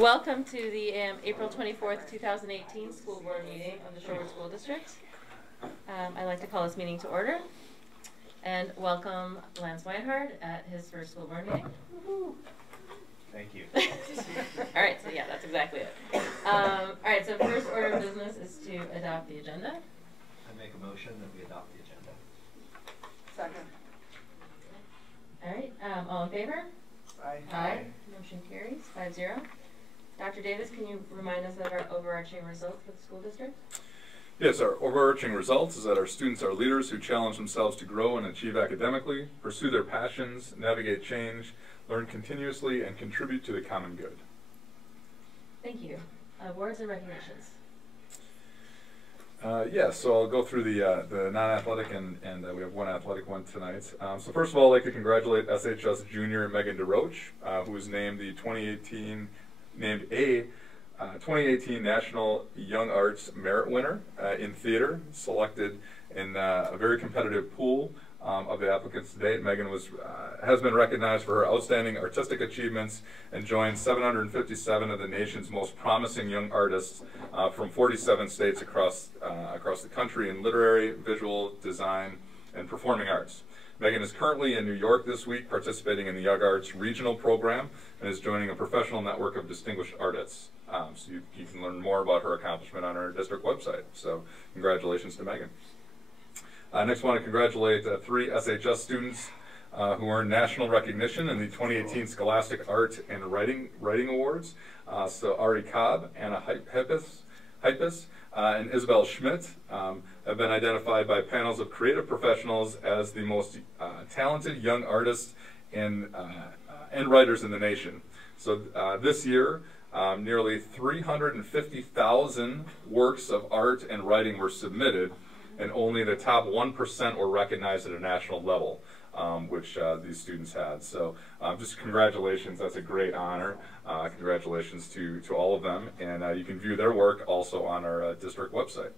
Welcome to the April 24th, 2018 school board meeting of the Shorewood School District. I'd like to call this meeting to order and welcome Lance Weinhardt at his first school board meeting. Thank you. All right, so yeah, that's exactly it. All right, so first order of business is to adopt the agenda. I make a motion that we adopt the agenda. Second. All right, all in favor? Aye. Aye. Motion carries 5-0. Dr. Davis, can you remind us of our overarching results for the school district? Yes, our overarching results is that our students are leaders who challenge themselves to grow and achieve academically, pursue their passions, navigate change, learn continuously, and contribute to the common good. Thank you. Awards and recognitions. Yes, so I'll go through the non-athletic and we have one athletic one tonight. So first of all, I'd like to congratulate SHS junior Megan DeRoche, who was named a 2018 National Young Arts Merit Winner in theater, selected in a very competitive pool of the applicants to date. Megan has been recognized for her outstanding artistic achievements and joined 757 of the nation's most promising young artists from 47 states across the country in literary, visual, design, and performing arts. Megan is currently in New York this week participating in the Young Arts Regional Program and is joining a professional network of distinguished artists. So you can learn more about her accomplishment on our district website. So congratulations to Megan. Next, I want to congratulate 3 SHS students who earned national recognition in the 2018 Scholastic Art and Writing Awards. So Ari Cobb, Anna Hypus, and Isabel Schmidt have been identified by panels of creative professionals as the most talented young artists and writers in the nation. So this year, nearly 350,000 works of art and writing were submitted, and only the top 1% were recognized at a national level, which these students had. So just congratulations, that's a great honor. Congratulations to all of them, and you can view their work also on our district website.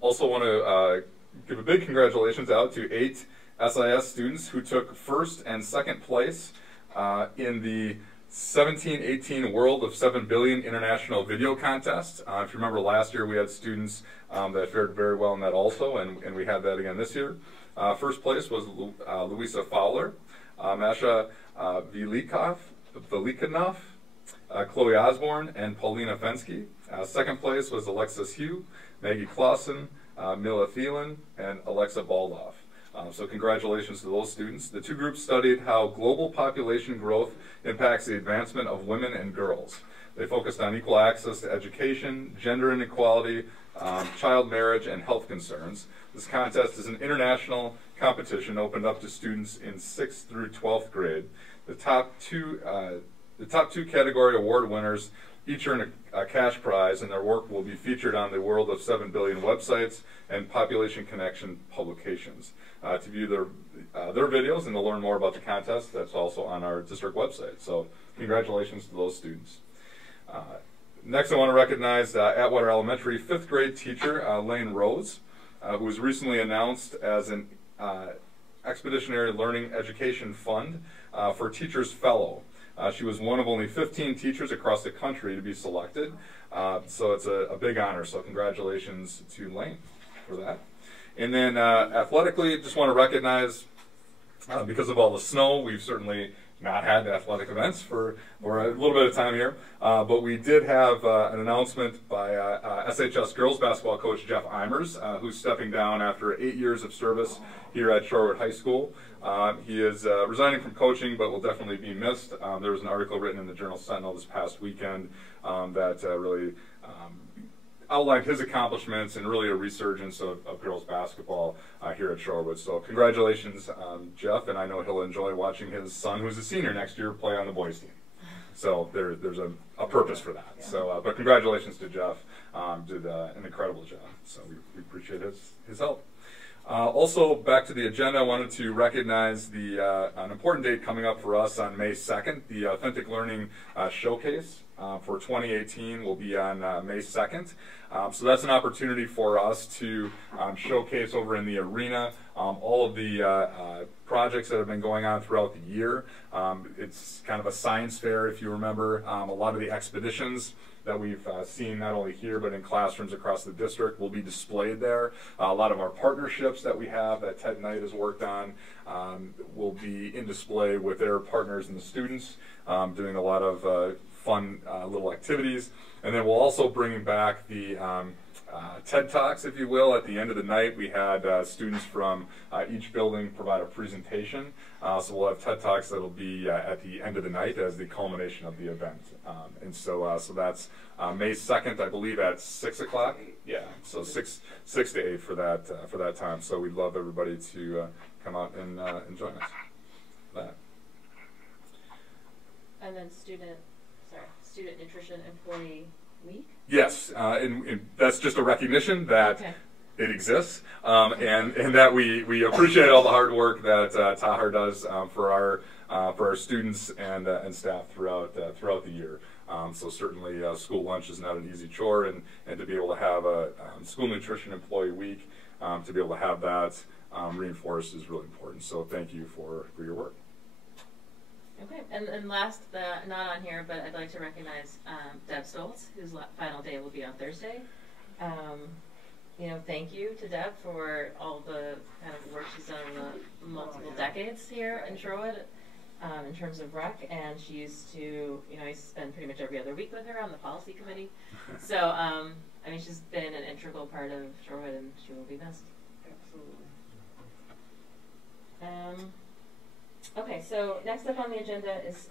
Also want to give a big congratulations out to 8 SIS students who took first and second place in the 17-18 World of 7 Billion International Video Contest. If you remember last year, we had students that fared very well in that also, and we had that again this year. First place was Louisa Fowler, Masha Velikanov, Chloe Osborne, and Paulina Fensky. Second place was Alexis Hugh, Maggie Clausen, Mila Thielen, and Alexa Baldoff. So congratulations to those students. The 2 groups studied how global population growth impacts the advancement of women and girls. They focused on equal access to education, gender inequality, child marriage, and health concerns. This contest is an international competition opened up to students in 6th through 12th grade. The top two category award winners each earn a cash prize, and their work will be featured on the World of 7 Billion websites and Population Connection publications. To view their videos and to learn more about the contest, that's also on our district website. So congratulations to those students. Next, I want to recognize Atwater Elementary 5th grade teacher Lane Rose, who was recently announced as an Expeditionary Learning Education Fund for Teachers Fellow. She was one of only 15 teachers across the country to be selected, so it's a big honor, so congratulations to Lane for that. And then athletically, just want to recognize, because of all the snow, we've certainly not had athletic events for a little bit of time here, but we did have an announcement by SHS girls basketball coach Jeff Eimers, who's stepping down after 8 years of service here at Shorewood High School. He is resigning from coaching, but will definitely be missed. There was an article written in the Journal Sentinel this past weekend that really outlined his accomplishments and really a resurgence of girls basketball here at Shorewood. So congratulations, Jeff, and I know he'll enjoy watching his son, who's a senior next year, play on the boys team. So there's a purpose for that. So, but congratulations to Jeff. Did an incredible job. So we appreciate his help. Also, back to the agenda, I wanted to recognize an important date coming up for us on May 2nd, the Authentic Learning Showcase. for 2018 will be on May 2nd. So that's an opportunity for us to showcase over in the arena all of the projects that have been going on throughout the year. It's kind of a science fair, if you remember. A lot of the expeditions that we've seen not only here but in classrooms across the district will be displayed there. A lot of our partnerships that we have that Ted Knight has worked on will be in display with their partners and the students, doing a lot of fun little activities. And then we'll also bring back the TED Talks, if you will. At the end of the night, we had students from each building provide a presentation. So we'll have TED Talks that'll be at the end of the night as the culmination of the event. And so that's May 2nd, I believe, at 6 o'clock. Yeah, so 6 to 8 for that time. So we'd love everybody to come out and join us for that. And then Student Nutrition Employee Week? Yes, and that's just a recognition that it exists, and that we appreciate all the hard work that Tahar does for our students and staff throughout the year. So certainly school lunch is not an easy chore, and to be able to have a School Nutrition Employee Week, to be able to have that reinforced is really important. So thank you for your work. Okay, and last, not on here, but I'd like to recognize Deb Stoltz, whose final day will be on Thursday. Thank you to Deb for all the kind of work she's done in the multiple decades here in Sherwood in terms of rec, and she used to, I spend pretty much every other week with her on the policy committee. So, she's been an integral part of Sherwood, and she will be missed. Absolutely. Okay, so next up on the agenda is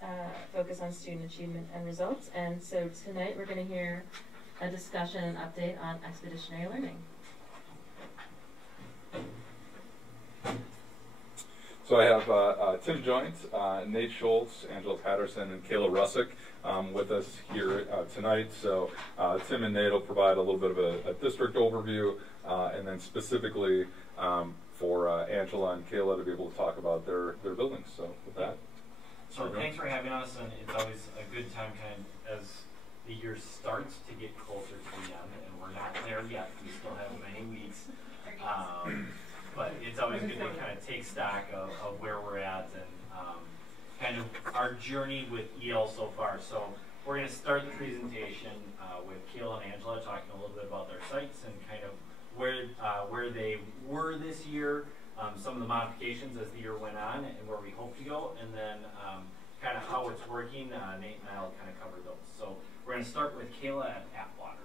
focus on student achievement and results. And so tonight we're going to hear a discussion and update on expeditionary learning. So I have Tim Joint, Nate Schultz, Angela Patterson, and Kayla Russick with us here tonight. So Tim and Nate will provide a little bit of a district overview, and then specifically for Angela and Kayla to be able to talk about their buildings. So with that. So thanks for having us, and it's always a good time kind of as the year starts to get closer to the end, and we're not there yet. We still have many weeks. But it's always good to kind of take stock of where we're at and kind of our journey with EL so far. So we're going to start the presentation with Kayla and Angela talking a little bit about their sites and kind of where they were this year, some of the modifications as the year went on, and where we hope to go, and then kind of how it's working. Nate and I will kind of cover those. So we're going to start with Kayla at Atwater.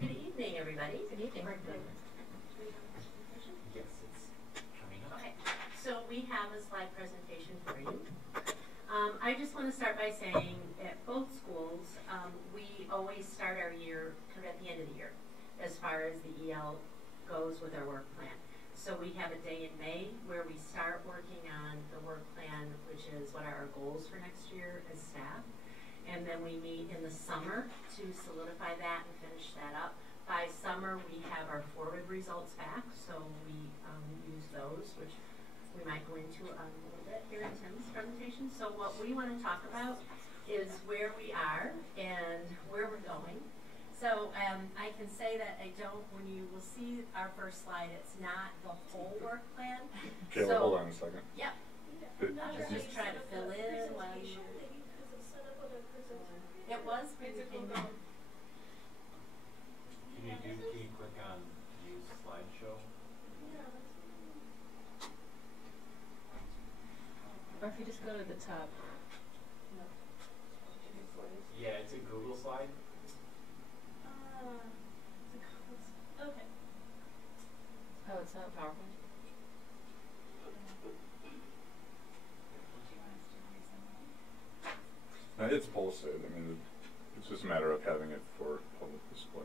Good evening, everybody. Good evening. Yes, it's coming up. Okay, so we have a slide presentation for you. I just want to start by saying at both schools, we always start our year kind of at the end of the year as far as the EL goes with our work plan. So we have a day in May where we start working on the work plan, which is what are our goals for next year as staff. And then we meet in the summer to solidify that and finish that up. By summer, we have our forward results back, so we use those, which we might go into a little bit here in Tim's presentation. So what we want to talk about is where we are and where we're going. So I can say that when you will see our first slide, it's not the whole work plan. Okay, so, hold on a second. Yeah. Just trying to fill in while you... It was when you came in. Can you click on use slideshow? Or if you just go to the top. Yeah, it's a Google slide. Okay. Oh, it's not PowerPoint? It's posted. It's just a matter of having it for public display.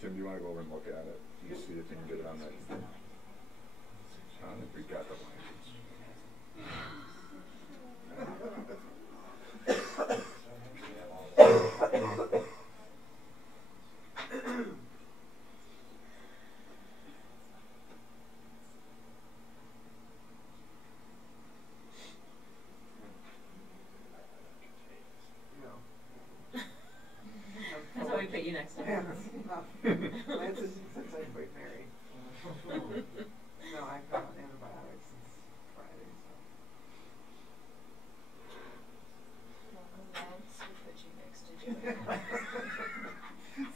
Tim, do you want to go over and look at it and see if you can get it on that? I don't think we got the link. you next Yeah, time. Lance is since I'm quite married. No, I've been on antibiotics since Friday, so.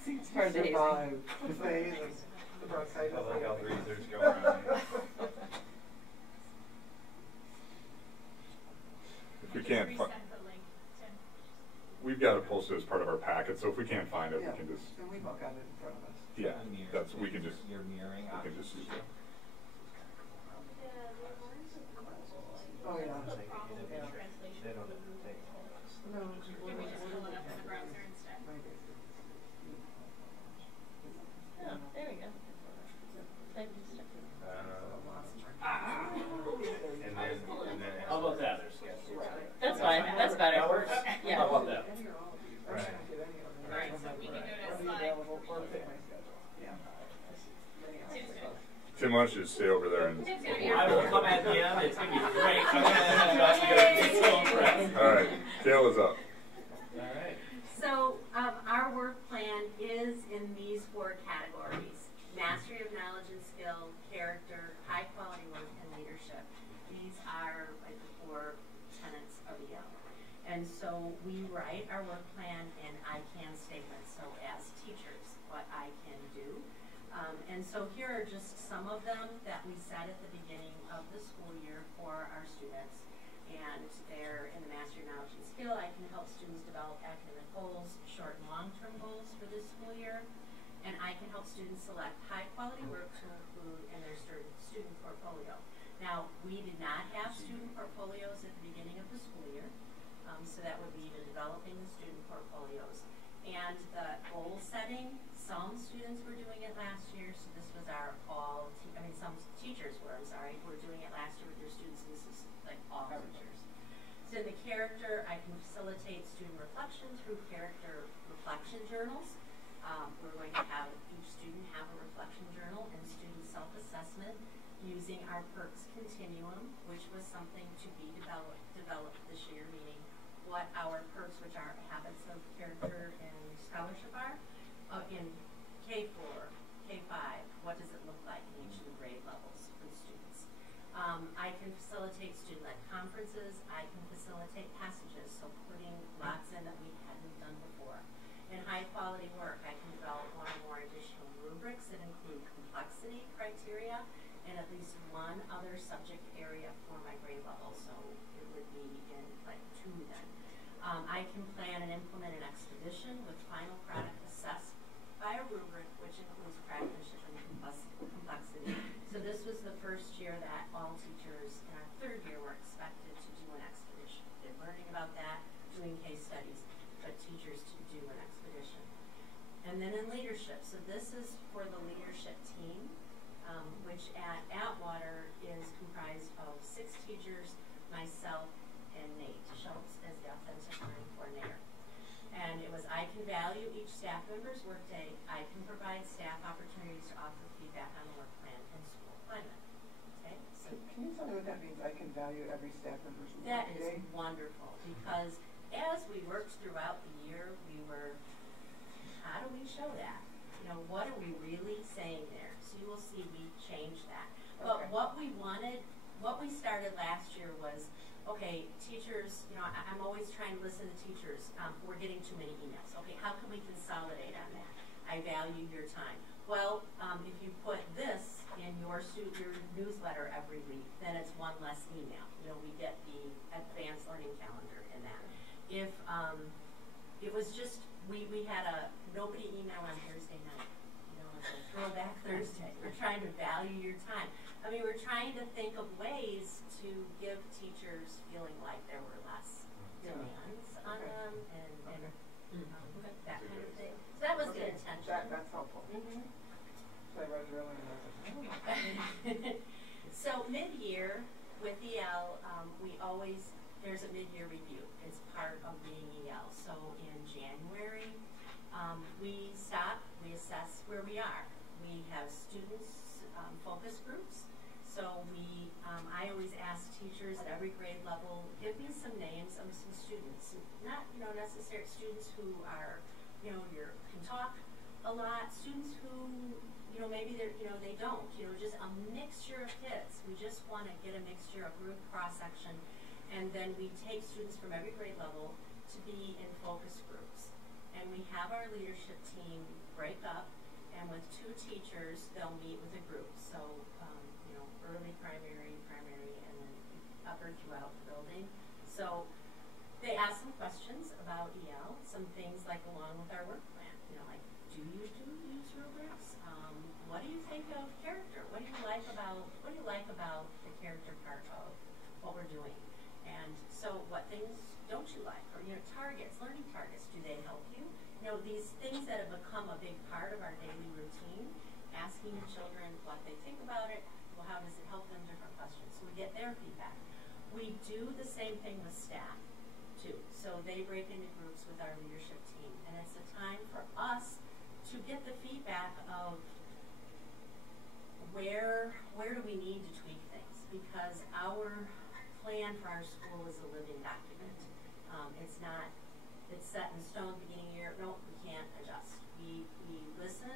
Seems hard to survive. The phase and the bronchitis. Public health research going on here. If we can't, we've got it posted as part of our packet, so if we can't find it, Yeah, we can just, and we've all got it in front of us. yeah, that's, we can just, You're mirroring we can just use that. Oh, yeah. They don't take No. Can we just pull it up in the browser instead? Oh, there we go. Thank you. and then. How about that? That's fine. That's better. That works? Yeah. How about that? Right. Alright, so we can go to slide. Tim, why don't you just stay over there and, Tim's gonna be I will our. come at the end. It's gonna be great. I'm gonna have Josh get so impressed. all right, Kayla's up. All right. So, our work plan is in these 4 categories: mastery of knowledge and skill, character, high quality work, and leadership. These are like the 4 tenets of EL. And so we write our work plan in I can statements, so as teachers, what I can do. And so here are just some of them that we set at the beginning of the school year for our students. And they're in the mastery of knowledge and skill. I can help students develop academic goals, short and long-term goals for this school year. And I can help students select high-quality work to include in their student portfolio. Now, we did not have student portfolios at the beginning of the school year. So that would be developing the student portfolios. And the goal setting, some students were doing it last year, so this was our some teachers were, were doing it last year with their students, and this is like all teachers. So in the character, I can facilitate student reflection through character reflection journals. We're going to have each student have a reflection journal and student self-assessment using our PERKS continuum, which was something to be developed this year, meaning what our PERKS, which are habits of character and scholarship are, in K4, K5, what does it look like in each of the grade levels for the students. I can facilitate student-led conferences. I can facilitate passages, so putting lots in that we hadn't done before. In high-quality work, I can develop 1 or more additional rubrics that include complexity criteria and at least 1 other subject area for my grade level, so it would be in like 2 then. I can plan and implement an expedition with final product assessed by a rubric, which includes craftsmanship and complexity. So this was the first year that all teachers in our 3rd year were expected to do an expedition. They're learning about that, doing case studies, but teachers to do an expedition. And then in leadership, so this is for the leadership team, which at Atwater is comprised of 6 teachers, myself, and Nate Schultz as the authentic learning coordinator. And it was I can value each staff member's workday. I can provide staff opportunities to offer feedback on the work plan and school climate. Okay, so Can you tell me what that means? I can value every staff member's work that day? is wonderful, because as we worked throughout the year, we were, how do we show that? You know, what are we really saying there? So you will see we changed that. But Okay. what we wanted, what we started last year was, okay, teachers, you know, I'm always trying to listen to teachers. We're getting too many emails. Okay, how can we consolidate on that? I value your time. Well, if you put this in your newsletter every week, then it's 1 less email. You know, we get the advanced learning calendar in that. If it was just, we had nobody email on Thursday night. You know, it's a throwback Thursday. We're trying to value your time. I mean, we're trying to think of ways to give teachers feeling like there were less demands on them and that kind of thing. So that was the intention. That's helpful. So I read earlier and I was like, So mid-year with EL, there's a mid-year review. It's part of being EL. So in January, we stop, we assess where we are. We have students, focus groups. So I always ask teachers at every grade level, give me some names of some students, not necessarily students who are, can talk, maybe they're, they don't, just a mixture of kids. We just want to get a mixture, a group cross-section, and then we take students from every grade level to be in focus groups. And we have our leadership team break up, and with 2 teachers, they'll meet with a group. So, early primary, and then upper throughout the building. So they ask some questions about EL, some things like along with our work plan. Like, do you use rubrics? What do you think of character? What do you like about the character part of what we're doing? And so what things don't you like? Or targets, learning targets, do they help you? These things that have become a big part of our daily routine, asking the children what they think about it, well, how does it help them, different questions. So we get their feedback. We do the same thing with staff, too. So they break into groups with our leadership team. And it's a time for us to get the feedback of where do we need to tweak things. Because our plan for our school is a living document. It's set in stone at the beginning of the year. No, we can't adjust. We listen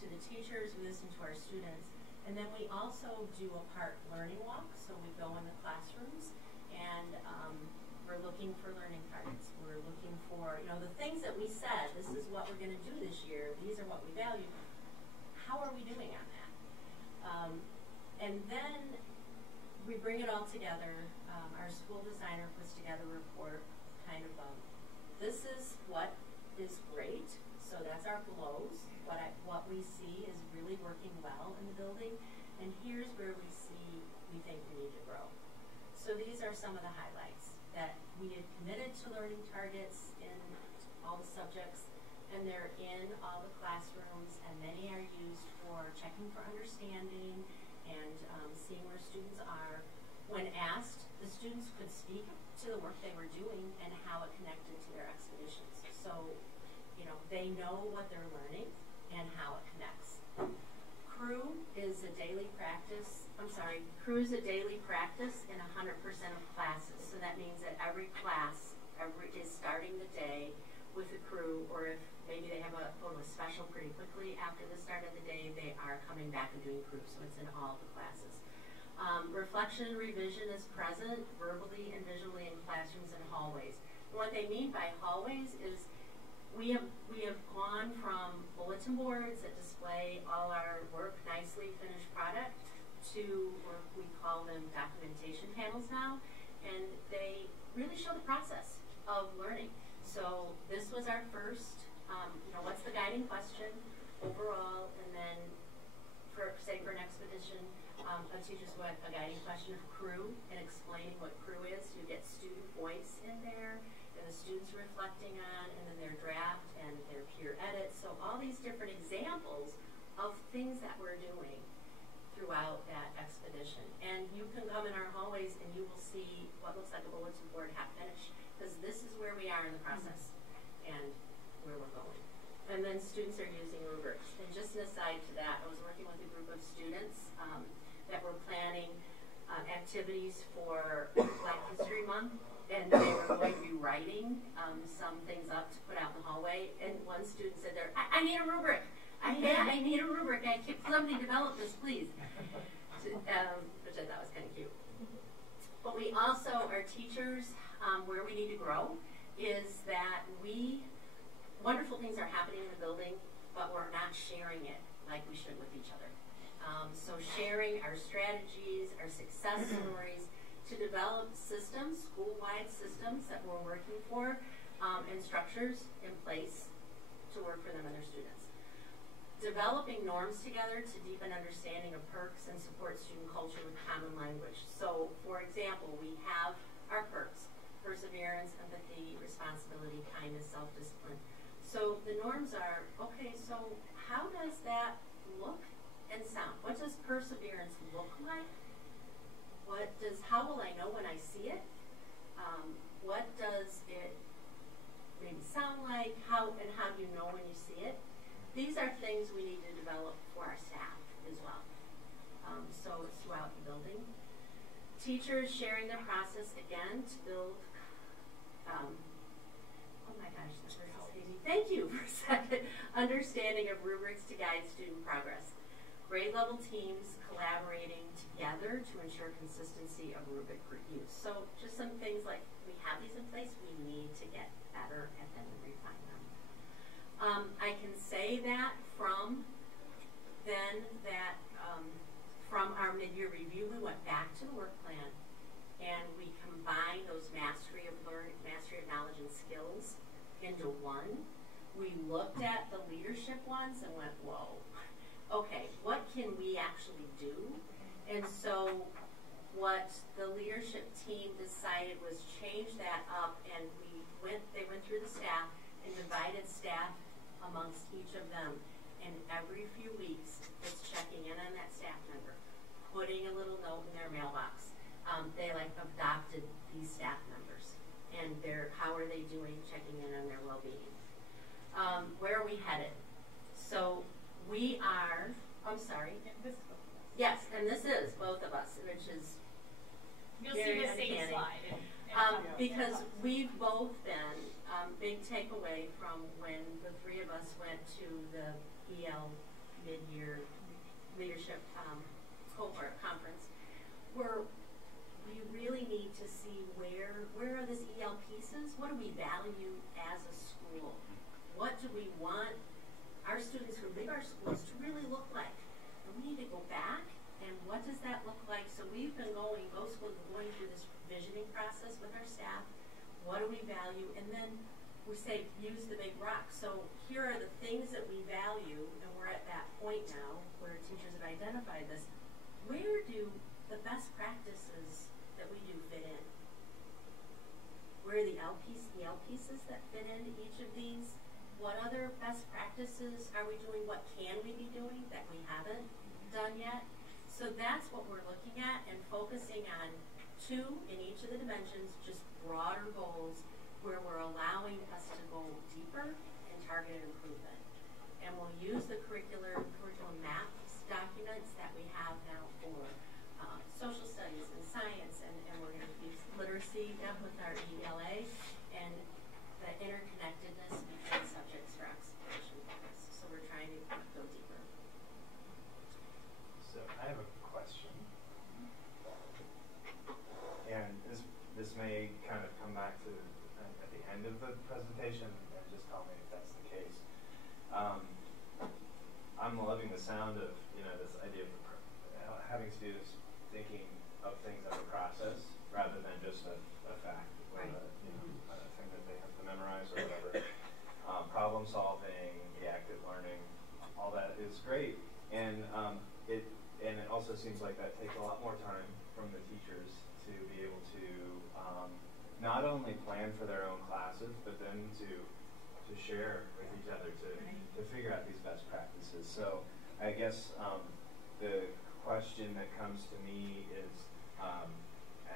to the teachers, we listen to our students, and then we also do a part learning walk. So we go in the classrooms and we're looking for learning targets. We're looking for, the things that we said, this is what we're going to do this year, these are what we value. How are we doing on that? And then we bring it all together. Our school designer puts together a report, kind of this is what is great. So that's our glows. What we see is really working well in the building, and here's where we think we need to grow. So these are some of the highlights that we have committed to learning targets in all the subjects, and they're in all the classrooms, and many are used for checking for understanding and seeing where students are. When asked, the students could speak to the work they were doing and how it connected to their expeditions. So, they know what they're learning and how it connects. Crew is a daily practice in 100% of classes. So that means that every class is starting the day with a crew, or if maybe they have go to a special pretty quickly after the start of the day, they are coming back and doing crew. So it's in all the classes. Reflection and revision is present verbally and visually in classrooms and hallways. And what they mean by hallways is we have gone from bulletin boards that display all our work, nicely finished product, to, or we call them documentation panels now, and they really show the process of learning. So this was our first, what's the guiding question overall, and then for an expedition, a teacher's a guiding question of crew and explaining what crew is. You get student voice in there, and the students reflecting on, and then their draft and their peer edits. So all these different examples of things that we're doing throughout that expedition. And you can come in our hallways and you will see what looks like a bulletin board half finished, because this is where we are in the process and where we're going. And then students are using rubrics. And just an aside to that, I was working with a group of students that were planning activities for Black History Month, and they were going to be writing some things up to put out in the hallway. And one student said there, I need a rubric. I need a rubric. Somebody develop this, please. Which I thought was kind of cute. But we also, our teachers, where we need to grow is that wonderful things are happening in the building, but we're not sharing it like we should with each other. So sharing our strategies, our success stories, to develop systems, school-wide systems that we're working for, and structures in place to work for them and their students. Developing norms together to deepen understanding of perks and support student culture with common language. So, for example, we have our perks: perseverance, empathy, responsibility, kindness, self-discipline. So the norms are, okay, so how does that look and sound? What does perseverance look like? How will I know when I see it? What does it maybe sound like? How do you know when you see it? These are things we need to develop for our staff as well. So it's throughout the building. Teachers sharing their process again to build, oh my gosh, that versus Amy. Thank you for a second. Understanding of rubrics to guide student progress. grade level teams collaborating together to ensure consistency of rubric use. So just some things like, we have these in place, we need to get better at them and refine them. I can say that from then that from our mid-year review, we went back to the work plan and we combined those mastery of knowledge and skills into one. We looked at the leadership ones and went, whoa, okay, what can we actually do? And so what the leadership team decided was change that up, and they went through the staff and divided staff amongst each of them. And every few weeks, it's checking in on that staff member, putting a little note in their mailbox. They like adopted these staff members, and how are they doing, checking in on their well-being. Where are we headed? So we are, I'm sorry. Yes, and this is both of us, which is You'll see the same slide. because we've both been, big takeaway from when the three of us went to the EL mid-year leadership cohort conference, where we really need to see where are these EL pieces? What do we value as a school? What do we want our students who leave our schools to really look like? And we need to go back, and what does that look like? So we've been both schools are going through this visioning process with our staff. What do we value? And then we say, use the big rock. So here are the things that we value, and we're at that point now where teachers have identified this. Where do the best practices that we do fit in? Where are the L pieces that fit into each of these? What other best practices are we doing? What can we be doing that we haven't done yet? So that's what we're looking at, and focusing on 2 in each of the dimensions, just broader goals where we're allowing us to go deeper in targeted improvement. And we'll use the curriculum maps documents that we have now for social studies and science, and we're going to use literacy with our ELA, and the interconnectedness between subjects for exploration focus. So we're trying to go deeper. So I have a question. And this may kind of come back to at the end of the presentation, and just tell me if that's the case. I'm loving the sound of this idea of having students thinking of things as a process rather than just a fact, or right. a thing that they have to memorize or whatever. Problem solving, reactive learning, all that is great, and it also seems like that takes a lot more time from the teachers to be able to not only plan for their own classes, but then to share with each other to figure out these best practices. So I guess the question that comes to me is,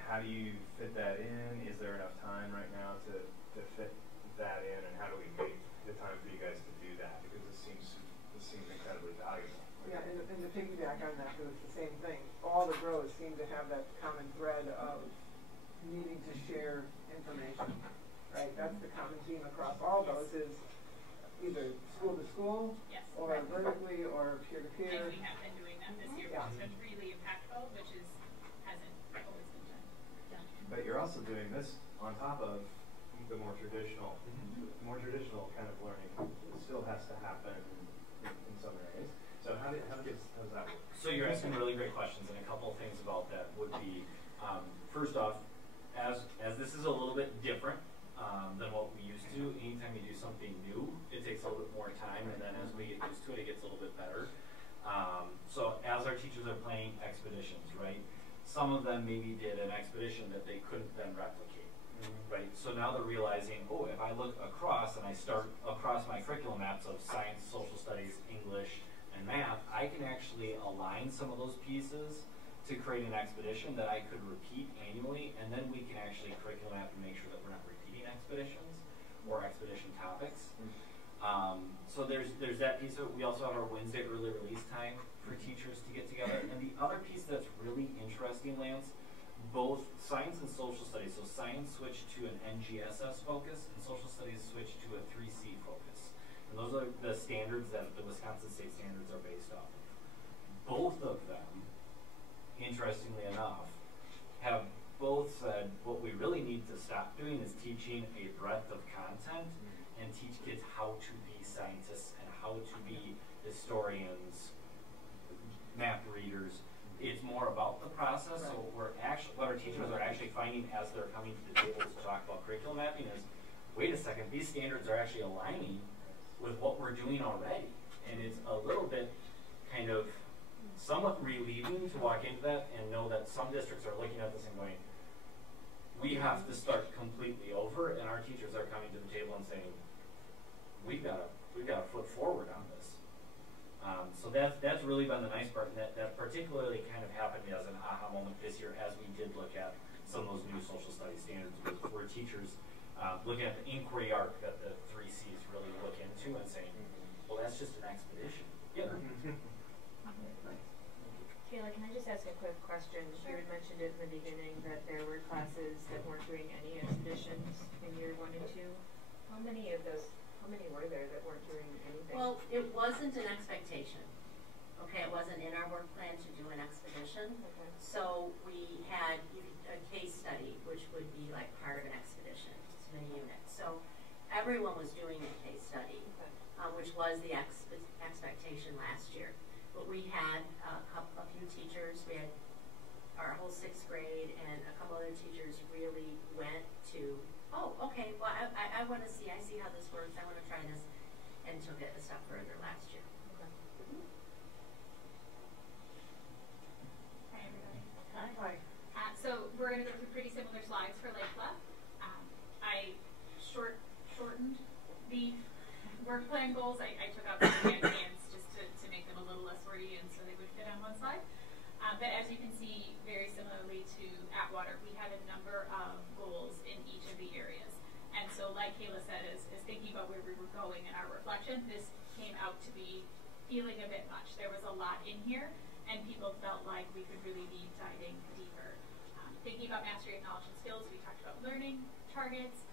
how do you fit that in? Is there enough time right now to fit that in, and how do we make the time for you guys to do that? Because this seems incredibly valuable. Yeah, and to piggyback on that, because it's the same thing. All the grows seem to have that common thread of needing to share information, right? That's the common theme across all those, is either school to school, Yes. or vertically, or peer to peer. And we have been doing that this year, Yeah. which has been really impactful, which hasn't always been done. But you're also doing this on top of the more traditional kind of learning. It still has to happen in some areas. So how does that work? So you're asking really great questions, and a couple of things about that would be, first off, as this is a little bit different than what we used to, anytime you do something new, it takes a little bit more time, and then as we get used to it, it gets a little bit better. So as our teachers are planning expeditions, right, some of them maybe did an expedition that they couldn't then replicate, right? So now they're realizing, oh, if I look across and I start across my curriculum maps of science, social studies, English, and math, I can actually align some of those pieces to create an expedition that I could repeat annually, and then we can actually curriculum map and make sure that we're not repeating expeditions or expedition topics. So there's that piece of it. We also have our Wednesday early release time for teachers to get together. And the other piece that's really interesting, Lance, both science and social studies. So science switched to an NGSS focus, and social studies switched to a 3C focus. And those are the standards that the Wisconsin State Standards are based off of. both of them, interestingly enough, have both said what we really need to stop doing is teaching a breadth of content and teach kids how to be scientists and how to be historians, map readers. It's more about the process. So what our teachers are actually finding as they're coming to the table to talk about curriculum mapping is, wait a second, these standards are actually aligning with what we're doing already. And it's a little bit kind of somewhat relieving to walk into that and know that some districts are looking at this and going, we have to start completely over, and our teachers are coming to the table and saying, we've got a foot forward on this. So that's really been the nice part, and that particularly kind of happened as an aha moment this year as we did look at some of those new social studies standards where teachers looking at the inquiry arc that the 3 C's really look into and saying, well, that's just an expedition. Yeah. Kayla, can I just ask a quick question? Sure. You had mentioned it in the beginning that there were classes that weren't doing any expeditions in year 1 and 2. How many were there that weren't doing anything? Well, it wasn't an expectation. Okay, it wasn't in our work plan to do an expedition. Okay. So we had a case study, which would be like part of an expedition. It's in a unit. So everyone was doing a case study, which was the expectation last year. But we had a few teachers. We had our whole 6th grade, and a couple other teachers really went to, oh, okay, well, I want to see, I see how this works, I want to try this, and took it a step further last year. Okay. Hi, everybody. Hi. So we're going to go through pretty similar slides for Lake Bluff. I shortened the work plan goals. I took out some of the ideas just to make them a little less wordy and so they would fit on one slide. But as you can see, very similarly to Atwater, we had a number of goals in each of the areas. And so like Kayla said, is thinking about where we were going in our reflection, this came out to be feeling a bit much. There was a lot in here, and people felt like we could really be diving deeper. Thinking about mastery of knowledge and skills, we talked about learning targets.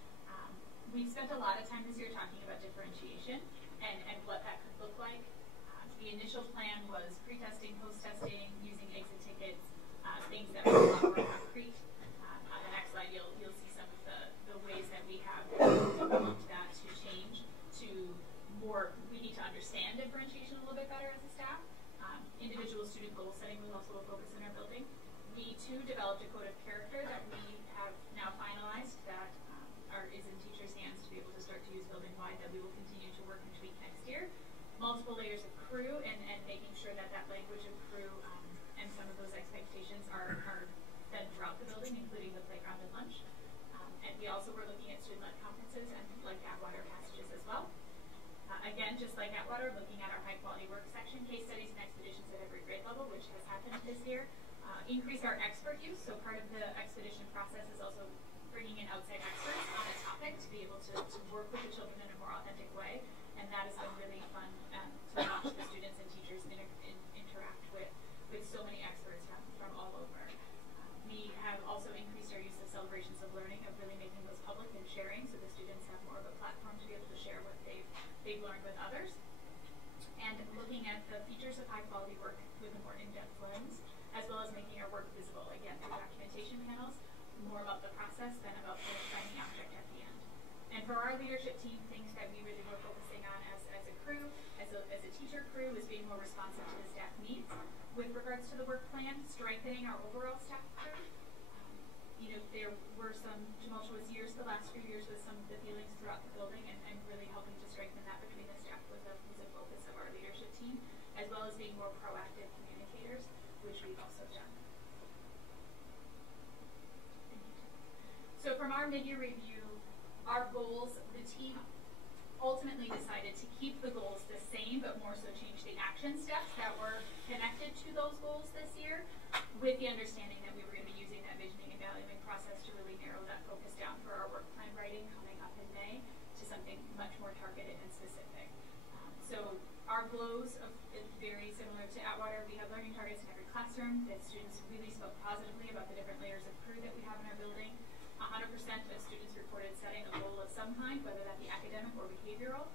We've spent a lot of time this year talking about differentiation and what that could look like. The initial plan was pre-testing, post-testing, using exit tickets, things that were a lot more concrete. On the next slide, you'll see some of the ways that we have developed that to change to more, we need to understand differentiation a little bit better as a staff. Individual student goal setting was also a focus in our building. We too developed a code of character that we have now finalized that is in teachers' hands to be able to start to use building-wide, that we will continue to work and tweak next year. Multiple layers of crew and making sure that language of crew and some of those expectations are fed throughout the building, including the playground and lunch. And we also were looking at student-led conferences and like Atwater passages as well. Again, just like Atwater, looking at our high-quality work section, case studies and expeditions at every grade level, which has happened this year. Increase our expert use, so part of the expedition process is also bringing in outside experts on a topic to be able to work with the children in a more authentic way. And that has been really fun to watch the students and teachers interact with so many experts from all over. We have also increased our use of celebrations of learning, of really making those public and sharing, so the students have more of a platform to be able to share what they've learned with others. And looking at the features of high quality work with a more in-depth lens, as well as making our work visible, again, through documentation panels, more about the process than about the shiny object at the end. And for our leadership team, things that we really were focusing on as a crew, as a teacher crew, is being more responsive to the staff needs. With regards to the work plan, strengthening our overall staff crew. There were some tumultuous years the last few years with some of the feelings throughout the building, and really helping to strengthen that between the staff was a focus of our leadership team, as well as being more proactive communicators, which we've also done. So from our mid-year review, our goals, the team ultimately decided to keep the goals the same, but more so change the action steps that were connected to those goals this year, with the understanding that we were going to be using that visioning and valuing process to really narrow that focus down for our work plan writing coming up in May to something much more targeted and specific. So our goals is very similar to Atwater. We have learning targets in every classroom that students really spoke positively about the different layers of crew that we have in our building. 100% of students reported setting a goal of some kind, whether that be academic or behavioral.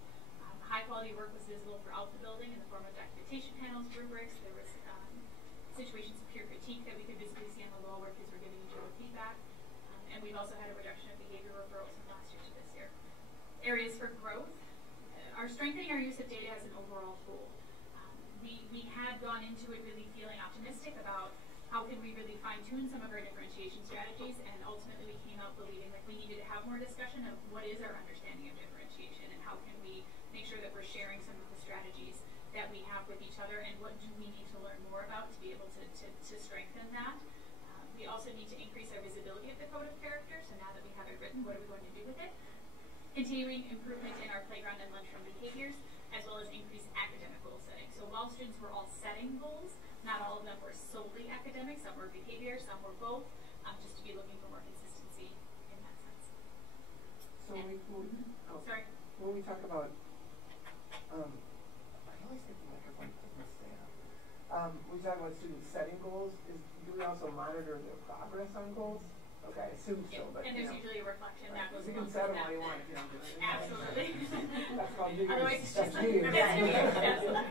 high quality work was visible throughout the building in the form of documentation panels, rubrics. There was situations of peer critique that we could visibly see on the wall where kids were giving each other feedback. And we've also had a reduction of behavior referrals from last year to this year. Areas for growth are strengthening our use of data as an overall whole. We had gone into it really feeling optimistic about how can we really fine-tune some of our differentiation strategies, and ultimately we came out believing like we needed to have more discussion of what is our understanding of differentiation and how can we make sure that we're sharing some of the strategies that we have with each other, and what do we need to learn more about to be able to strengthen that. We also need to increase our visibility of the code of character, so now that we have it written, what are we going to do with it? Continuing improvement in our playground and lunchroom behaviors, as well as increased academic goal setting. So while students were all setting goals, not all of them were solely academic, some were behavior, some were both, just to be looking for more consistency in that sense. So when we talk about, I always get the microphone doesn't stay on. We talk about students setting goals. Do we also monitor their progress on goals? Okay, I assume so, but and there's usually a reflection that goes you can along set with them all that. you want if you don't do it. Absolutely. That's called New Year's. Otherwise, it's just That's like, New Year's. absolutely.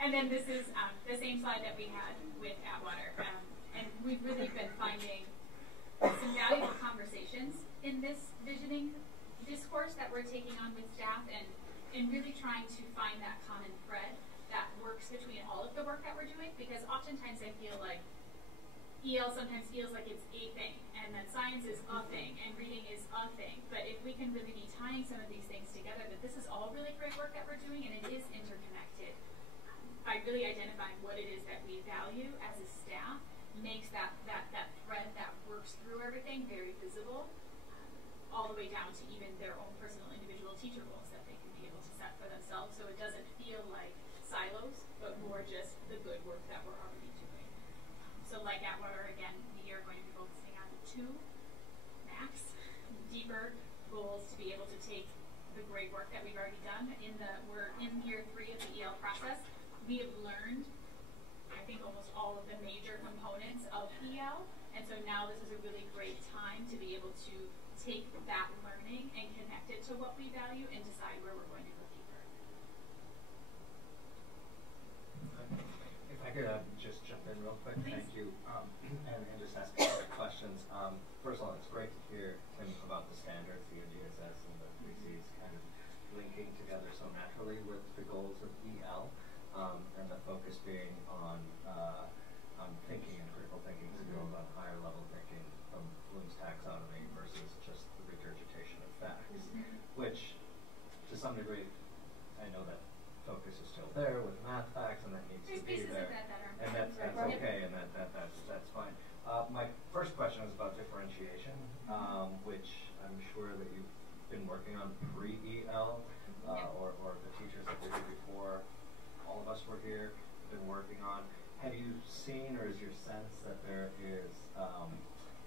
And then this is the same slide that we had with Atwater. And we've really been finding some valuable conversations in this visioning discourse that we're taking on with staff, and really trying to find that common thread that works between all of the work that we're doing, because oftentimes I feel like EL sometimes feels like it's a thing, and then science is a thing, and reading is a thing. But if we can really be tying some of these things together, that this is all really great work that we're doing, and it is interconnected, by really identifying what it is that we value as a staff, makes that thread that works through everything very visible, all the way down to even their own personal individual teacher goals that they can be able to set for themselves, so it doesn't feel like silos, but more just the good work that we're already doing. So like Atwater, again, we are going to be focusing on 2 max deeper goals to be able to take the great work that we've already done. We're in year 3 of the EL process. We have learned, I think, almost all of the major components of EL, and so now this is a really great time to be able to take that learning and connect it to what we value and decide where we're going to go deeper. If I could just jump in real quick, Please. thank you, and just ask a couple of questions. First of all, it's great to hear, Tim, about the standards, the OGSS and the 3Cs kind of linking together so naturally with the goals of EL, and the focus being on thinking and critical thinking skills, on higher level thinking from Bloom's taxonomy versus just the regurgitation of facts, which to some degree, I know that focus is still there with math facts, and that needs to be there, and that's okay, and that's fine. My first question is about differentiation, which I'm sure that you've been working on pre-EL, or the teachers that were here before all of us were here been working on. Have you seen, or is your sense that there is,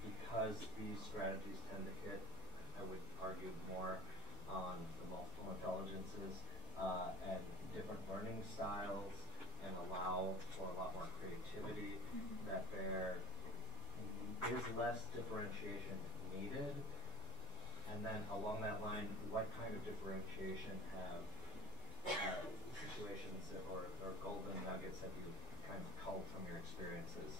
because these strategies tend to hit, I would argue, more on the multiple intelligences and different learning styles, and allow for a lot more creativity, that there is less differentiation needed? And then along that line, what kind of differentiation have situations or golden nuggets have you kind of culled from your experiences?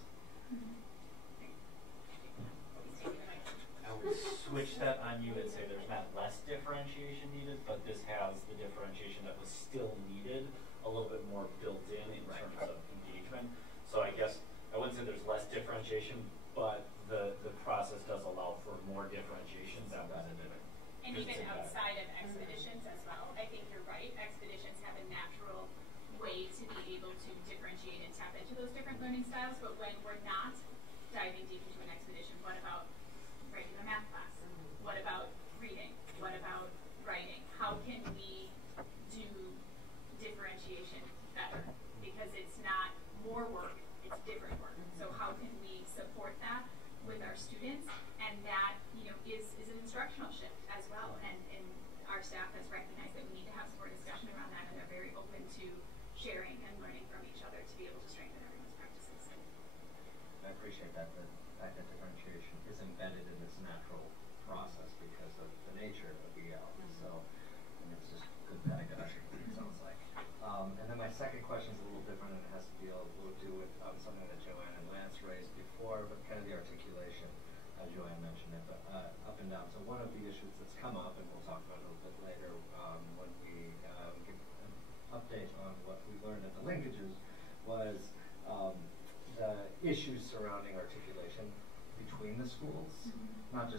I would switch that on you and say there's not less differentiation needed, but this has the differentiation that was still needed, a little bit more built in terms of engagement. So I guess I wouldn't say there's less differentiation, but the process does allow for more differentiation that was in it. And even outside of expeditions as well, I think you're right. Expeditions have a natural way to be able to differentiate and tap into those different learning styles, but when we're not diving deep into an expedition, what about regular math class? What about reading? What about writing? How can we do differentiation better? Because it's not more work, it's different work. So how can we support that with our students? And that, is an instructional shift as well. And our staff has recognized that we need to have some more discussion around that, and they're very open to sharing and learning from each other to be able to strengthen everyone's practices. I appreciate that, the fact that differentiation is embedded in this natural process because of the nature of EL. So, and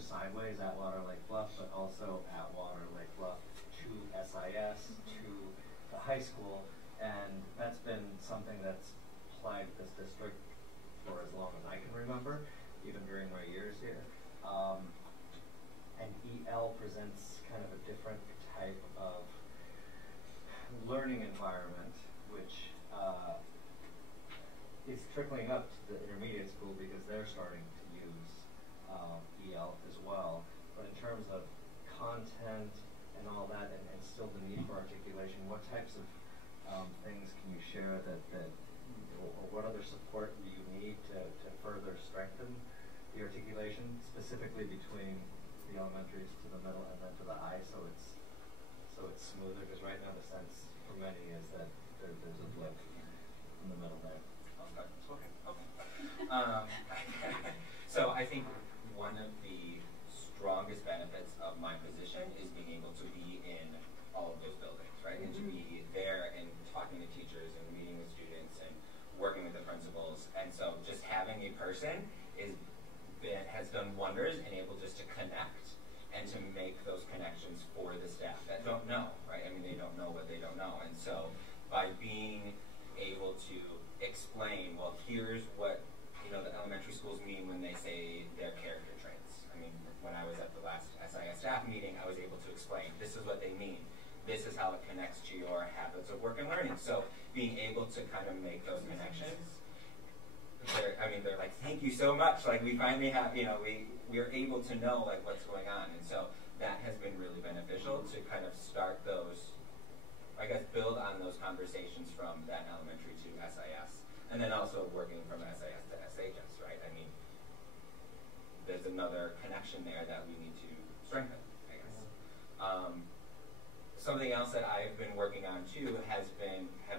sideways at Water Lake Bluff, but also at Water Lake Bluff to SIS, to the high school, and that's been something that's plagued this district for as long as I can remember, even during my years here. And EL presents kind of a different type of learning environment, which is trickling up to the intermediate school because they're starting to use EL as well. But in terms of content and all that, and still the need for articulation, what types of things can you share or what other support do you need to further strengthen the articulation, specifically between the elementaries to the middle and then to the high, so it's smoother? Because right now the sense for many is that there's a blip in the middle there. Okay. So I think one of the strongest benefits of my position is being able to be in all of those buildings, right? And to be there and talking to teachers and meeting with students and working with the principals. And so just having a person has done wonders and able just to connect and to make those connections for the staff that don't know, right? I mean, they don't know what they don't know. And so by being able to explain, well, here's what, the elementary schools mean when they say their character traits. I mean, when I was at the last SIS staff meeting, I was able to explain, this is what they mean. This is how it connects to your habits of work and learning. So being able to kind of make those connections, they're like, thank you so much. Like, we finally have, we're able to know, like, what's going on. And so that has been really beneficial to kind of start those, I guess, build on those conversations from that elementary to SIS. And then also working from SIS to SHS, right? I mean, there's another connection there that we need to strengthen, I guess. Something else that I've been working on too I've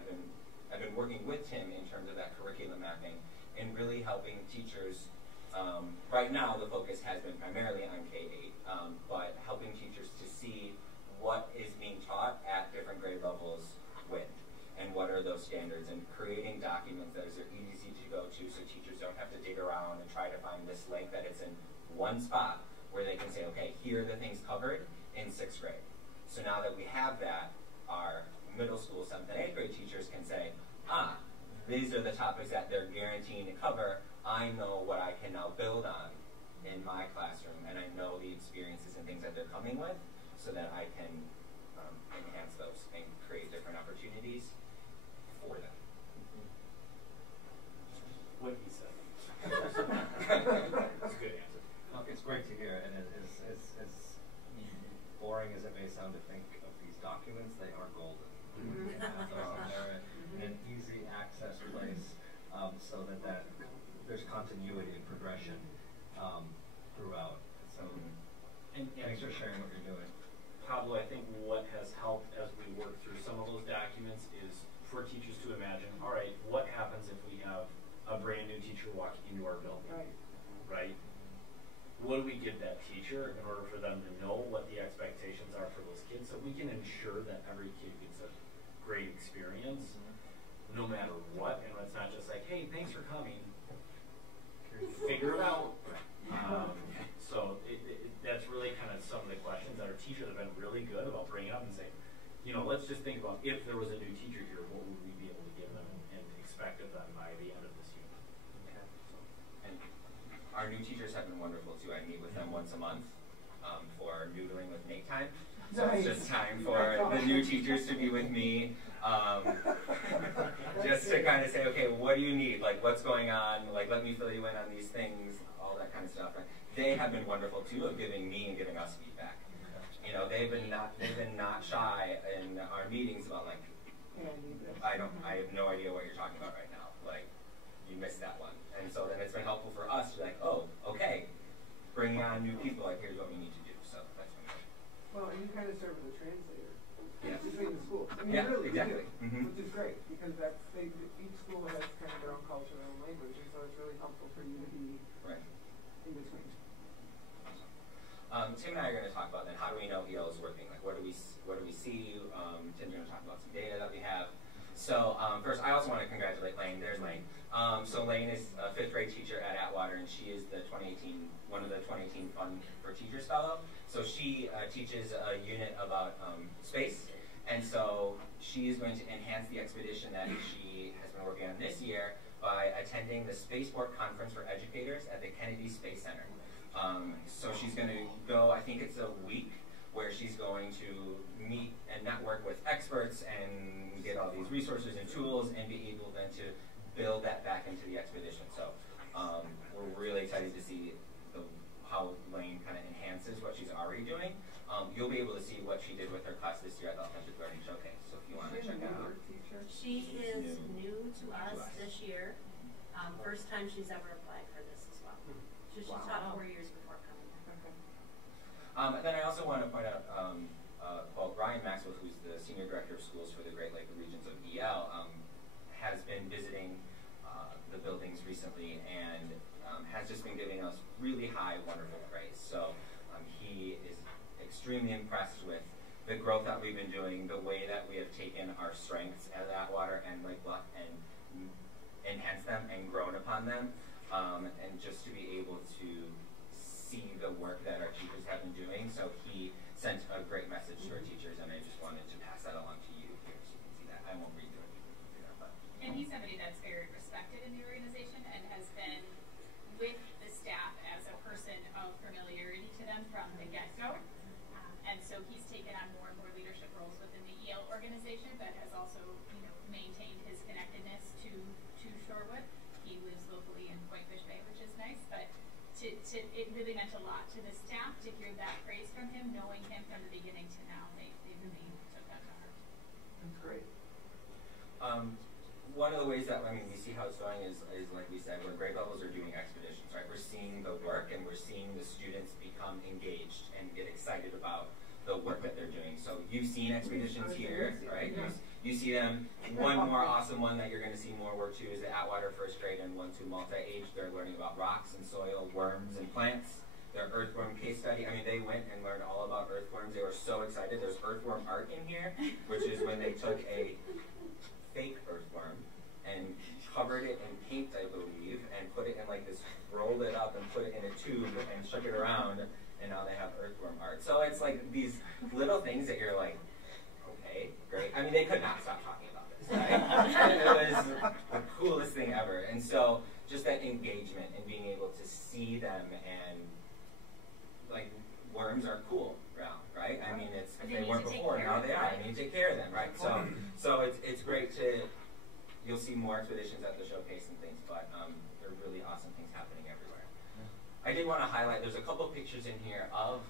been working with Tim in terms of that curriculum mapping and really helping teachers. Right now the focus has been primarily on K-8, but helping teachers to see what is being taught at different grade levels when, and what are those standards, and creating documents that are easy to go to so teachers don't have to dig around and try to find this link, that it's in one spot where they can say, okay, here are the things covered in 6th grade. So now that we have that, our middle school 7th and 8th grade teachers can say, these are the topics that they're guaranteeing to cover. I know what I can now build on in my classroom, and I know the experiences and things that they're coming with, so that I can enhance those and create different opportunities for them. What he said. That's a good answer. Okay, it's great to hear, and as boring as it may sound to think of these documents, they are golden. They're in an easy access place, so that there's continuity and progression throughout. So thanks for sharing what you're doing. Pablo, I think what has helped as we work through some of those documents is for teachers to imagine, all right, what happens if we have a brand new teacher walk into our building, right? What do we give that teacher in order for them to know what the expectations are for those kids, so we can ensure that every kid gets a great experience, no matter what, and it's not just like, hey, thanks for coming, figure it out. So that's really kind of some of the questions that our teachers have been really good about bringing up and saying, let's just think about if there was a new teacher here, what would we be able to give them and expect of them by the end of this unit. Okay. And our new teachers have been wonderful too. I meet with them once a month for noodling with Nate time. So it's just time for the new teachers to be with me, just to kind of say, okay, what do you need? Like, what's going on? Like, let me fill you in on these things, all that kind of stuff. Right? They have been wonderful too of giving me and giving us feedback. They've been not shy in our meetings about like, I have no idea what you're talking about right now. Like, you missed that one. And so then it's been helpful for us to be like, oh, okay, bringing on new people, like, here's what we need to do. So that's been good. Well, and you kind of serve as a translator between the schools. I mean, yeah, really, exactly. Which is great, because each school has kind of their own culture, their own language, and so it's really helpful for you to be in between. Tim and I are going to talk about then how do we know EL is working? Like, what do we see? Tim's going to talk about some data that we have. So first, I also want to congratulate Lane. There's Lane. So Lane is a 5th grade teacher at Atwater, and she is the 2018, one of the 2018 Fund for Teachers Fellow. So she teaches a unit about space, and so she is going to enhance the expedition that she has been working on this year by attending the Spaceport Conference for Educators at the Kennedy Space Center. So she's going to go, I think it's a week, where she's going to meet and network with experts and get all these resources and tools and be able then to build that back into the expedition. So we're really excited to see how Lane kind of enhances what she's already doing. You'll be able to see what she did with her class this year at the Authentic Learning Showcase. So if you want to check that out. She is new to us this year. First time she's ever applied for this as well. So she taught 4 years before coming here. And then I also want to point out, Ryan Maxwell, who's the Senior Director of Schools for the Great Lakes regions of EL, has been visiting the buildings recently and has just been giving us really high, wonderful praise. So he is extremely impressed with the growth that we've been doing, the way that we have taken our strengths at Atwater and Lake Bluff and enhanced them and grown upon them, and just to be able to see the work that our teachers have been doing. So he sent a great message to our teachers, and I just wanted to pass that along to you here so you can see that. I won't read through it. And he's somebody that's very respected in the organization and has been with the staff as a person of familiarity to them from the get-go. And so he's taken on more and more leadership roles within the EL organization, but has also, maintained his connectedness to Shorewood. He lives locally in Point Fish Bay, which is nice, but it really meant a lot to the staff to hear that praise from him, knowing him from the beginning to now. They really took that to heart. That's great. One of the ways that, we see how it's going is like we said, where grade levels are doing expeditions, right? We're seeing the work and we're seeing the students become engaged and get excited about the work that they're doing. So you've seen expeditions here, right? You see them. One more awesome one that you're going to see more work to is the Atwater first grade and 1-2 multi-age. They're learning about rocks and soil, worms and plants. Their earthworm case study, they went and learned all about earthworms. They were so excited. There's earthworm art in here, which is when they took a fake earthworm and covered it in paint, I believe, and put it in this, rolled it up and put it in a tube and shook it around, and now they have earthworm art. So it's like these little things that you're like, okay, great. They could not stop talking about this, right? It was the coolest thing ever. And so just that engagement and being able to see them and, worms are cool now, right? It's, if they weren't before, now they are. You take care of them, right? So it's great to, you'll see more expeditions at the showcase and things, but there are really awesome things happening everywhere. I did want to highlight, there's a couple pictures in here of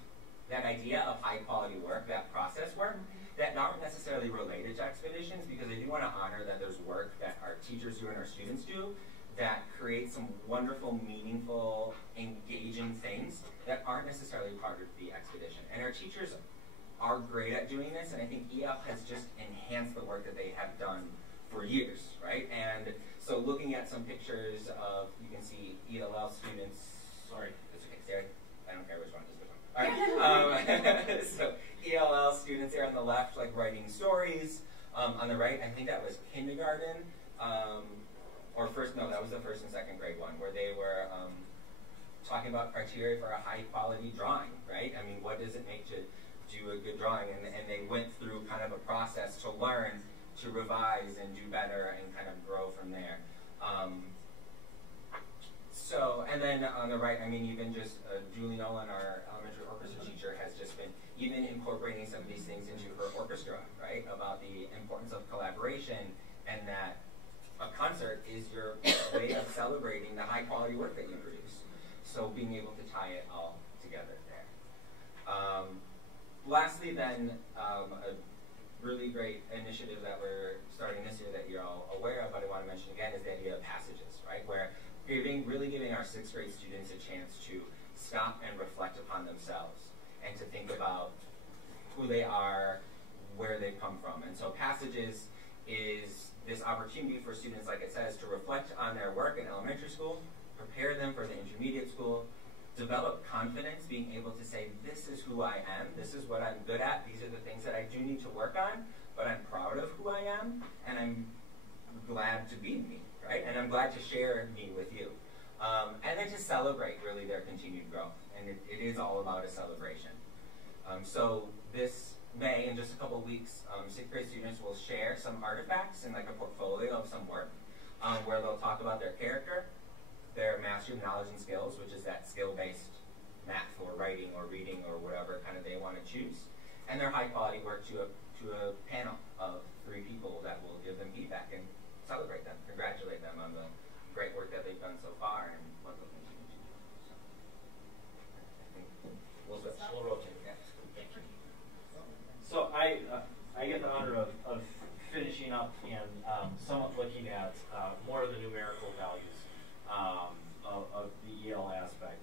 that idea of high quality work, that process work, that aren't necessarily related to expeditions, because I do want to honor that there's work that our teachers do and our students do that create some wonderful, meaningful, engaging things that aren't necessarily part of the expedition. And our teachers are great at doing this, and I think EF has just enhanced the work that they have done for years, right? And so looking at some pictures of, you can see ELL students, sorry, it's okay, Sarah, I don't care which one, just which one. All right, so ELL students there on the left, writing stories. On the right, I think that was kindergarten, or that was the first and second grade one, where they were talking about criteria for a high quality drawing, right? What does it make to do a good drawing? And they went through kind of a process to learn, to revise and do better and kind of grow from there. And then on the right, even just Julie Nolan, our elementary orchestra teacher, has just been even incorporating some of these things into her orchestra, right? About the importance of collaboration, and that a concert is your way of celebrating the high quality work that you produce. So being able to tie it all together there. Lastly then, a really great initiative that we're starting this year that you're all aware of, but I want to mention again, is the idea of passages, right? Where really giving our 6th grade students a chance to stop and reflect upon themselves and to think about who they are, where they've come from. And so passages is this opportunity for students, like it says, to reflect on their work in elementary school, prepare them for the intermediate school, develop confidence, being able to say, this is who I am, this is what I'm good at, these are the things that I do need to work on, but I'm proud of who I am, and I'm glad to be me, right? right? And I'm glad to share me with you. And then to celebrate really their continued growth. And it is all about a celebration. So this May, in just a couple of weeks, 6th grade students will share some artifacts and like a portfolio of some work where they'll talk about their character, their mastery of knowledge and skills, which is that skill-based math or writing or reading or whatever kind of they want to choose, and their high-quality work to a panel of 3 people that will give them feedback and celebrate them, congratulate them on the great work that they've done so far and what they'll continue to do. So, I think we'll switch. We'll rotate. Yeah. So I get the honor of finishing up and somewhat looking at more of the numerical values of the EL aspect.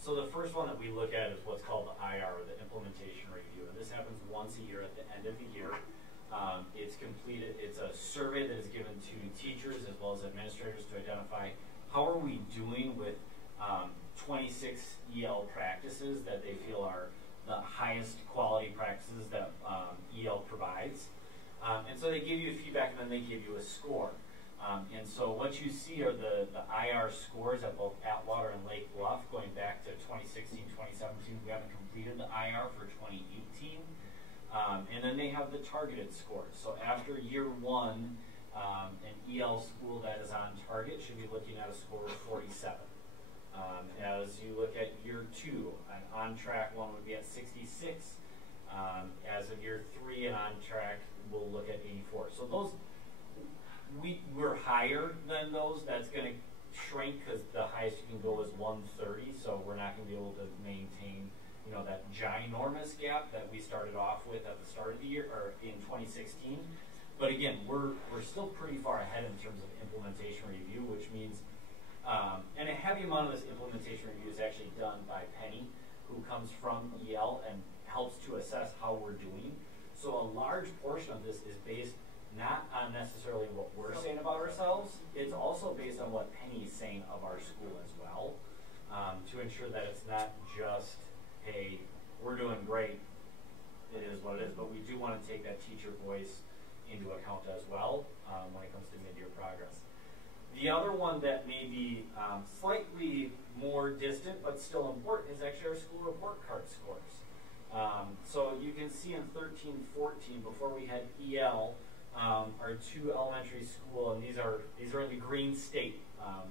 So the first one that we look at is what's called the IR, or the implementation review, and this happens once a year at the end of the year. It's completed. It's a survey that is given to teachers as well as administrators to identify how are we doing with 26 EL practices that they feel are the highest quality practices that EL provides. And so they give you feedback and then they give you a score. And so what you see are the IR scores at both Atwater and Lake Bluff going back to 2016, 2017. We haven't completed the IR for 2018. And then they have the targeted scores. So after year 1, an EL school that is on target should be looking at a score of 47. As you look at year 2, an on-track one would be at 66. As of year 3, an on-track will look at 84. So those, we're higher than those. That's going to shrink because the highest you can go is 130. So we're not going to be able to maintain, you know, that ginormous gap that we started off with at the start of the year, or in 2016. But again, we're still pretty far ahead in terms of implementation review, which means, and a heavy amount of this implementation review is actually done by Penny, who comes from EL and helps to assess how we're doing. So a large portion of this is based not on necessarily what we're saying about ourselves, it's also based on what Penny is saying of our school as well, to ensure that it's not just, hey, we're doing great, it is what it is, but we do want to take that teacher voice into account as well when it comes to mid-year progress. The other one that may be slightly more distant but still important is actually our school report card scores. So you can see in 13-14, before we had EL, our 2 elementary school, and these are in the green state.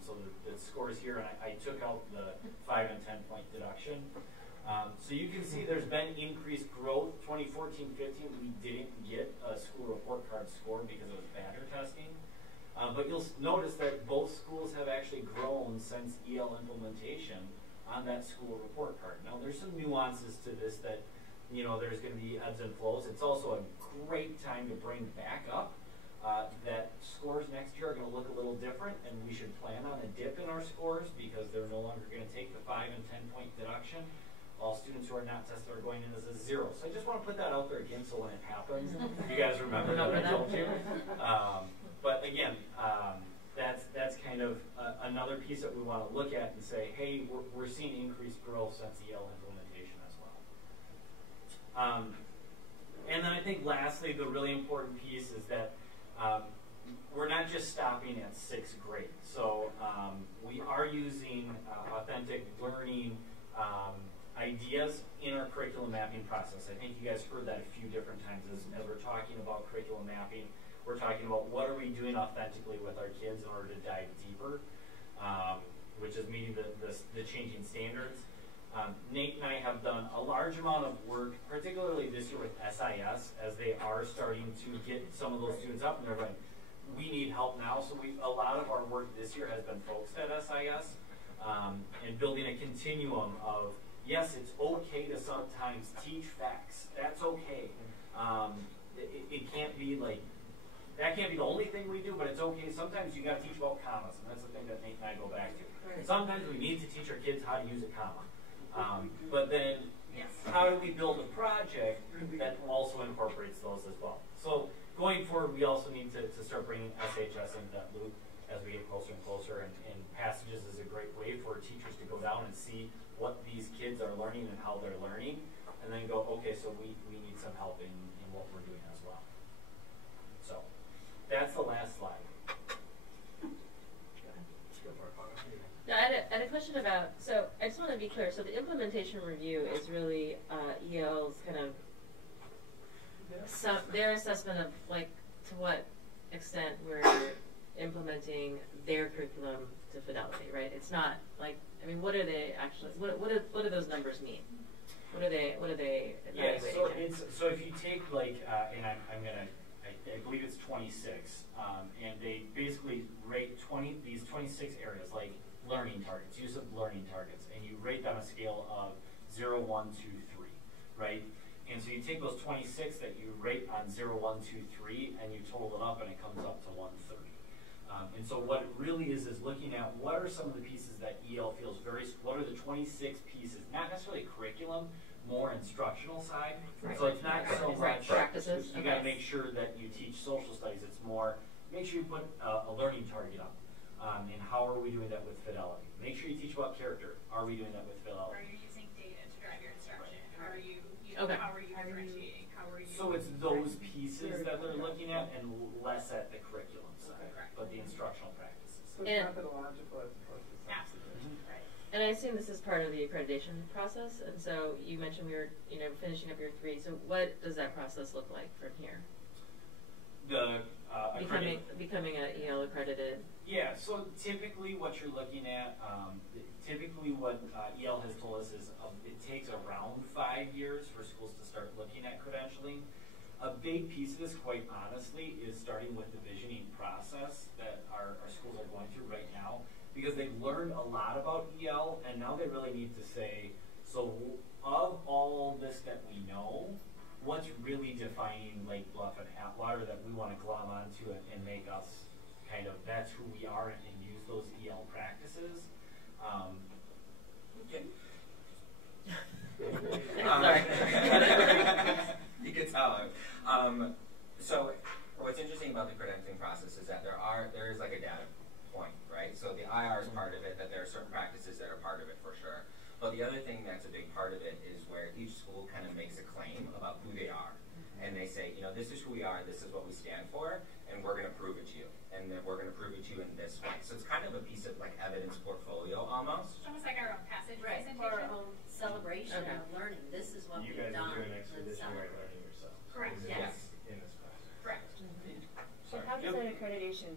So the scores here, and I took out the 5 and 10 point deduction. So you can see there's been increased growth. 2014-15, we didn't get a school report card score because it was Badger testing. But you'll notice that both schools have actually grown since EL implementation on that school report card. Now there's some nuances to this that, you know, there's going to be ebbs and flows. It's also a great time to bring back up that scores next year are going to look a little different, and we should plan on a dip in our scores because they're no longer going to take the 5 and 10 point deduction. All students who are not tested are going in as a 0. So I just want to put that out there again so when it happens, you guys remember that I told you. But again, that's kind of another piece that we want to look at and say, hey, we're seeing increased growth since EL implementation as well. And then I think lastly, the really important piece is that we're not just stopping at 6th grade. So we are using authentic learning ideas in our curriculum mapping process. I think you guys heard that a few different times as we're talking about curriculum mapping. We're talking about what are we doing authentically with our kids in order to dive deeper, which is meeting the changing standards. Nate and I have done a large amount of work, particularly this year with SIS, as they are starting to get some of those students up and they're going, we need help now. So a lot of our work this year has been focused at SIS and building a continuum of, yes, it's okay to sometimes teach facts. That's okay. It can't be like, that can't be the only thing we do, but it's okay. Sometimes you got to teach about commas, and that's the thing that Nate and I go back to. Sometimes we need to teach our kids how to use a comma. But then, how do we build a project that also incorporates those as well? So going forward, we also need to start bringing SHS into that loop as we get closer and closer. And Passages is a great way for teachers to go down and see what these kids are learning and how they're learning, and then go, okay, so we need some help in what we're doing as well. So that's the last slide. question about, so I just want to be clear, so the implementation review is really EL's kind of, their assessment of like to what extent we're implementing their curriculum to fidelity, right? It's not like, I mean, what are they actually, what do those numbers mean? What are they evaluating? Yeah, so if you take like, and I believe it's 26, and they basically rate 26 areas, like learning targets, use of learning targets, and you rate them on a scale of 0, 1, 2, 3, right? And so you take those 26 that you rate on 0, 1, 2, 3, and you total it up, and it comes up to 130. And so what it really is looking at what are some of the pieces that EL feels what are the 26 pieces, not necessarily curriculum, more instructional side. Right. So it's not so much practices. You got to make sure that you teach social studies. It's more make sure you put a learning target up, and how are we doing that with fidelity? Make sure you teach about character. Are we doing that with fidelity? Are you using data to drive your instruction? Are you okay. How are you differentiating? How are you? So it's those pieces that they're looking at, and less at the curriculum side, but the instructional practices. So it's methodological as opposed to Absolutely. Right. And I assume this is part of the accreditation process, and so you mentioned we were, finishing up your 3. So what does that process look like from here? The becoming a EL accredited. Yeah. So typically, what you're looking at, typically what EL has told us is it takes around 5 years for schools to start looking at credentialing. A big piece of this, quite honestly, is starting with the visioning process that our schools are going through right now, because they've learned a lot about EL, and now they really need to say, so of all this that we know, what's really defining Lake Bluff and Atwater that we want to glom onto and make us kind of, that's who we are, and use those EL practices. You can tell. So what's interesting about the credentialing process is that there is like a data point, right? So the IR is part of it, that there are certain practices that are part of it for sure. But the other thing that's a big part of it is where each school kind of makes a claim about who they are. And they say, this is who we are, this is what we stand for, and we're going to prove it to you. And then we're going to prove it to you in this way. So it's kind of a piece of like evidence portfolio almost. It's almost like our own passage Right, presentation. for our own celebration Okay. of learning. This is what You we've guys done. are doing Let's expeditionary celebrate. learning yourself. Correct. Yes. In this class. Correct. So how does that accreditation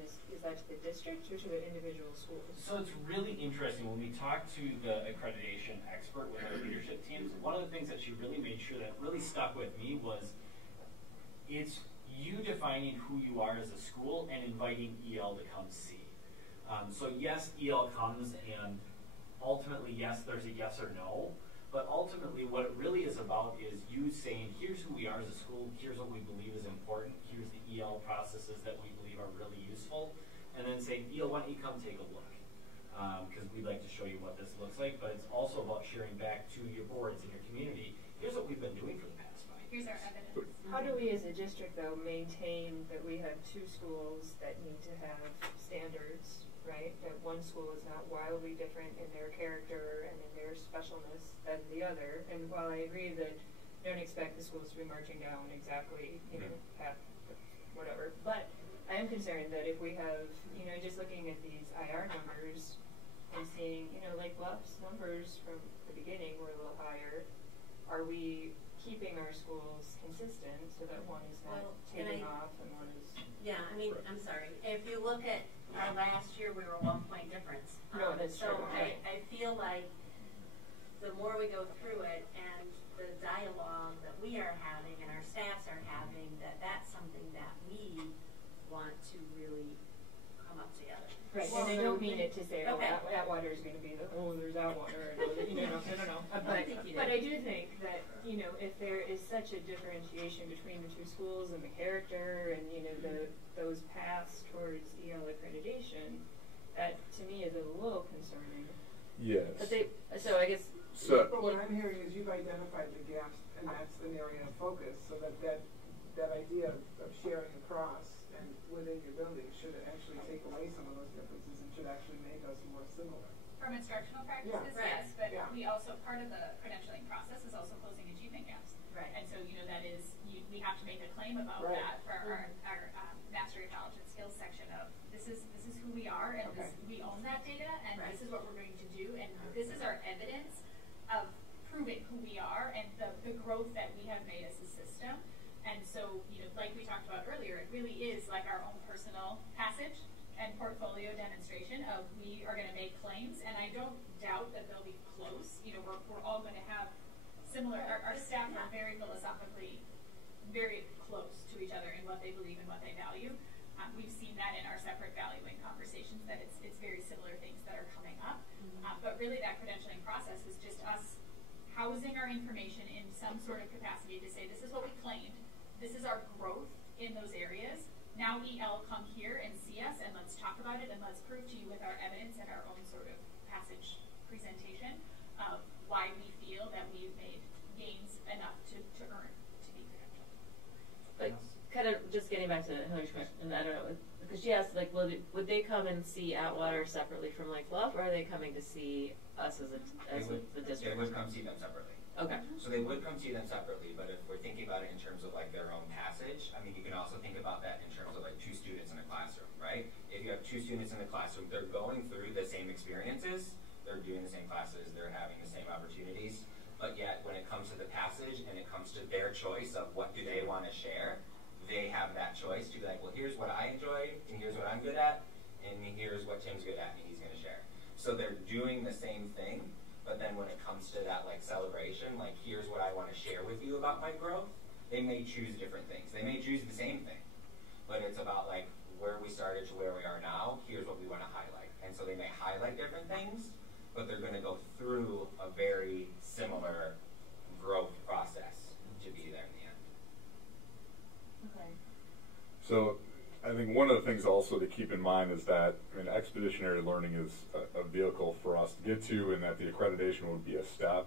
is that to the district or to the individual schools? So it's really interesting when we talk to the accreditation expert with our leadership teams. One of the things that she really made sure that really stuck with me was it's you defining who you are as a school and inviting EL to come see. So yes, EL comes, and ultimately, yes, there's a yes or no. But ultimately, what it really is about is you saying, here's who we are as a school, here's what we believe is important, here's the EL processes that we believe are really useful, and then saying, EL, why don't you come take a look? Because we'd like to show you what this looks like, but it's also about sharing back to your boards and your community, here's what we've been doing for the past 5 years. Here's our evidence. How do we as a district, though, maintain that we have 2 schools that need to have standards, right? That one school is not wildly different in their character and in their specialness than the other. And while I agree that don't expect the schools to be marching down exactly, path, whatever, but I am concerned that if we have, just looking at these IR numbers and seeing, Lake Bluff's numbers from the beginning were a little higher, are we keeping our schools consistent so that one is not taking off and one is... Yeah, I'm sorry. If you look at our last year, we were 1 point difference. No, that's so true. I feel like the more we go through it and the dialogue that we are having and our staffs are having, that's something that we want to really come up together. Right, Well, and I don't mean it to say, okay. Atwater is going to be there's Atwater, no. But I do think that, if there is such a differentiation between the 2 schools and the character and, those paths towards EL accreditation, that to me is a little concerning. Yes. But so I guess. But what I'm hearing is you've identified the gaps, and that's an area of focus, so that idea of sharing across and within your building should actually take away some of those differences and should actually make us more similar. From instructional practices, Yeah. yes, but Yeah. we also, part of the credentialing process is also closing achievement gaps. Right. And so, that is, we have to make a claim about Right. that for our mastery of knowledge and skills section of, this is who we are, and we own that data, and this is what we're going to do, and this is our evidence of proving who we are and the growth that we have made as a system. And so, like we talked about earlier, it really is like our own personal passage and portfolio demonstration of we are going to make claims, and I don't doubt that they'll be close. We're all going to have similar, our staff are very philosophically very close to each other in what they believe and what they value. We've seen that in our separate valuing conversations, that it's very similar things that are coming up. But really that credentialing process is just us housing our information in some sort of capacity to say, this is what we claimed, this is our growth in those areas. Now EL, come here and see us, and let's talk about it, and let's prove to you with our evidence and our own sort of passage presentation of why we feel that we've made gains enough to earn to be credentialed. Like, kind of just getting back to Hillary's question, and I don't know, because she asked, like, would they come and see Atwater separately from Lake Bluff, or are they coming to see us as the district? They would come see them separately. Okay. So they would come see them separately, but if we're thinking about it in terms of like their own passage, I mean, you can also think about that in terms of like 2 students in a classroom, right? If you have 2 students in the classroom, they're going through the same experiences, they're doing the same classes, they're having the same opportunities, but yet when it comes to the passage and it comes to their choice of what do they want to share, they have that choice to be like, well, here's what I enjoy, and here's what I'm good at, and here's what Tim's good at, and he's going to share. So they're doing the same thing, but then when it comes to that like celebration, like here's what I want to share with you about my growth, they may choose different things. They may choose the same thing, but it's about like where we started to where we are now, here's what we want to highlight. And so they may highlight different things, but they're going to go through a very similar growth process to be there in the end. Okay. So I think one of the things also to keep in mind is that expeditionary learning is a vehicle for us to get to, and that the accreditation would be a step.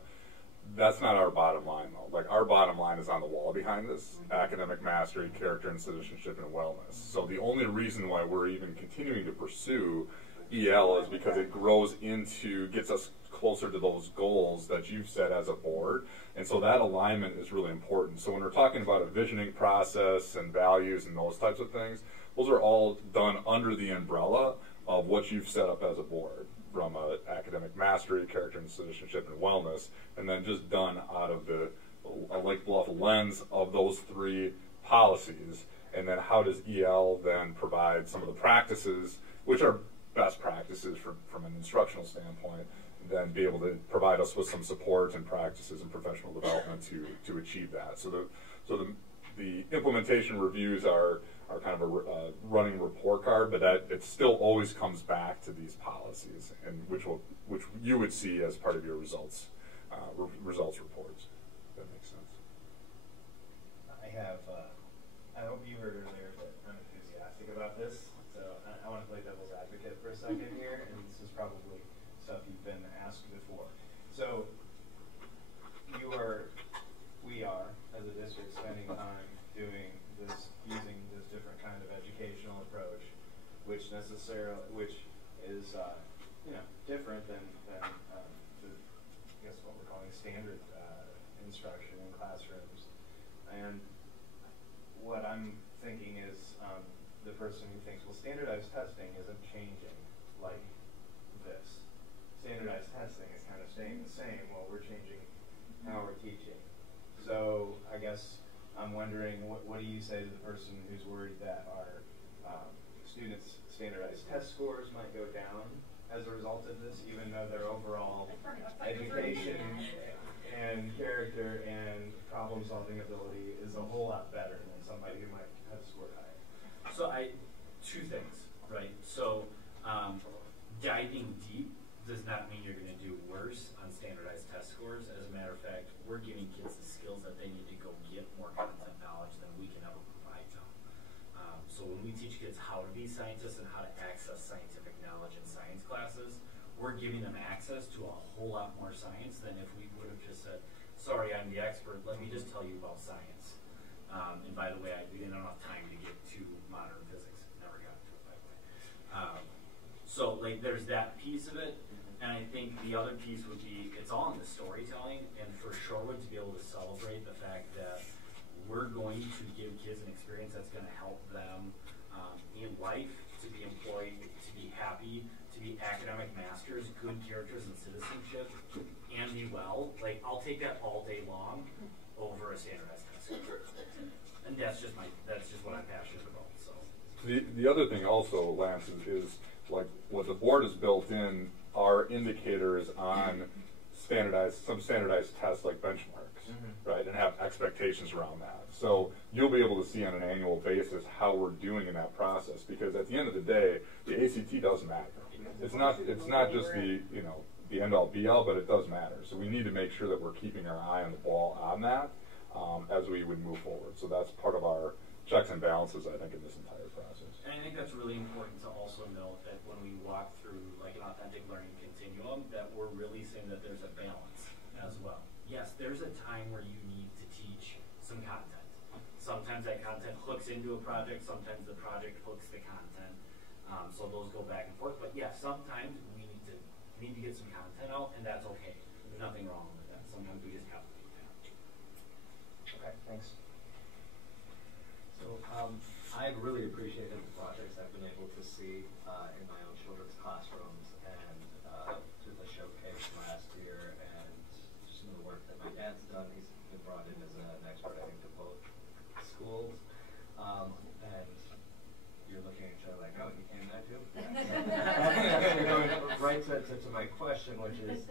That's not our bottom line, though. Like, our bottom line is on the wall behind this: academic mastery, character and citizenship, and wellness. So the only reason why we're even continuing to pursue EL is because it grows into, gets us closer to those goals that you've set as a board. And so that alignment is really important. So when we're talking about a visioning process and values and those types of things, those are all done under the umbrella of what you've set up as a board, from academic mastery, character and citizenship, and wellness, and then just done out of the Lake Bluff lens of those 3 policies. And then how does EL then provide some of the practices, which are best practices from an instructional standpoint, then be able to provide us with some support and practices and professional development to achieve that. So the implementation reviews are kind of a running report card, but that it still always comes back to these policies, and which you would see as part of your results reports. If that makes sense. I hope you heard earlier that I'm enthusiastic about this, so I want to play devil's advocate for a second here, and this is probably stuff you've been asked before. So we are, as a district, spending time doing this, using this different kind of educational approach, which is different than I guess what we're calling standard instruction in classrooms. And what I'm thinking is the person who thinks, well, standardized testing isn't changing like this. Standardized testing is kind of staying the same while we're changing how we're teaching. So I guess I'm wondering, what do you say to the person who's worried that our students' standardized test scores might go down as a result of this, even though their overall education and character and problem-solving ability is a whole lot better than somebody who might have scored higher? So 2 things, right? So diving deep does not mean you're going to do worse on standardized test scores. As a matter of fact, we're giving kids the skills that they need to go get more content knowledge than we can ever provide them. So when we teach kids how to be scientists and how to access scientific knowledge in science classes, we're giving them access to a whole lot more science than if we would have just said, sorry, I'm the expert, let me just tell you about science. And by the way, we didn't have enough time to get to modern physics. Never got to it, by the way. So like, there's that piece of it. And I think the other piece would be, it's all in the storytelling, and for Shorewood to be able to celebrate the fact that we're going to give kids an experience that's going to help them in life, to be employed, to be happy characters and citizenship and be well, like I'll take that all day long over a standardized test. And that's just what I'm passionate about. So the other thing also, Lance, is like what the board has built in are indicators on some standardized tests like benchmarks, right, and have expectations around that. So you'll be able to see on an annual basis how we're doing in that process, because at the end of the day, the ACT does matter. It's not just the the end all be all, but it does matter. So we need to make sure that we're keeping our eye on the ball on that as we would move forward. So that's part of our checks and balances, I think, in this entire process. And I think that's really important to also note that when we walk through like an authentic learning continuum, that we're really saying that there's a balance as well. Yes, there's a time where you need to teach some content. Sometimes that content hooks into a project, sometimes the project hooks the content. So those go back and forth. But yeah, sometimes we need to get some content out, and that's okay. There's nothing wrong with that. Sometimes we just have to do that. Okay, thanks. So I've really appreciated the projects I've been able to see in my own children's classrooms and through the showcase last year, and just some of the work that my dad's done. He's been brought in as an expert, I think, to both schools. And you're looking at each other like, oh, you came that too? Going right to my question, which is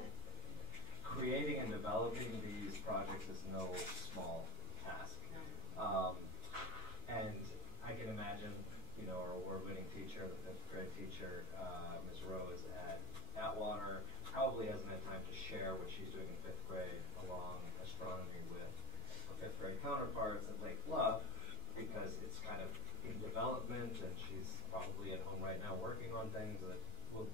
creating and developing these projects is no small task. And I can imagine, our award-winning teacher, the 5th grade teacher, Ms. Rose at Atwater, probably hasn't had time to share what she's doing in 5th grade along astronomy with her 5th grade counterparts at Lake Bluff, because it's kind of in development, and she's probably at home right now working on things that will,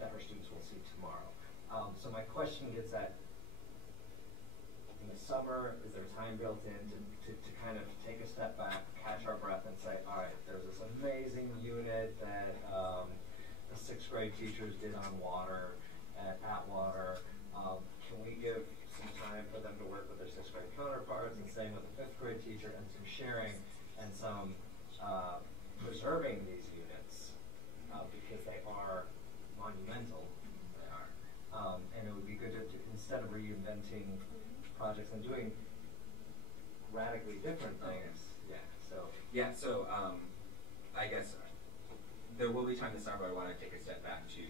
that her students will see tomorrow. So my question gets at, in the summer, is there time built in to kind of take a step back, catch our breath, and say, all right, there's this amazing unit that the 6th grade teachers did on water at Atwater. Can we give some time for them to work with their 6th grade counterparts, and same with the 5th grade teacher, and some sharing and some preserving these units because they are monumental. They are. And it would be good to instead of reinventing projects and doing radically different things. So I guess there will be time this summer, but I want to take a step back to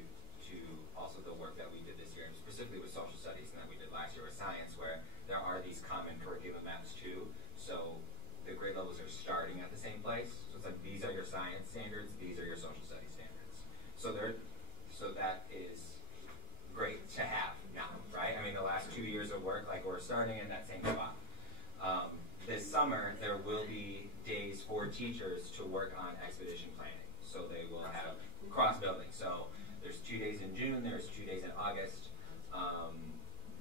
also the work that we did this year, and specifically with social studies, and that we did last year with science, where there are these common curriculum maps too. So the grade levels are starting at the same place. So it's like, these are your science standards, these are your social studies standards. So that is great to have now, right? I mean, the last 2 years of work, like, we're starting in that same spot. This summer, there will be days for teachers to work on expedition planning. So they will have cross-building. So there's 2 days in June, there's 2 days in August.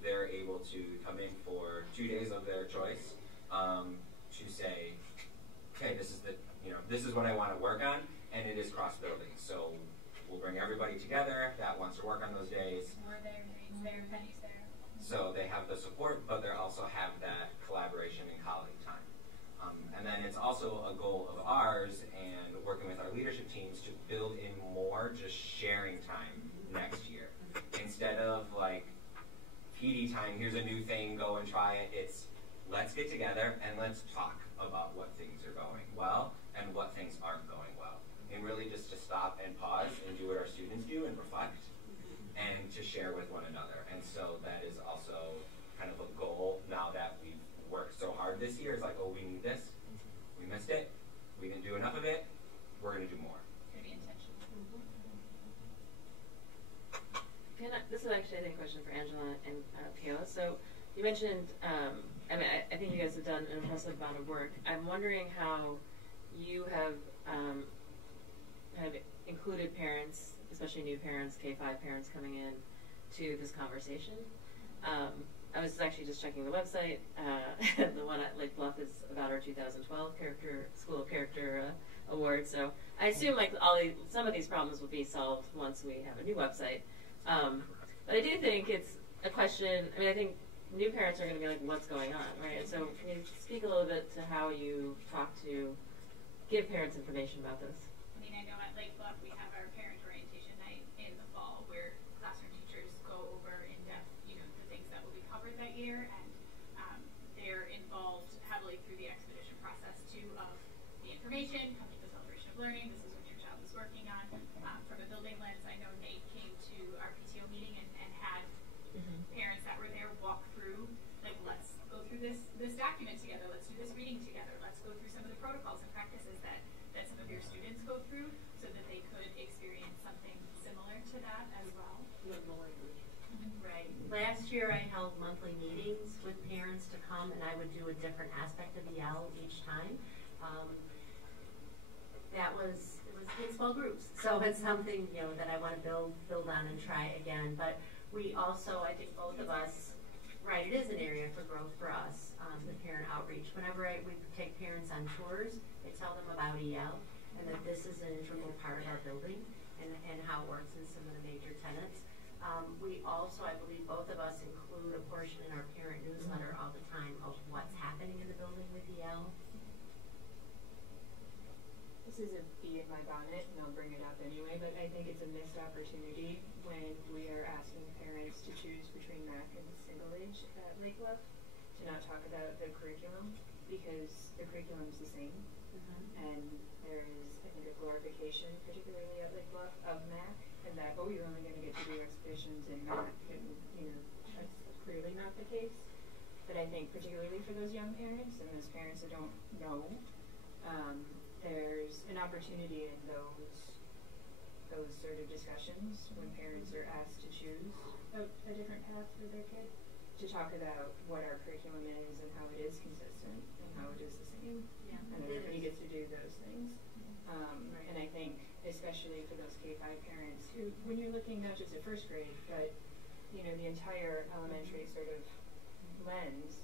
They're able to come in for 2 days of their choice to say, okay, this is what I want to work on, and it is cross-building. So we'll bring everybody together that wants to work on those days. We're there, Nate's there, Penny's there. So they have the support, but they also have that collaboration and colleague time. And then it's also a goal of ours, and working with our leadership teams, to build in more just sharing time next year. Instead of like PD time, here's a new thing, go and try it. It's let's get together and let's talk about what things are going well and what things aren't going well. And really just to stop and pause and do what our students do and reflect and to share with one another. And so that is also kind of a goal now that we've worked so hard this year. It's like, oh, we need this. We missed it. We didn't do enough of it. We're going to do more. It's going to be intentional. This is actually, I think, a question for Angela and Kayla. So you mentioned, I think you guys have done an impressive amount of work. I'm wondering how you have included parents, especially new parents, K-5 parents coming in to this conversation. I was actually just checking the website. The one at Lake Bluff is about our 2012 School of Character Award. So I assume like some of these problems will be solved once we have a new website. But I do think it's a question. I think new parents are going to be like, what's going on, right? And so can you speak a little bit to how you give parents information about this? I know at Lake Bluff we have our parent orientation night fall, where classroom teachers go over in depth, you know, the things that will be covered that year, and they're involved heavily through the expedition process too of the information, coming to the celebration of learning, this is what your child is working on. From a building lens, I know Nate came to our PTO meeting and had parents that were there walk through, like, let's go through this document together, let's do this reading together, let's go through some of the protocols and practices that some of your students go through, so that they could experience something similar to that as well. Right. Last year I held monthly meetings with parents to come, and I would do a different aspect of EL each time. It was in small groups, so it's something, you know, that I want to build on and try again. But we also, I think both of us, right, it is an area for growth for us, the parent outreach. Whenever we take parents on tours, I tell them about EL and that this is an integral part of our building and how it works in some of the major tenants. We also, I believe both of us include a portion in our parent newsletter all the time of what's happening in the building with EL. This is a bee in my bonnet, and I'll bring it up anyway, but I think it's a missed opportunity when we are asking parents to choose between MAC and single age at Lake Bluff to not talk about the curriculum, because the curriculum's the same. And there is, I think, a glorification, particularly at Lake Bluff, of MAC, and that, oh, you're only going to get to do expeditions in MAC, and, you know, that's clearly not the case. But I think particularly for those young parents and those parents that don't know, there's an opportunity in those sort of discussions when parents are asked to choose a different path for their kid, to talk about what our curriculum is and how it is consistent and how it is the same. Yeah, and everybody gets to do those things. Right. And I think especially for those K-5 parents who, when you're looking not just at first grade, but you know, the entire elementary sort of lens,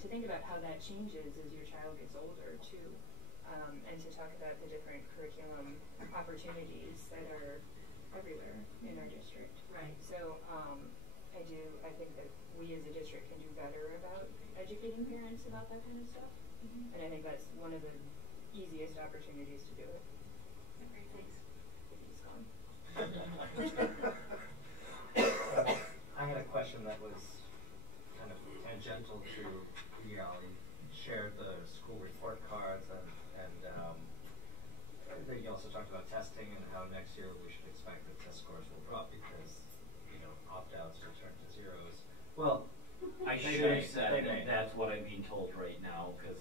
to think about how that changes as your child gets older too, and to talk about the different curriculum opportunities that are everywhere in our district. Right. So I think that we as a district can do better about educating parents about that kind of stuff. And I think that's one of the easiest opportunities to do it. Great, thanks. He's gone. I had a question that was kind of tangential to EL. You shared the school report cards, and I think you also talked about testing and how next year we should expect that test scores will drop because, you know, opt-outs will turn to zeros. Well, I should have said that that's what I'm being told right now, because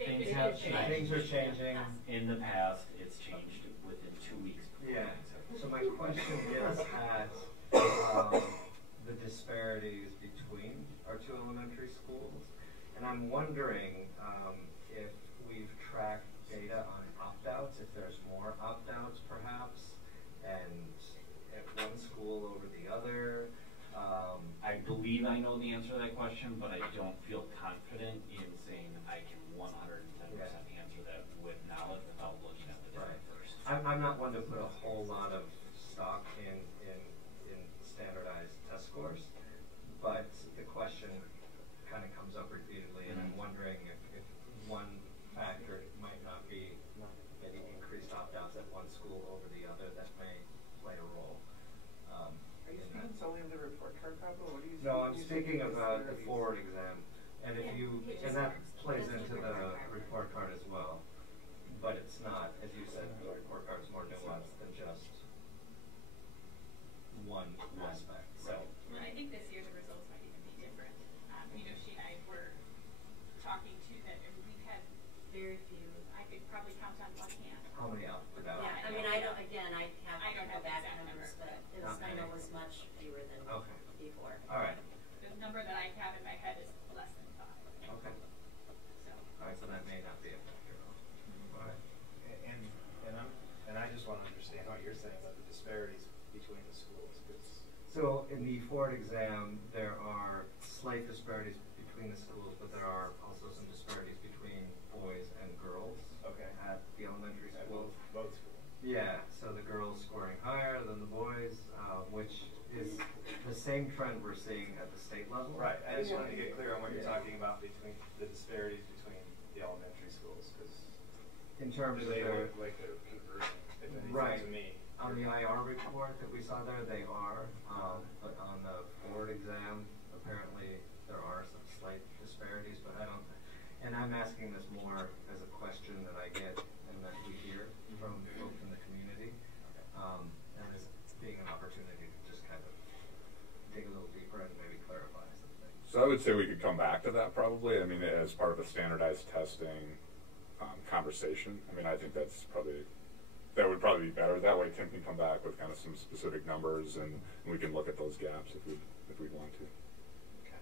things have changed. Things are changing. In the past, it's changed within 2 weeks. Yeah. So my question is at the disparities between our two elementary schools, and I'm wondering if we've tracked data on opt-outs, if there's more opt-outs perhaps, and at one school over the other. I believe I know the answer to that question, but I don't feel confident in saying I can 110% answer that with knowledge without looking at the data first. I'm not one to put a whole lot of stock in standardized test scores, but the question kind of comes up repeatedly, and I'm wondering if one factor might not be getting increased opt-outs at one school over the other that may play a role. Are you speaking solely of the report card problem? Or do you No, I'm speaking about the forward exam, and and that plays into the report card as well, but it's not, as you said, the report card is more nuanced than just one aspect. So, And I think this year the results might even be different. You know, she and I were talking to that, and we've had very few. I could probably count on one hand. how many opted out? Yeah, I mean, I don't I don't go have the back exact numbers, number. but I know it was much fewer than before. All right. The number that I have in my head is less than 5. Okay. So. All right, so that may not be a factor. All right. And I just want to understand what you're saying about the disparities between the schools. So in the forward exam, there are slight disparities between the schools, but there are also some disparities between boys and girls. Okay. At the elementary schools. Both schools. Yeah. So the girls scoring higher than the boys, which is the same trend we're seeing at the state level. Right. I just wanted to get clear on what you're talking about between the disparities between the elementary schools, because in terms of they their look like they're converging, if anything, right. to me. on the IR report that we saw there, they are, but on the board exam, apparently there are some slight disparities, but I don't, and I'm asking this more as a question that I get and that we hear from folks in the community, and as being an opportunity to just kind of dig a little deeper and maybe clarify some things. So I would say we could come back to that probably. I mean, as part of a standardized testing conversation. I mean, I think that would probably be better. That way Tim can come back with kind of some specific numbers and we can look at those gaps if we'd want to. Okay.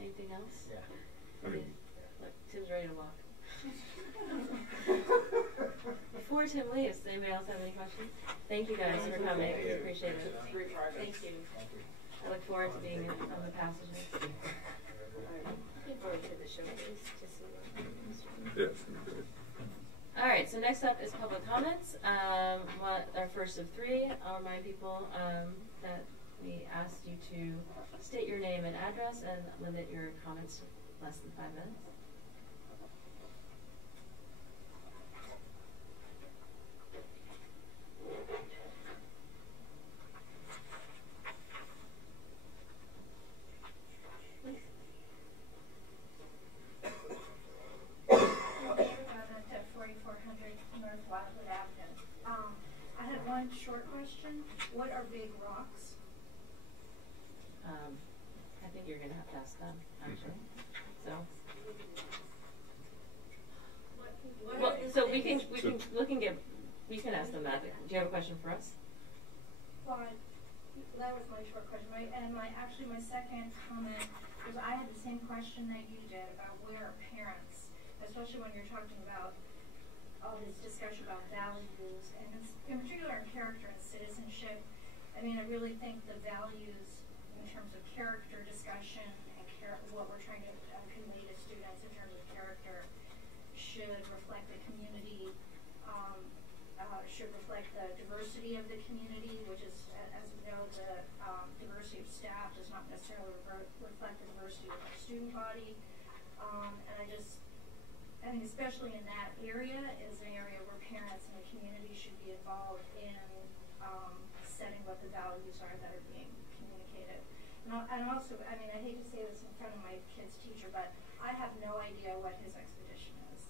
Anything else? Yeah. I mean, Look, Tim's ready to walk. Before Tim leaves, does anybody else have any questions? Thank you guys for coming. We appreciate it. Great progress. Thank you. I look forward to being on the passages. Looking forward to the showcase to see what yes. All right, so next up is public comments. Our first of three. I'll remind people that we asked you to state your name and address and limit your comments to less than 5 minutes. Short question, what are big rocks? I think you're gonna have to ask them, actually. So, we can ask them that. Do you have a question for us? Well, that was my short question, right? And my second comment was I had the same question that you did about where are parents, especially when you're talking about all this discussion about values, and in particular in character and citizenship. I mean, I really think the values in terms of character discussion and what we're trying to convey to students in terms of character should reflect the community, should reflect the diversity of the community, which is, as we know, the diversity of staff does not necessarily reflect the diversity of our student body. And I think especially in that area is an area where parents and the community should be involved in setting what the values are that are being communicated. And also, I mean, I hate to say this in front of my kid's teacher, but I have no idea what his expedition is.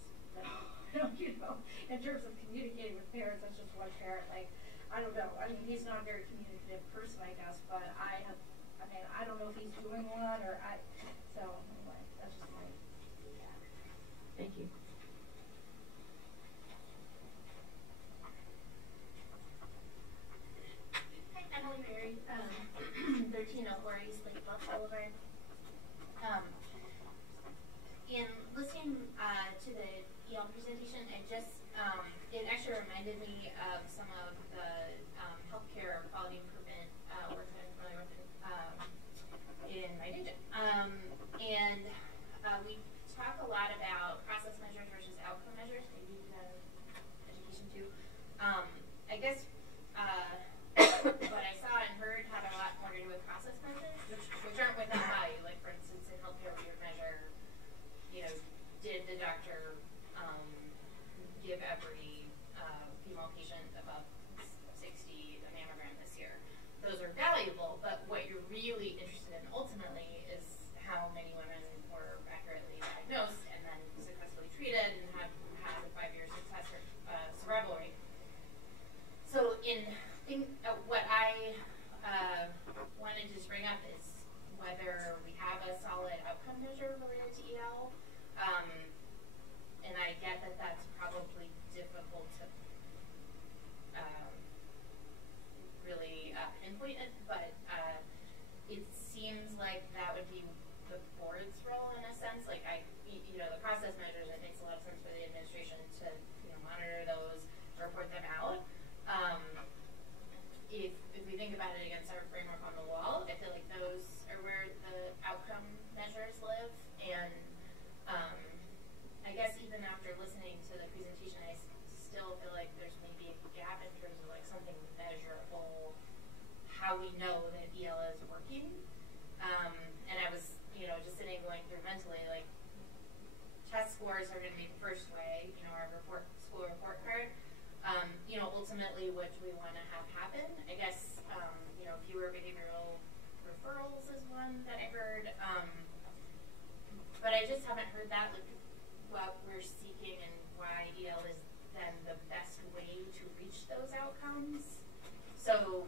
You know, in terms of communicating with parents, that's just one parent. Like, I don't know. I mean, he's not a very communicative person, I guess, but I don't know if he's doing one so anyway, that's just my. Thank you. Hi, Emily Berry, 1304 East Lake Bluff Boulevard. In listening to the EL presentation, it actually reminded me of some of the healthcare quality improvement work that I'm familiar with in my division. And we talk a lot about process measures versus outcome measures, maybe education too. I guess what I saw and heard had a lot more to do with process measures, which aren't without value. Like, for instance, in healthcare, we would measure, did the doctor give every female patient above 60 a mammogram this year? Those are valuable, but what you're really interested in ultimately is how many women were accurately diagnosed and then successfully treated and had a 5-year success survival rate. So what I wanted to just bring up is whether we have a solid outcome measure related to EL. And I get that that's probably difficult to really pinpoint it, but it seems like that would be the board's role in a sense. Like the process measures, it makes a lot of sense for the administration to monitor those, report them out. If we think about it against our framework on the wall, I feel like those are where the outcome measures live. And I guess even after listening to the presentation, I still feel like there's maybe a gap in terms of like something measurable, how we know that EL is working. And I was, just sitting going through mentally, like, test scores are going to be the first way, our reports school report card. You know, ultimately, what do we want to have happen? I guess, you know, fewer behavioral referrals is one that I heard. But I just haven't heard that, like, what we're seeking and why EL is then the best way to reach those outcomes. So,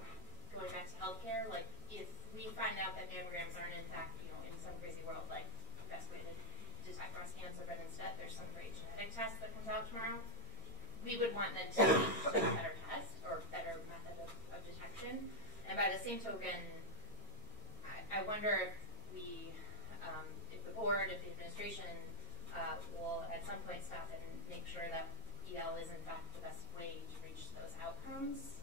going back to healthcare, like, if we find out that mammograms aren't in fact, you know, in some crazy world, like, the best way to detect breast cancer, but instead there's some great genetic test that comes out tomorrow, we would want them to change to a better test or better method of detection. And by the same token, I wonder if we, if the board, if the administration will at some point stop and make sure that EL is in fact the best way to reach those outcomes.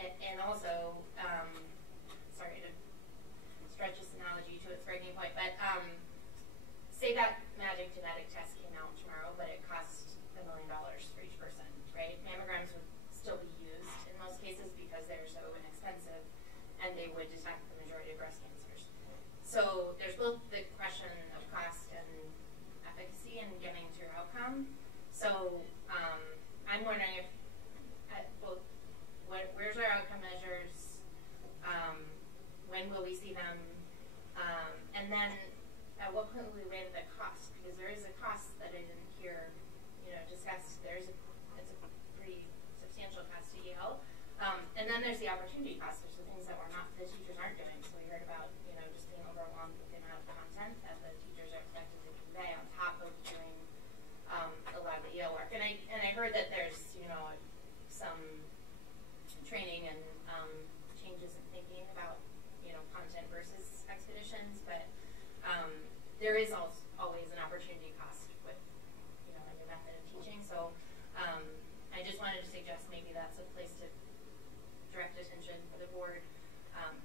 And also, sorry to stretch this analogy to its breaking point, but say that magic genetic test came out tomorrow, but it cost $1 million for each person, right? Mammograms would still be used in most cases because they're so inexpensive, and they would detect the majority of breast cancers. So there's both the question of cost and efficacy in getting to your outcome. So I'm wondering if both, where's our outcome measures? When will we see them? And then at what point will we weigh the cost? Because there is a cost that I didn't hear, you know, discussed. It's a pretty substantial cost to EL. And then there's the opportunity cost. There's the things that the teachers aren't doing. So we heard about, you know, just being overwhelmed with the amount of content that the teachers are expected to convey on top of doing a lot of the EL work. And I heard that there's, you know, some training and changes in thinking about, you know, content versus expeditions, but there is also always an opportunity cost with, you know, a new method of teaching. So I just wanted to suggest maybe that's a place to direct attention for the board,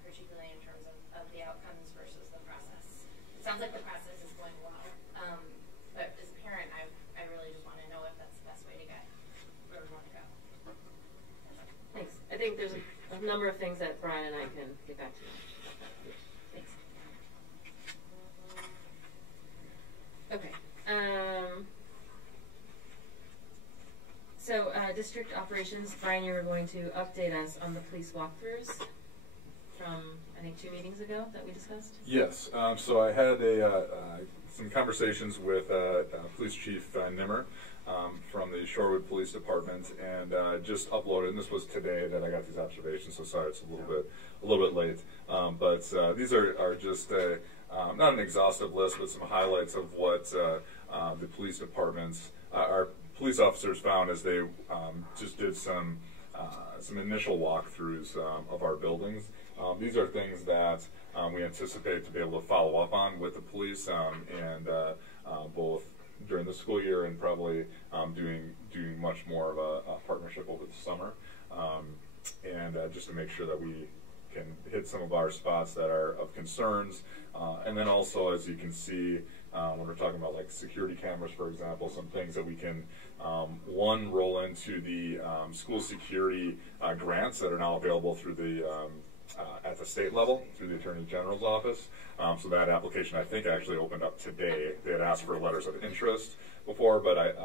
particularly in terms of the outcomes versus the process. It sounds like the process is going well, but as a parent, I really just want to know if that's the best way to get where we want to go. Thanks. I think there's a number of things that Brian and I can get back to you. Thanks. Okay. So district operations, Brian, you were going to update us on the police walkthroughs from, I think, 2 meetings ago that we discussed? Yes. So I had some conversations with Police Chief Nimmer from the Shorewood Police Department, and just uploaded. And this was today that I got these observations. So sorry, it's a little bit late. But these are just not an exhaustive list, but some highlights of what the police departments, our police officers found as they just did some initial walkthroughs of our buildings. These are things that we anticipate to be able to follow up on with the police, and both during the school year and probably doing much more of a partnership over the summer, and just to make sure that we can hit some of our spots that are of concerns, and then also, as you can see, when we're talking about like security cameras, for example, some things that we can one, roll into the school security grants that are now available through the at the state level through the Attorney General's office. So that application, I think, actually opened up today. They had asked for letters of interest before, but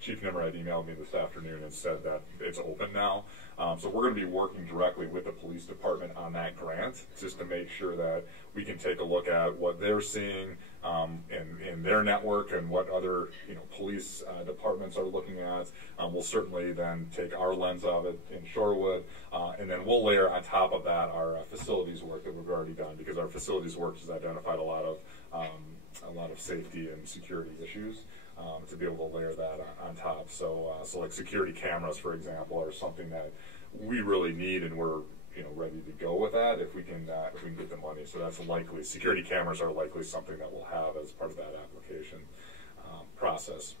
Chief Nimmer had emailed me this afternoon and said that it's open now. So we're going to be working directly with the police department on that grant, just to make sure that we can take a look at what they're seeing in their network and what other police departments are looking at. We'll certainly then take our lens of it in Shorewood, and then we'll layer on top of that our facilities work that we've already done, because our facilities work has identified a lot of safety and security issues. To be able to layer that on top. So like security cameras, for example, are something that we really need, and we're ready to go with that if we can get the money. So that's likely, security cameras are likely something that we'll have as part of that application process.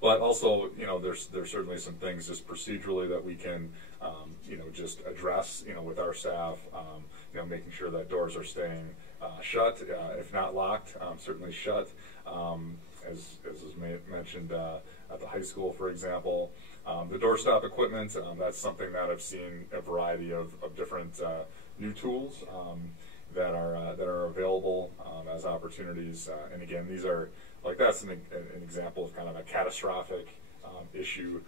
But also, there's certainly some things just procedurally that we can, just address, with our staff, making sure that doors are staying shut, if not locked, certainly shut. As was mentioned at the high school, for example, the doorstop equipment, that's something that I've seen a variety of different new tools that are available as opportunities. And again, these are, like, that's an example of kind of a catastrophic issue,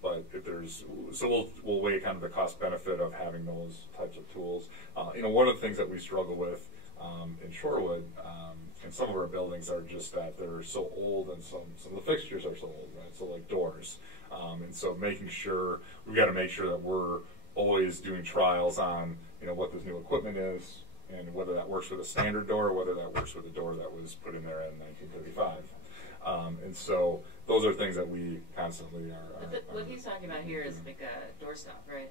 but if there's, so we'll weigh kind of the cost benefit of having those types of tools. You know, one of the things that we struggle with in Shorewood, and some of our buildings are just that they're so old, and some of the fixtures are so old, right? So like doors, and so making sure, we've got to make sure that we're always doing trials on, you know, what this new equipment is, and whether that works with a standard door, or whether that works with a door that was put in there in 1935. And so those are things that we constantly are. What he's talking about here is like a doorstop, right?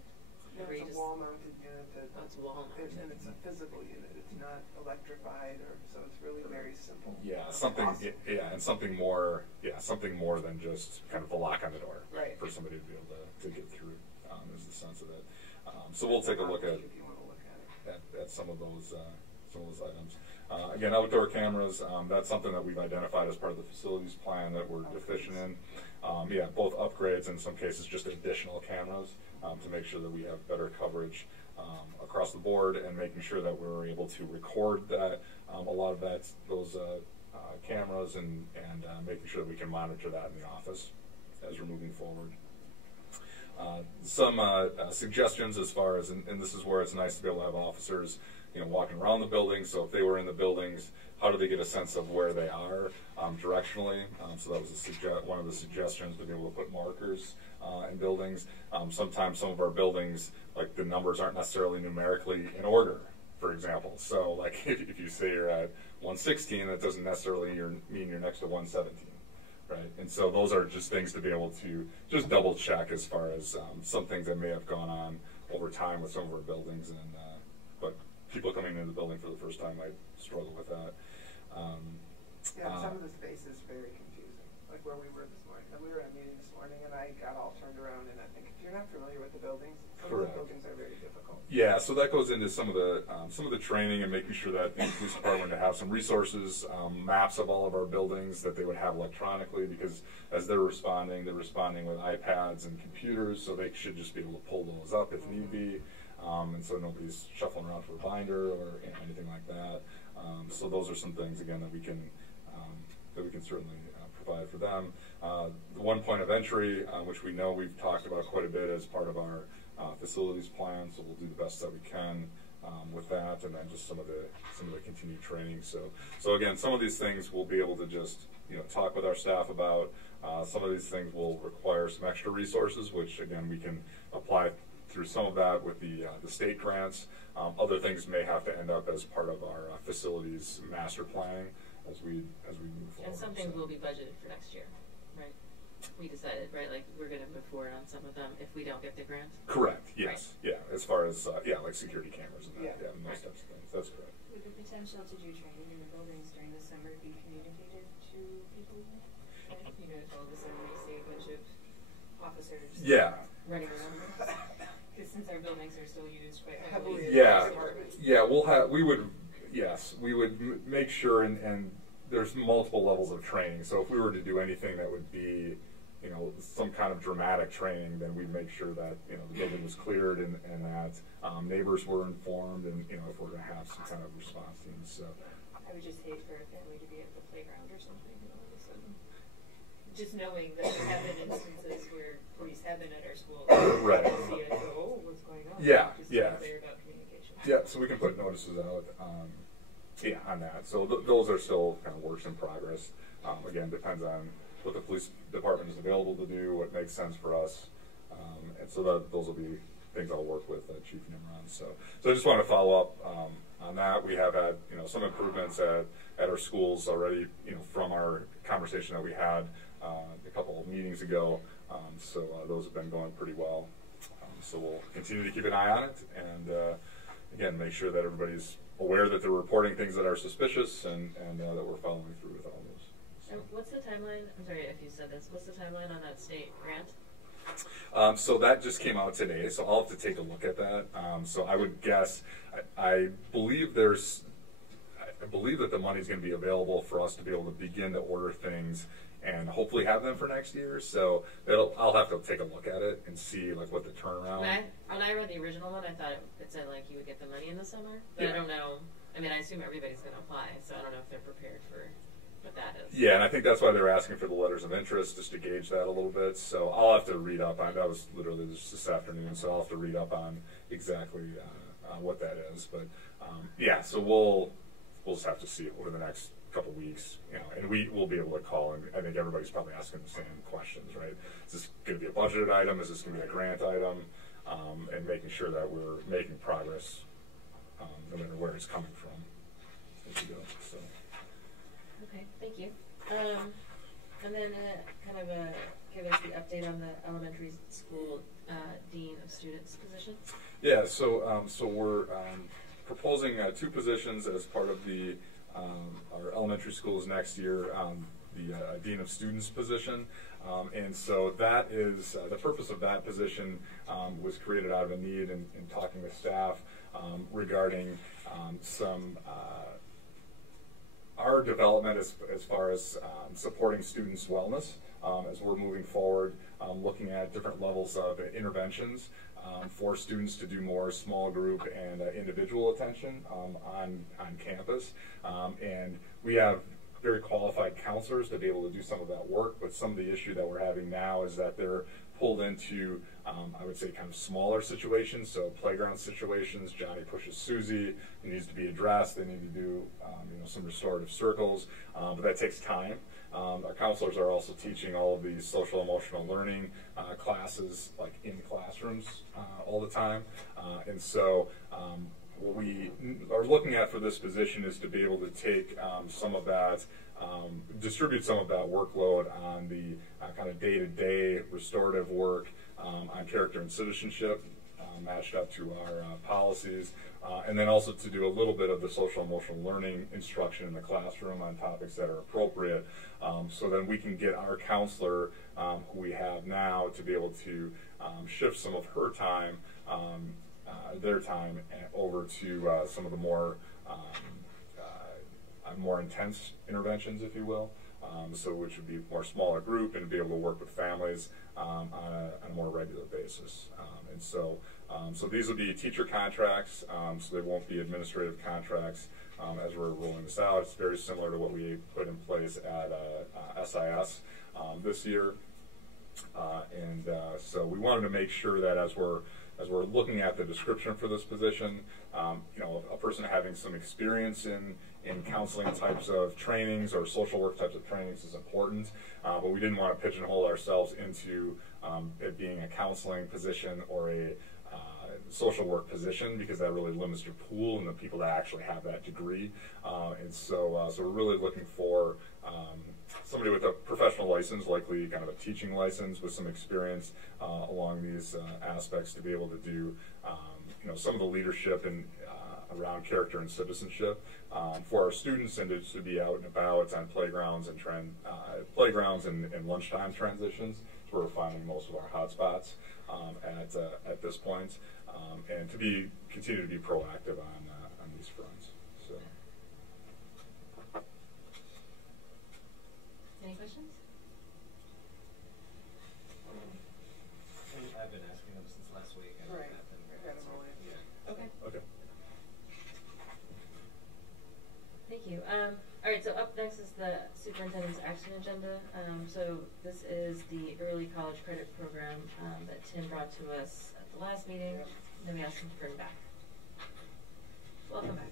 Yeah, it's a wall-mounted unit that, it's wall-mounted. and it's a physical unit. It's not electrified, or so it's really very simple. Yeah, something. Awesome. Yeah, and something more. Yeah, something more than just kind of the lock on the door, right? For somebody to be able to get through. Is the sense of it. So we'll take a look at some of those items. Again, outdoor cameras. That's something that we've identified as part of the facilities plan that we're deficient in. Yeah, both upgrades and in some cases just additional cameras to make sure that we have better coverage across the board, and making sure that we're able to record that a lot of those cameras, and making sure that we can monitor that in the office as we're moving forward. Some suggestions as far as, and this is where it's nice to be able to have officers, you know, walking around the building. So if they were in the buildings, how do they get a sense of where they are directionally? So that was one of the suggestions, to be able to put markers in buildings. Sometimes some of our buildings, like, the numbers aren't necessarily numerically in order, for example. So like if you say you're at 116, that doesn't necessarily mean you're next to 117. Right, and so those are just things to be able to just double check as far as some things that may have gone on over time with some of our buildings, and but people coming into the building for the first time might struggle with that. Yeah, some of the space is very confusing, like where we were this morning. We were at a meeting this morning, and I got all turned around, and I think if you're not familiar with the buildings, some of the buildings are very difficult. Yeah, so that goes into some of the training, and making sure that the police department to have some resources, maps of all of our buildings that they would have electronically, because as they're responding with iPads and computers, so they should just be able to pull those up if need be, and so nobody's shuffling around for a binder or anything like that. So those are some things, again, that we can certainly provide for them. The one point of entry, which we know we've talked about quite a bit as part of our facilities plan, so we'll do the best that we can with that, and then just some of the continued training. So again, some of these things we'll be able to just, you know, talk with our staff about. Some of these things will require some extra resources, which again we can apply through some of that with the state grants. Other things may have to end up as part of our facilities master planning as we move forward. And some things will be budgeted for next year, right? We decided, right, like we're going to move forward on some of them if we don't get the grant? Correct, yes. Right. Yeah, as far as, like security cameras and that, and those types of things. That's correct. Would the potential to do training in the buildings during the summer be communicated to people? You know, if all of a sudden we see a bunch of officers running around. Because since our buildings are still used quite heavily. We would make sure, and there's multiple levels of training. So if we were to do anything that would be, you know, some kind of dramatic training, then we'd make sure that, you know, the building was cleared, and that neighbors were informed, and, you know, if we're going to have some kind of response teams. So I would just hate for a family to be at the playground or something, and all of a sudden, just knowing that there have been instances where police have been at our school, right? See it, go, oh, what's going on? Yeah, just yeah. Clear about communication. Yeah, so we can put notices out. On that. So those are still kind of works in progress. Again, depends on what the police department is available to do, what makes sense for us, and so those will be things I'll work with Chief Nimrod. So I just want to follow up on that. We have had, you know, some improvements at our schools already, you know, from our conversation that we had a couple of meetings ago. So those have been going pretty well. So we'll continue to keep an eye on it, and again, make sure that everybody's aware that they're reporting things that are suspicious, and that we're following through with all those. So. And what's the timeline? I'm sorry if you said this. What's the timeline on that state grant? So that just came out today, so I'll have to take a look at that. So I would guess, I believe that the money's going to be available for us to be able to begin to order things and hopefully have them for next year. So I'll have to take a look at it and see like what the turnaround. When I read the original one, I thought it said like you would get the money in the summer, but I don't know. I mean, I assume everybody's going to apply, so I don't know if they're prepared for what that is. Yeah, and I think that's why they're asking for the letters of interest, just to gauge that a little bit. So I'll have to read up on, that was literally just this afternoon, so I'll have to read up on exactly what that is. But yeah, so we'll just have to see over the next couple weeks, you know, and we will be able to call, and I think everybody's probably asking the same questions, right? Is this going to be a budgeted item? Is this going to be a grant item? And making sure that we're making progress, no matter where it's coming from as we go. So. Okay, thank you. And then kind of give us the update on the elementary school dean of students position. Yeah, so so we're proposing 2 positions as part of the our elementary schools next year. The dean of students position, and so that is the purpose of that position was created out of a need in talking with staff regarding some our development as far as supporting students' wellness as we're moving forward, looking at different levels of interventions for students to do more small group and individual attention on campus, and we have very qualified counselors to be able to do some of that work, but some of the issue that we're having now is that they're pulled into, I would say, kind of smaller situations, so playground situations. Johnny pushes Susie, it needs to be addressed, they need to do you know, some restorative circles, but that takes time. Our counselors are also teaching all of these social emotional learning classes, like in classrooms all the time, and so what we are looking at for this position is to be able to take some of that, distribute some of that workload on the kind of day-to-day restorative work on character and citizenship, matched up to our policies, and then also to do a little bit of the social emotional learning instruction in the classroom on topics that are appropriate, so then we can get our counselor, who we have now, to be able to shift some of her time, their time over to some of the more intense interventions, if you will, so which would be more smaller group and be able to work with families on a more regular basis. And so so these will be teacher contracts, so they won't be administrative contracts as we're rolling this out. It's very similar to what we put in place at SIS this year. And so we wanted to make sure that as we're looking at the description for this position, you know, a person having some experience in counseling types of trainings or social work types of trainings is important, but we didn't want to pigeonhole ourselves into it being a counseling position or a social work position, because that really limits your pool and the people that actually have that degree. And so, so we're really looking for somebody with a professional license, likely kind of a teaching license with some experience along these aspects, to be able to do you know, some of the leadership and around character and citizenship for our students, and to be out and about on playgrounds and and lunchtime transitions. That's where we're finding most of our hotspots at this point, and to continue to be proactive on these fronts. So. Any questions? I've been asking them since last week. And Right. Yeah. Okay. Okay. Thank you. All right, so up next is the superintendent's action agenda. So this is the early college credit program that Tim brought to us at the last meeting. Then we asked him to bring back. Welcome back.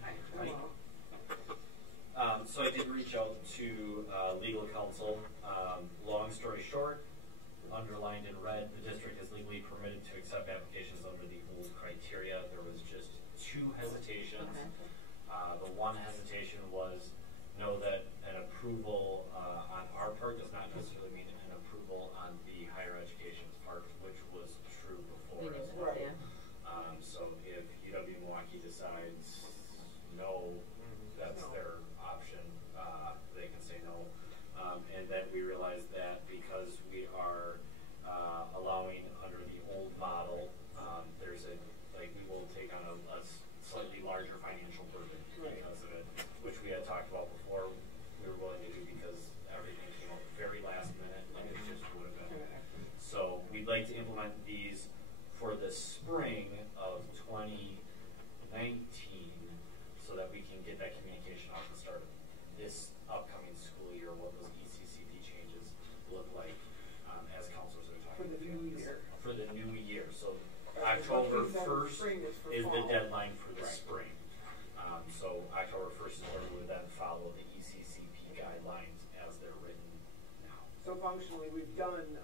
Hi. So I did reach out to legal counsel. Long story short, underlined in red, the district is legally permitted to accept applications under the old criteria. There was just 2 hesitations. Okay. The one hesitation was know that an approval on our part does not necessarily mean an approval on the higher education's part, which was true before as well. Right. So if UW Milwaukee decides no, that's their option. They can say no. And then we realized that because we are allowing under the old model, there's we will take on a slightly larger financial burden because of it, which we had talked about before. We were willing to do because everything came up very last minute.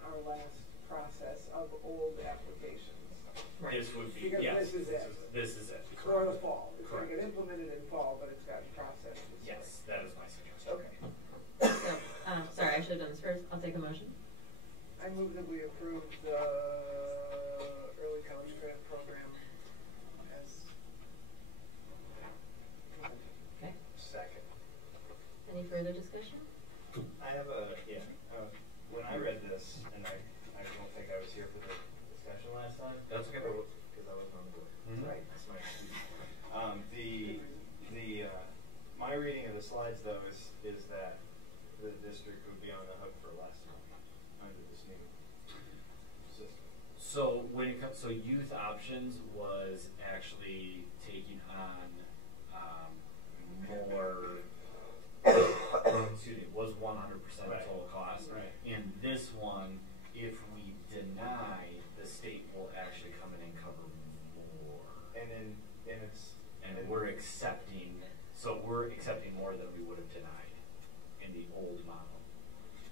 our last process of old applications. This would be, Because yes, this is it. This is it. For the fall. It's going Correct. to get implemented in fall, but it's got processed. Yes, that is my suggestion. Okay. So, sorry, I should have done this first. I'll take a motion. I move that we approve the early college credit program as Okay. Second. Any further discussion? I have when I read this, and I don't think I was here for the discussion last time. That's okay. Because I wasn't on the board. Mhm. Right. That's my excuse. My reading of the slides though is that the district would be on the hook for less money under this new system. So when it comes, so youth options was actually taking on more. Excuse me, was 100% Right. total cost. Right. And this one, if we deny, the state will actually come in and cover more. And we're accepting, so we're accepting more than we would have denied in the old model.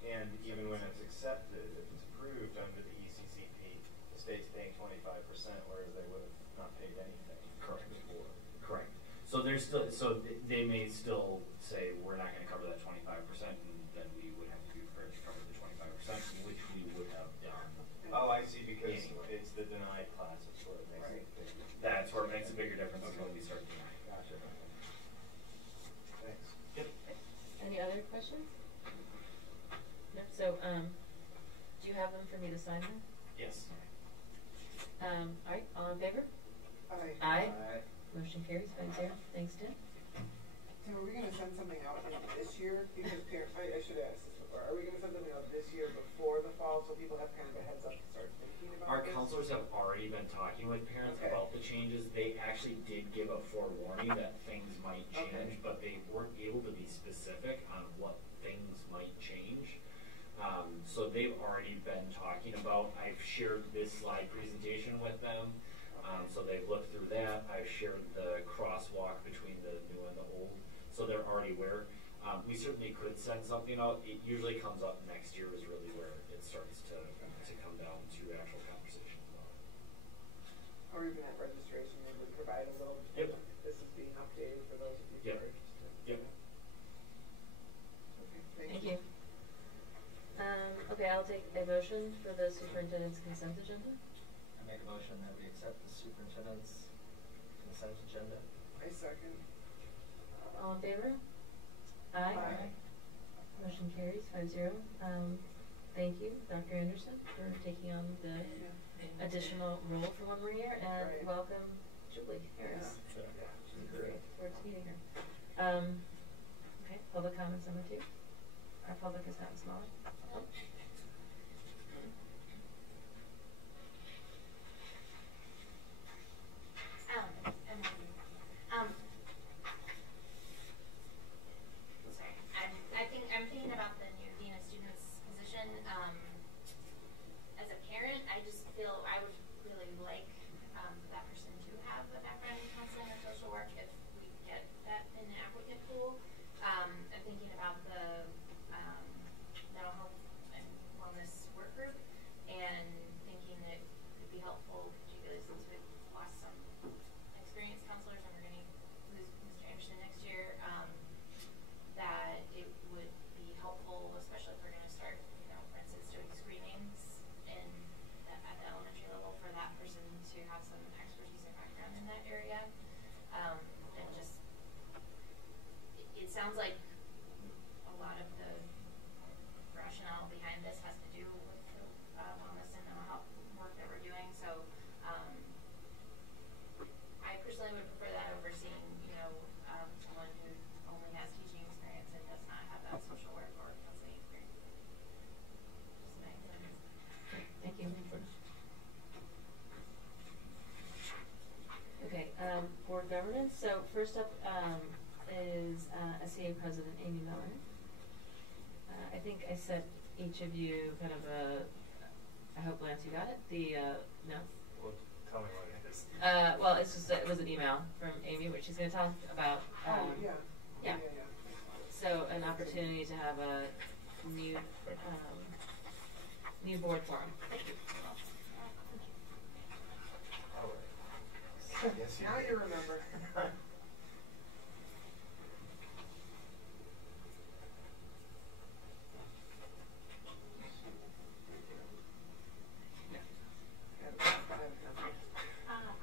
And even when it's accepted, if it's approved under the ECCP, the state's paying 25%, whereas they would have not paid anything. Correct. Before. Correct. So there's still, so they may still say we're not going to cover that 25%, and then we would have to be prepared to cover the 25%, which we would have done. Oh, I see, because it's the denied classes where it makes it big. That's where it makes a bigger difference when we start denying. Gotcha. Thanks. Any other questions? No? So, do you have them for me to sign them? Yes. All right, all in favor? Aye. Aye. Motion carries 5-0. Thanks, Tim. Tim, are we going to send something out this year? Because I should ask this before. Are we going to send something out this year before the fall so people have kind of a heads up to start thinking about Our this? counselors have already been talking with parents Okay. about the changes. They actually did give a forewarning that things might change, Okay. but they weren't able to be specific on what things might change. So they've already been talking about, I've shared this slide presentation with them. So they've looked through that. I've shared the crosswalk between the new and the old. So they're already aware. We certainly could send something out. It usually comes up next year is really where it starts to come down to actual conversations about it. Or even at registration, they would provide a little, Yep. this is being updated for those of you who Yep. are interested. Yep. Okay, Thank you. Okay, I'll take a motion for the superintendent's consent agenda. I make a motion that we accept the superintendent's consent agenda. I second. All in favor? Aye. Aye. Motion carries 5-0. Thank you, Dr. Anderson, for taking on the additional role for one more year, and Right. welcome Julie Harris. Yeah. She's great. Look forward to meeting her. Okay, public comments number 2. Our public has gotten smaller. Oh. Sorry, I'm thinking about the new dean of students position. As a parent, I just feel I would really like that person to have a background in counseling or social work if we get that in the applicant pool. I'm thinking about the mental health and wellness work group, and thinking that it could be helpful, particularly since we've lost some experienced counselors and we're going to lose Mr. Anderson next year, that it would be helpful, especially if we're going to start, for instance, doing screenings at the elementary level, for that person to have some expertise and background in that area. And just, it sounds like a lot of the rationale behind this has to do with the wellness and mental health work that we're doing. So I personally would prefer that over seeing, someone who only has teaching experience and does not have that social work or counseling experience. Just my opinion. Thank you. Okay, board governance. So first up is SEA President Amy Miller. I think I sent each of you kind of I hope, Lance, you got it? No? Well, tell me what it is. Well, it's just, it was an email from Amy, which she's going to talk about. Yeah. So an opportunity to have a new new board forum. Yes, Now you remember.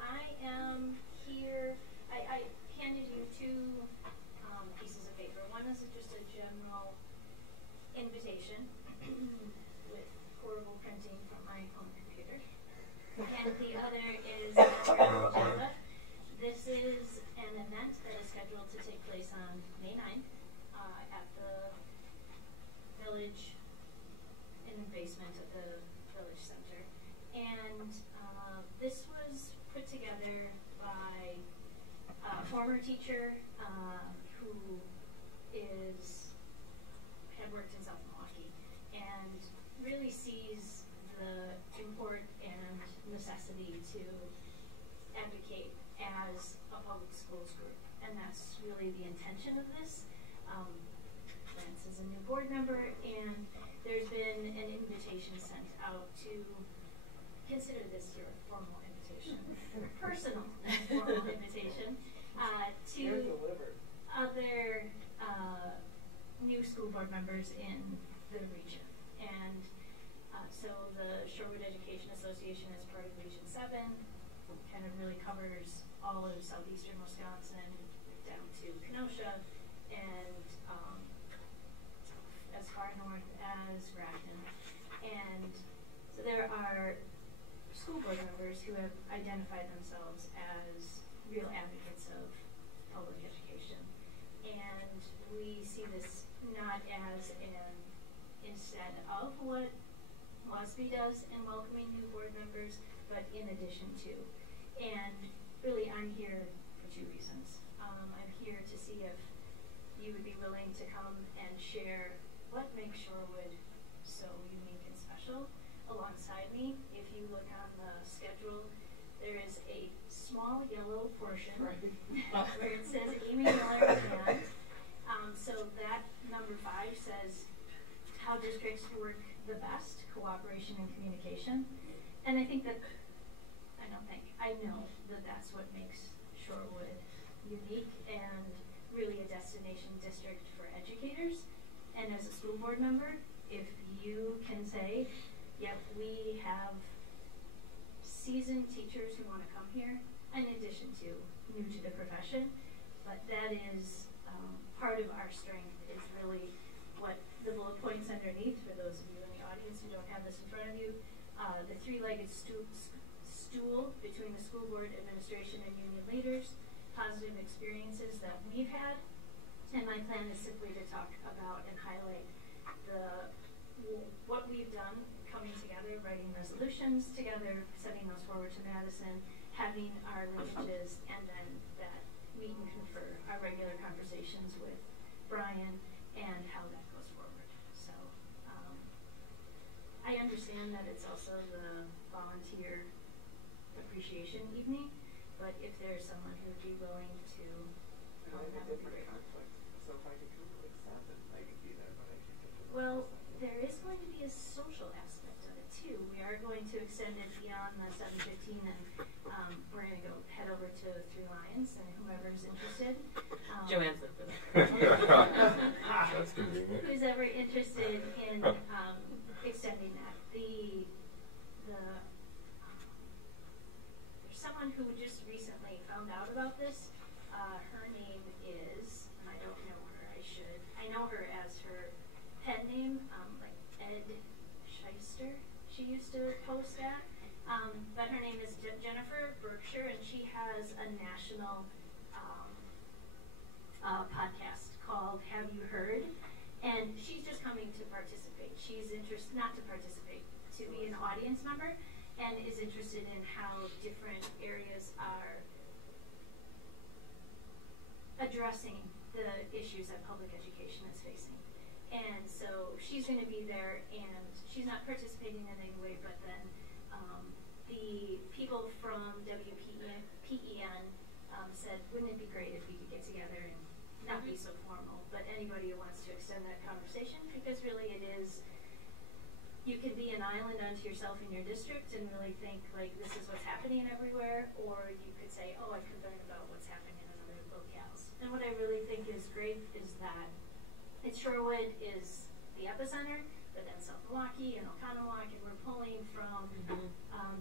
I am here, I handed you two pieces of paper. One is just a general invitation with horrible printing from my home computer. And the other is an agenda. This is an event that is scheduled to take place on May 9th at the village, in the basement of the village center. And this was put together by a former teacher who had worked in South Milwaukee and really sees the import and necessity to advocate as a public schools group. And that's really the intention of this. Lance is a new board member, and there's been an invitation sent out to consider this your formal invitation, personal formal invitation, to other new school board members in the region. And so the Shorewood Education Association is part of Region 7, kind of really covers all of southeastern Wisconsin down to Kenosha and as far north as Grafton. And so there are school board members who have identified themselves as real advocates of public education. And we see this not as an instead of what WASB does in welcoming new board members, but in addition to. And really I'm here for two reasons. I'm here to see if you would be willing to come and share what makes Shorewood so unique and special alongside me. If you look on the schedule, there is a small yellow portion where it says Amy Miller and so that number 5 says how districts work the best, cooperation and communication. And I think that, I know that that's what makes Shorewood unique and really a destination district for educators. And as a school board member, if you can say, yep, we have seasoned teachers who want to come here, in addition to new to the profession, but that is part of our strength is really what the bullet points underneath, for those of you in the audience who don't have this in front of you, the three-legged stool between the school board, administration, and union leaders, positive experiences that we've had. And my plan is simply to talk about and highlight what we've done, coming together, writing resolutions together, sending those forward to Madison, having our linkages, and then that we can confer our regular conversations with Brian and how that goes forward. So I understand that it's also the volunteer appreciation evening, but if there's someone who would be willing to come, that would be great. So if I could come to accept it, I could be there, but I can't get to the Well, there is going to be a social aspect of it too. We are going to extend it beyond the 7:15, and we're going to go head over to Three Lions, and whoever's interested. Joanne's with them. That's convenient. Who's ever interested in extending that? There's someone who just recently found out about this. Her name is, and I don't know her, I know her as her pen name, like Ed Shyster, she used to post at. But her name is Jennifer Berkshire, and she has a national podcast called Have You Heard? And she's just coming to participate. She's not to participate, to be an audience member, and is interested in how different areas are addressing the issues that public education is facing. And so she's going to be there, and she's not participating in any way, but then the people from WPEN said, wouldn't it be great if we could get together and not be so formal, but anybody who wants to extend that conversation, because really it is you can be an island unto yourself in your district and really think like this is what's happening everywhere, or you could say, oh, I could learn about what's happening in other locales. And what I really think is great is that Shorewood is the epicenter, but then South Milwaukee and Oconomowoc, and we're pulling from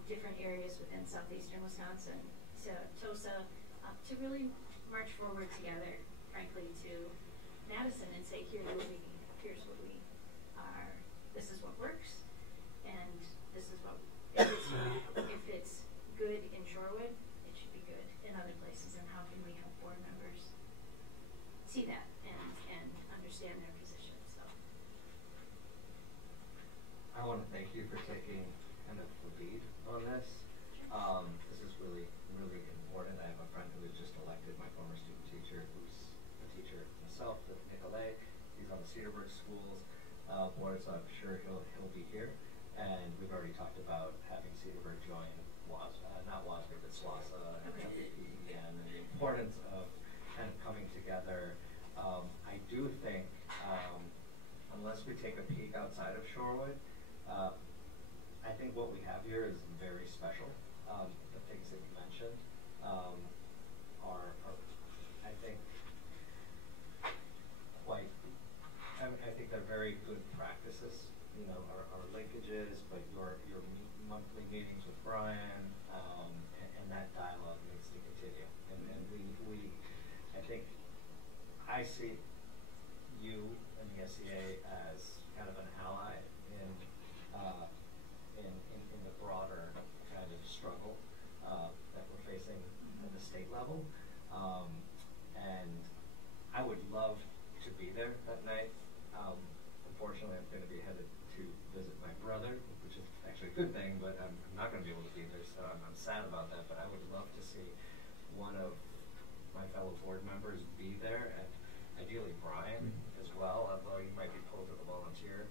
different areas within southeastern Wisconsin to TOSA to really march forward together, frankly, to Madison and say, here's what we are, this is what works, and this is what, if it's good in Shorewood, it should be good in other places, and how can we help board members see that and understand their position. So I want to thank you for taking kind of the lead on this. This is really, really important. I have a friend who was just elected, my former student teacher, who's a teacher himself at Nicolet. He's on the Cedarburg Schools board, so I'm sure he'll be here. And we've already talked about having Cedarburg join not WASB, but SWASA and and the importance of kind of coming together. I do think, unless we take a peek outside of Shorewood, I think what we have here is very special. The things that you mentioned are I think, quite, I think they're very good practices, you know, our linkages, but your monthly meetings with Brian, and that dialogue needs to continue. And we I think, I see you and the SEA as kind of an ally in the broader kind of struggle that we're facing at the state level. And I would love to be there that night. Unfortunately, I'm going to be headed to visit my brother, which is actually a good thing, but I'm not going to be able to be there, so I'm sad about that. But I would love to see one of my fellow board members be there, and ideally Brian as well, although he might be pulled to the volunteer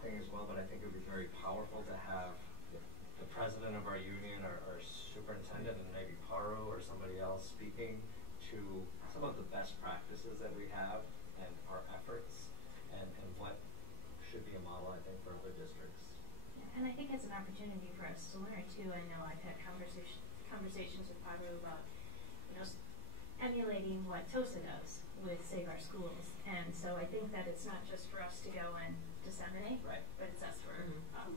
thing as well. But I think it would be very powerful to have the president of our union, our superintendent, and maybe Paru or somebody else speaking to some of the best practices that we have and our efforts, and what should be a model, I think, for other districts. Yeah, and I think it's an opportunity for us to learn too. I know I've had conversations with Paru about, you know, emulating what TOSA does with Save Our Schools. And so I think that it's not just for us to go and disseminate, right, but it's us for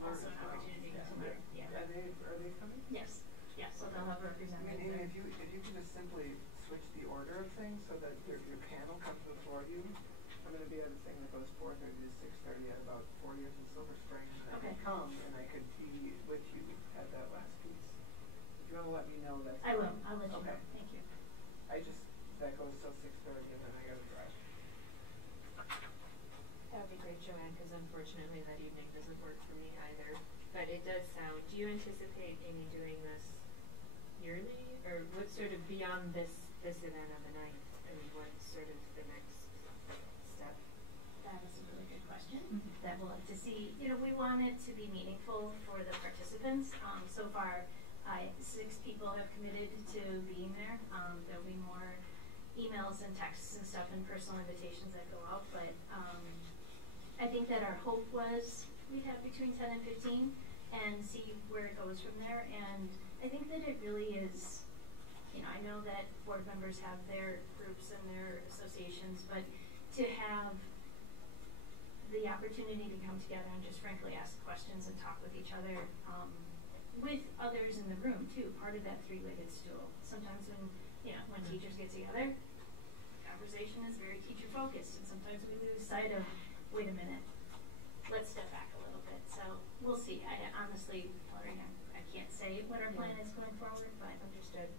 also an opportunity to learn. Yeah. Are they coming? Yes. Yeah, so they'll have a representative. I mean, if you can just simply switch the order of things so that your panel comes before you. I'm going to be at a thing that goes 4:30 to 6:30 at about 4 years in Silver Spring, and I can come and I could be with you at that last piece. If you want to let me know, that's I will. fine. I'll let you know. Thank you. That goes till 6:30, and then I got to drive. That would be great, Joanne, because unfortunately that evening doesn't work for me either. But it does sound, do you anticipate, Amy, doing this yearly? Or what sort of, beyond this event on the 9th, I mean, what's sort of the next step? That is a really good question. That we'll have to see. You know, we want it to be meaningful for the participants. So far, 6 people have committed to being there. There'll be more emails and texts and stuff and personal invitations that go out, but I think that our hope was we'd have between 10 and 15 and see where it goes from there. And I think that it really is, you know, I know that board members have their groups and their associations, but to have the opportunity to come together and just frankly ask questions and talk with each other, with others in the room too, part of that three-legged stool. Sometimes when teachers get together, conversation is very teacher focused, and sometimes we lose sight of, wait a minute, let's step back a little bit. So we'll see. I honestly, Lori, I can't say what our plan is going forward, but understood.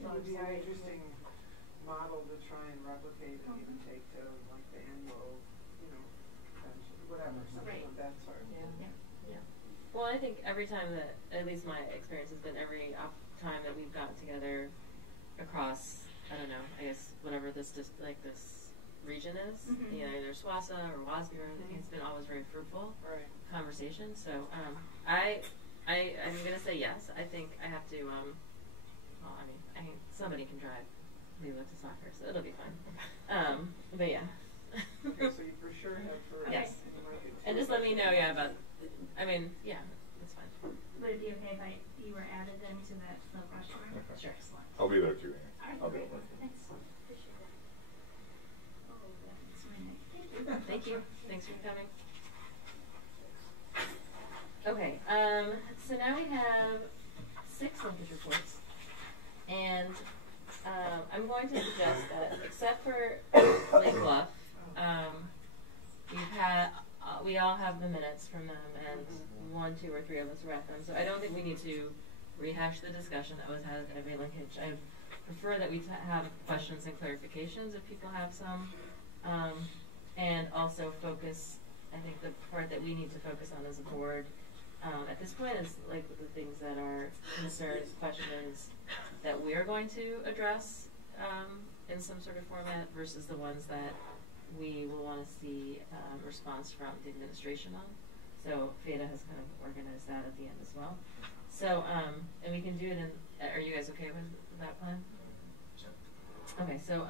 It would be an interesting model to try and replicate and even take to like the annual, you know, whatever, something of that sort. Yeah. Well, I think every time that, at least my experience has been every time that we've gotten together across, I don't know, I guess whatever this region is, you know, either SWASA or WASB or anything, it's been always very fruitful conversation. So I'm gonna say yes. I think I have to. Well, I mean, somebody can drive Lila to soccer, so it'll be fun. But yeah. Okay, so you for sure have for yes. and you might get And just let me know, yeah, about, I mean, yeah, that's fine. Would it be okay if you were added then to that questionnaire? Sure. Excellent. I'll be there too, Amy. All right, I'll be great. over. Thanks. Appreciate it. Oh, that's my neck. Thank you. Thanks for coming. Okay, so now we have 6 linkage reports, and I'm going to suggest that, except for Lake Bluff, we all have the minutes from them, and 1, 2, or 3 of us read them. So I don't think we need to rehash the discussion that was had at every linkage. I prefer that we have questions and clarifications if people have some, and also focus. I think the part that we need to focus on as a board at this point is like the things that are concerns, questions that we are going to address in some sort of format versus the ones that we will want to see response from the administration on. So FADA has kind of organized that at the end as well. So, and we can do it in, are you guys okay with that plan? Okay, so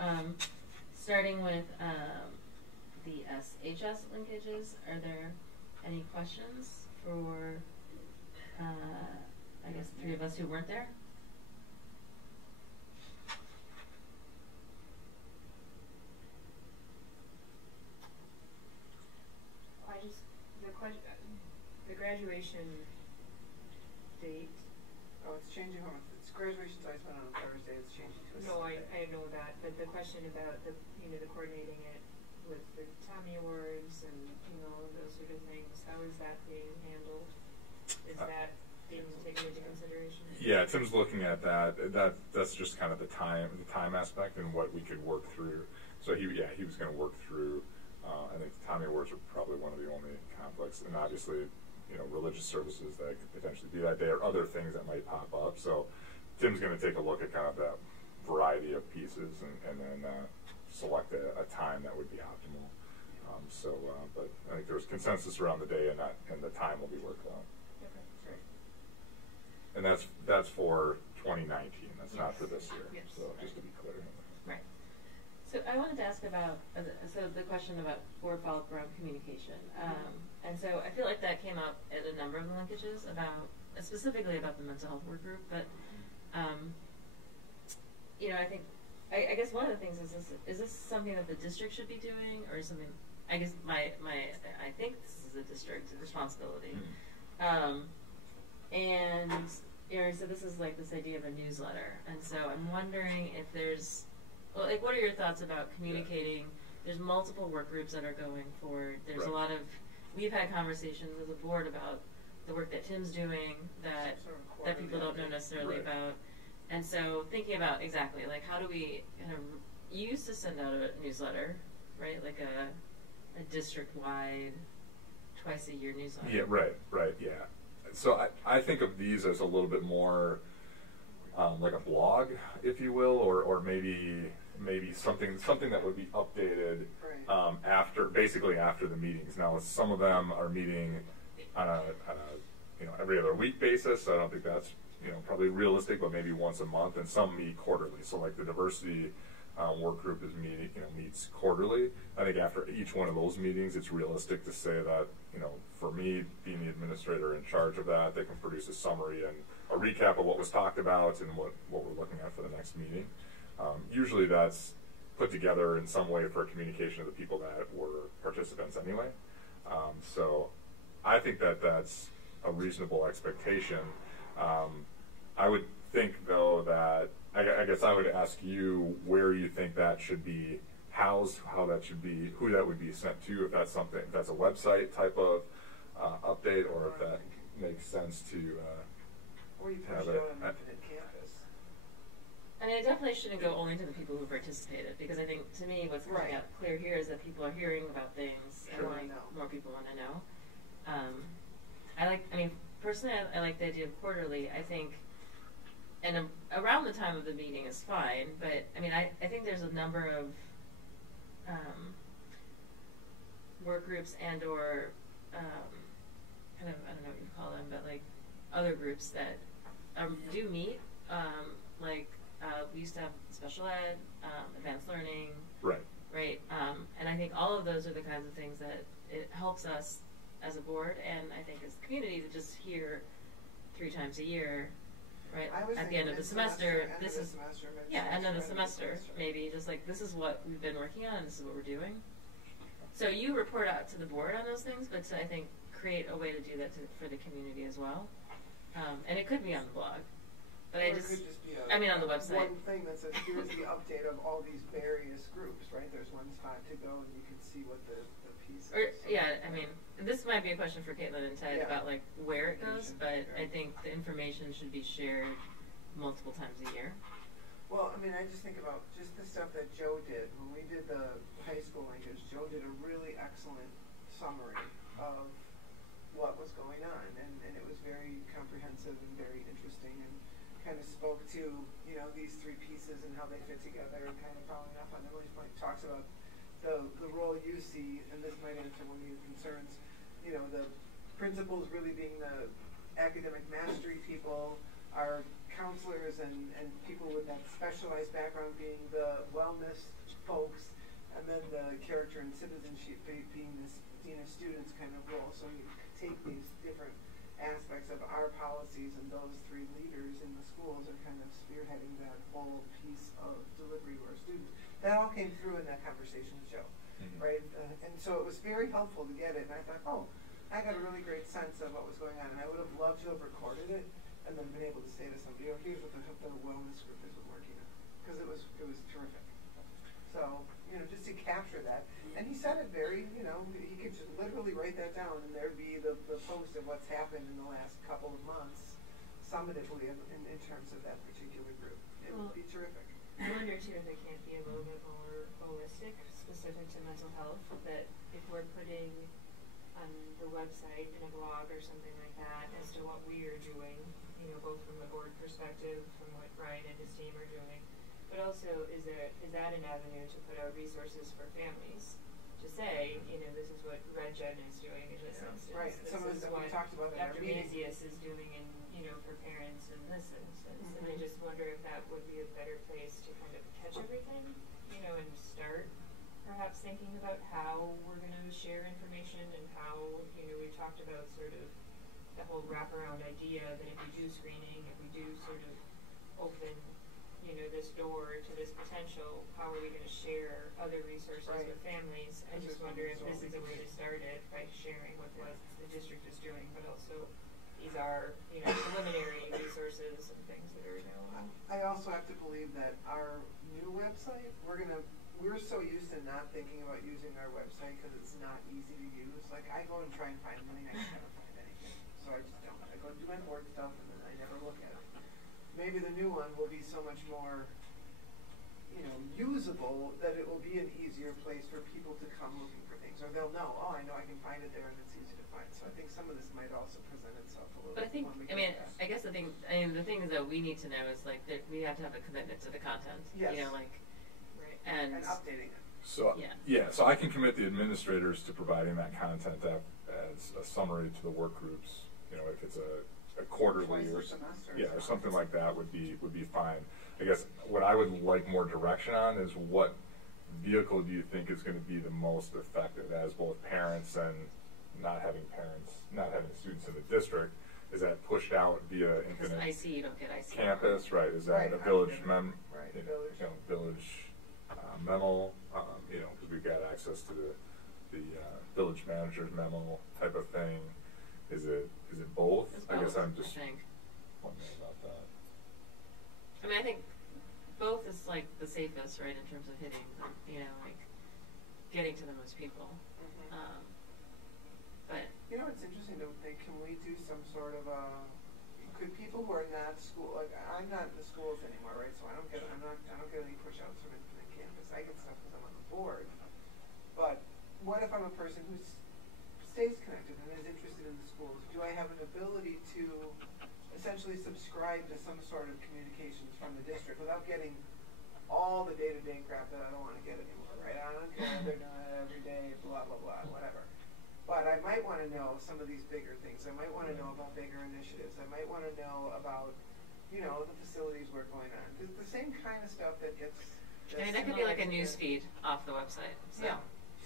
starting with the SHS linkages, are there any questions for, I guess, 3 of us who weren't there? The graduation date. Oh, it's changing home. It's graduation's always been on a Thursday. It's changing to a Sunday. I know that, but the question about the coordinating it with the Tommy Awards and those sort of things, how is that being handled? Is that being taken into consideration? Yeah, Tim's looking at that. That's just kind of the time aspect and what we could work through. So he was going to work through. I think the Tommy Awards are probably one of the only conflicts, and obviously, religious services that could potentially be that day, or other things that might pop up. So Tim's going to take a look at kind of that variety of pieces and then select a time that would be optimal. But I think there's consensus around the day, and the time will be worked out. Okay, great. And that's for 2019. That's not for this year. Yes. So just to be clear. Right. So I wanted to ask about the question about board follow-up around communication, and so I feel like that came up at a number of the linkages specifically about the mental health work group. But I think I guess one of the things is this something that the district should be doing, or something? I guess I think this is a district responsibility, and so this is like this idea of a newsletter, and so I'm wondering if there's. Well, what are your thoughts about communicating? There's multiple work groups that are going forward. There's a lot of, we've had conversations as a board about the work that Tim's doing that people don't know necessarily about. And so thinking about exactly, like how do we kind of use to send out a newsletter, right? Like a district-wide, twice-a-year newsletter. Yeah, right, yeah. So I think of these as a little bit more like a blog, if you will, or maybe something that would be updated after the meetings. Now, some of them are meeting on a every other week basis. So I don't think that's probably realistic, but maybe once a month, and some meet quarterly. So like the diversity work group is meets quarterly. I think after each one of those meetings, it's realistic to say that for me, being the administrator in charge of that, they can produce a summary and a recap of what was talked about and what we're looking at for the next meeting. Usually that's put together in some way for communication of the people that were participants anyway. So I think that's a reasonable expectation. I would think, though, that I guess I would ask you where you think that should be housed, how that should be, who that would be sent to, if that's a website type of update, or if that makes sense to or you push have it it on an infinite campus. I mean, it definitely shouldn't go only to the people who participated, because I think, to me, what's coming out clear here is that people are hearing about things and more people want to know. Personally, I like the idea of quarterly. I think, and around the time of the meeting is fine, but I think there's a number of work groups and or kind of, I don't know what you call them, but like other groups that do meet, we used to have special ed, advanced learning, right, and I think all of those are the kinds of things that it helps us as a board, and I think as a community, to just hear 3 times a year, right, at the end of the semester, this is, yeah, end of the semester, maybe, just like, this is what we've been working on, and this is what we're doing. So you report out to the board on those things, but to, I think, create a way to do that for the community as well. And it could be on the blog, but or I it just, could just be I mean, on the website. one thing that says, here's the update of all these various groups, right? There's one spot to go and you can see what the piece Or, is. yeah, I mean, this might be a question for Caitlin and Ted Yeah. about like where it goes, but I Right. think the information should be shared multiple times a year. Well, I mean, I just think about just the stuff that Joe did. When we did the high school linkage, Joe did a really excellent summary of what was going on, and it was very comprehensive and very interesting, and kind of spoke to, you know, these 3 pieces and how they fit together, and kind of following up on Emily's point, talks about the role you see, and this might answer one of your concerns, you know, the principals really being the academic mastery people, our counselors and people with that specialized background being the wellness folks, and then the character and citizenship being this dean of students kind of role. So you take these different aspects of our policies, and those 3 leaders in the schools are kind of spearheading that whole piece of delivery to our students. That all came through in that conversation with Joe, right? And so it was very helpful to get it, and I thought, oh, I got a really great sense of what was going on, and I would have loved to have recorded it and then been able to say to somebody, oh, here's what the wellness group has been working on, because it was terrific. So, you know, just to capture that. And he said it very, you know, he could just literally write that down, and there'd be the post of what's happened in the last couple of months, summatively in terms of that particular group. It would be terrific. I wonder too if it can't be a little bit more holistic, specific to mental health, that if we're putting on the website in a blog or something like that as to what we are doing, you know, both from the board perspective, from what Ryan and his team are doing, but also is that an avenue to put out resources for families to say, you know, this is what Red Gen is doing in this instance. Right. This Some of the is stuff we what talked about in our Dr. meeting. Mazius is doing in, you know, for parents in this instance. And I just wonder if that would be a better place to kind of catch everything, you know, and start perhaps thinking about how we're going to share information, and how, you know, we talked about sort of the whole wraparound idea that if we do screening, if we do sort of open, you know, this door to this potential, how are we going to share other resources with families? I just wonder if this is a way to start it, by sharing with what the district is doing, but also these are, you know, preliminary resources and things that are available. I also have to believe that our new website, we're so used to not thinking about using our website because it's not easy to use. Like, I go and try and find money, and I never find anything. So I just don't. I go do my board stuff, and then I never look at it. Maybe the new one will be so much more, you know, usable, that it will be an easier place for people to come looking for things. Or they'll know, oh, I know I can find it there, and it's easy to find. So I think some of this might also present itself a little But I bit think, when we I get mean, there. I guess the thing is that we need to know is like that we have to have a commitment to the content. Yes. You know, like, And updating it. So so I can commit the administrators to providing that content as a summary to the work groups. You know, if it's a quarterly Twice or a semester or something like that would be fine. I guess what I would like more direction on is what vehicle do you think is going to be the most effective as both parents and not having students in the district. Is that pushed out via Infinite IC, you don't get IC. Campus, right? Is that a village village memo? You know, because we've got access to the village manager's memo type of thing. Is it both? I guess I'm just wondering about that. I mean, I think both is like the safest, right, in terms of hitting, you know, like getting to the most people. But you know, it's interesting to think, can we do some sort of could people who are not school, like I'm not in the schools anymore, right? So I don't get any push outs from Infinite Campus. I get stuff because I'm on the board. But what if I'm a person who stays connected and is interested in the schools? Do I have an ability to essentially subscribe to some sort of communications from the district without getting all the day-to-day crap that I don't want to get anymore, right? I don't care if they're doing it every day, blah, blah, blah, whatever. But I might want to know some of these bigger things. I might want to know about bigger initiatives. I might want to know about, you know, the facilities work going on. The same kind of stuff that gets... I mean, that could be like a news feed off the website. So. Yeah,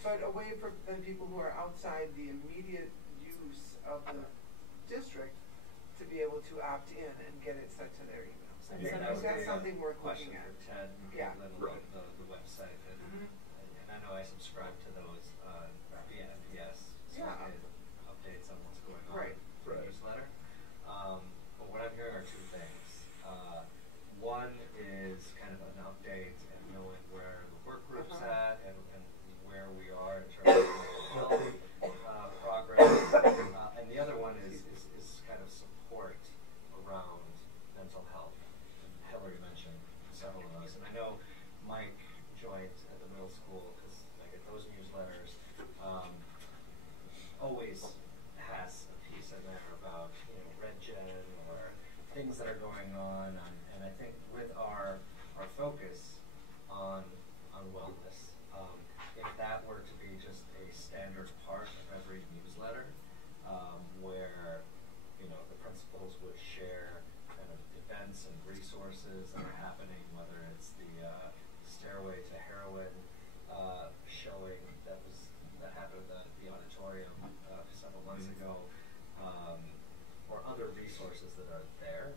but a way for then people who are outside the immediate use of the district to be able to opt in and get it sent to their emails. I think that's something worth looking at. Question for Ted and Yeah. Caitlin about the website, and I know I subscribe to those via NPS, so Yeah. I get updates on what's going on Right. through the newsletter. But what I'm hearing are two things. One is kind of an update and knowing where the work group's at and where we are in terms of health progress. And the other one is kind of support around mental health. And Hillary mentioned several of those. And I know Mike joined at the middle school because I get those newsletters. Always has a piece in there about Red Gen or things that are going on. And I think with our focus on wellness, if that were to be just a standard part of every newsletter, where the principals would share kind of events and resources that are happening, whether it's the Stairway to Heroin showing that happened at the auditorium several months ago, or other resources that are there.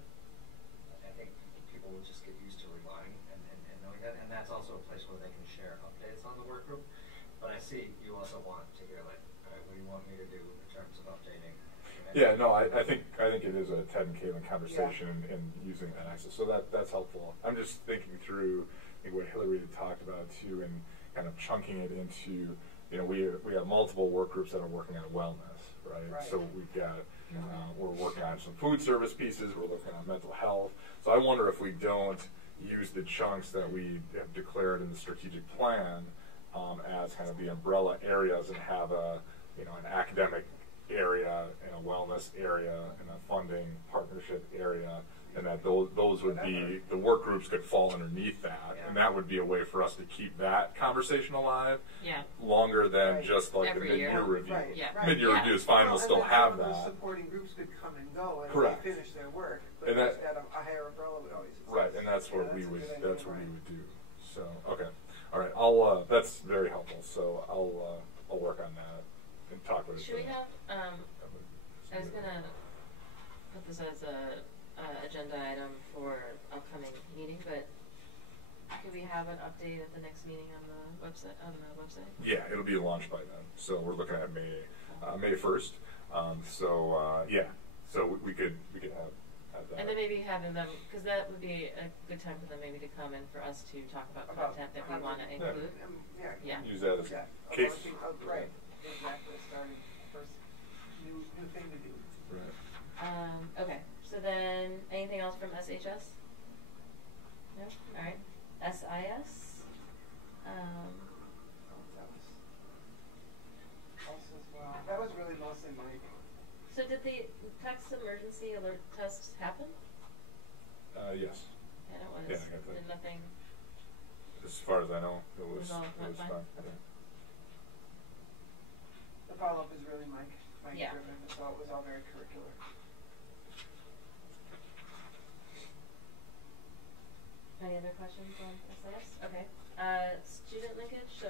I think people would just get used to relying and knowing that, and that's also a place where they can share updates on the work group. But I see you also want to hear all right, what do you want me to do in terms of updating? Yeah, no, I think it is a Ted and Caitlin conversation in using that access. So that's helpful. I'm just thinking through what Hillary had talked about too, and kind of chunking it into, we have multiple work groups that are working on wellness, right? So we've got, we're working on some food service pieces, we're looking on mental health. So I wonder if we don't use the chunks that we have declared in the strategic plan as kind of the umbrella areas, and have an academic area and a wellness area and a funding partnership area, and that those would be, the work groups could fall underneath that, and that would be a way for us to keep that conversation alive longer than just like every the mid-year review. Mid-year review is fine, we'll still have that. Those supporting groups could come and go as Correct. they finish their work, but And that, instead of a higher umbrella would always exist. right, and that's what we a would, good idea, that's what we would do. So, okay, all right, I'll, that's very helpful, so I'll work on that and talk with it. Should we have, I was gonna put this as a agenda item for upcoming meeting, but could we have an update at the next meeting on the website? Yeah, it'll be launched by then. So we're looking at May 1st. Yeah, so we could have that. And then maybe having them, because that would be a good time for them maybe to come in for us to talk about content that we want to include. Yeah. Use that as case. Right, exactly. Starting first new thing to do. Right. Okay. So then, anything else from SHS? No? All right. SIS? That was really mostly Mike. So did the text emergency alert test happen? Yes. Yeah, it was. Yeah, I got that. Did nothing. As far as I know, it was fine. fine. Okay. The follow-up is really Mike Yeah. driven, so it was all very curricular. Any other questions on SIS? Okay. Student linkage. So,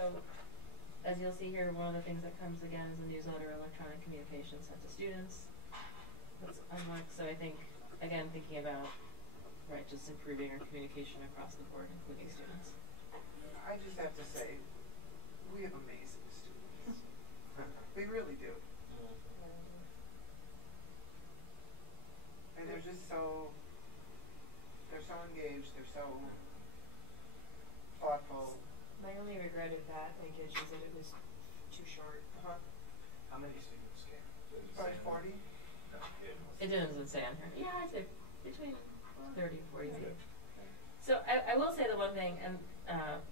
as you'll see here, one of the things that comes again is a newsletter, electronic communication sent to students. That's unmarked. So I think, again, thinking about, right, just improving our communication across the board, including students. I just have to say, we have amazing students. We really do. And they're just so engaged, they're so thoughtful. My only regret of that linkage is that it was too short. How many students came? Probably 40? No, It doesn't say on here. Yeah, I'd say between 30 and 40 maybe. So I will say the one thing, and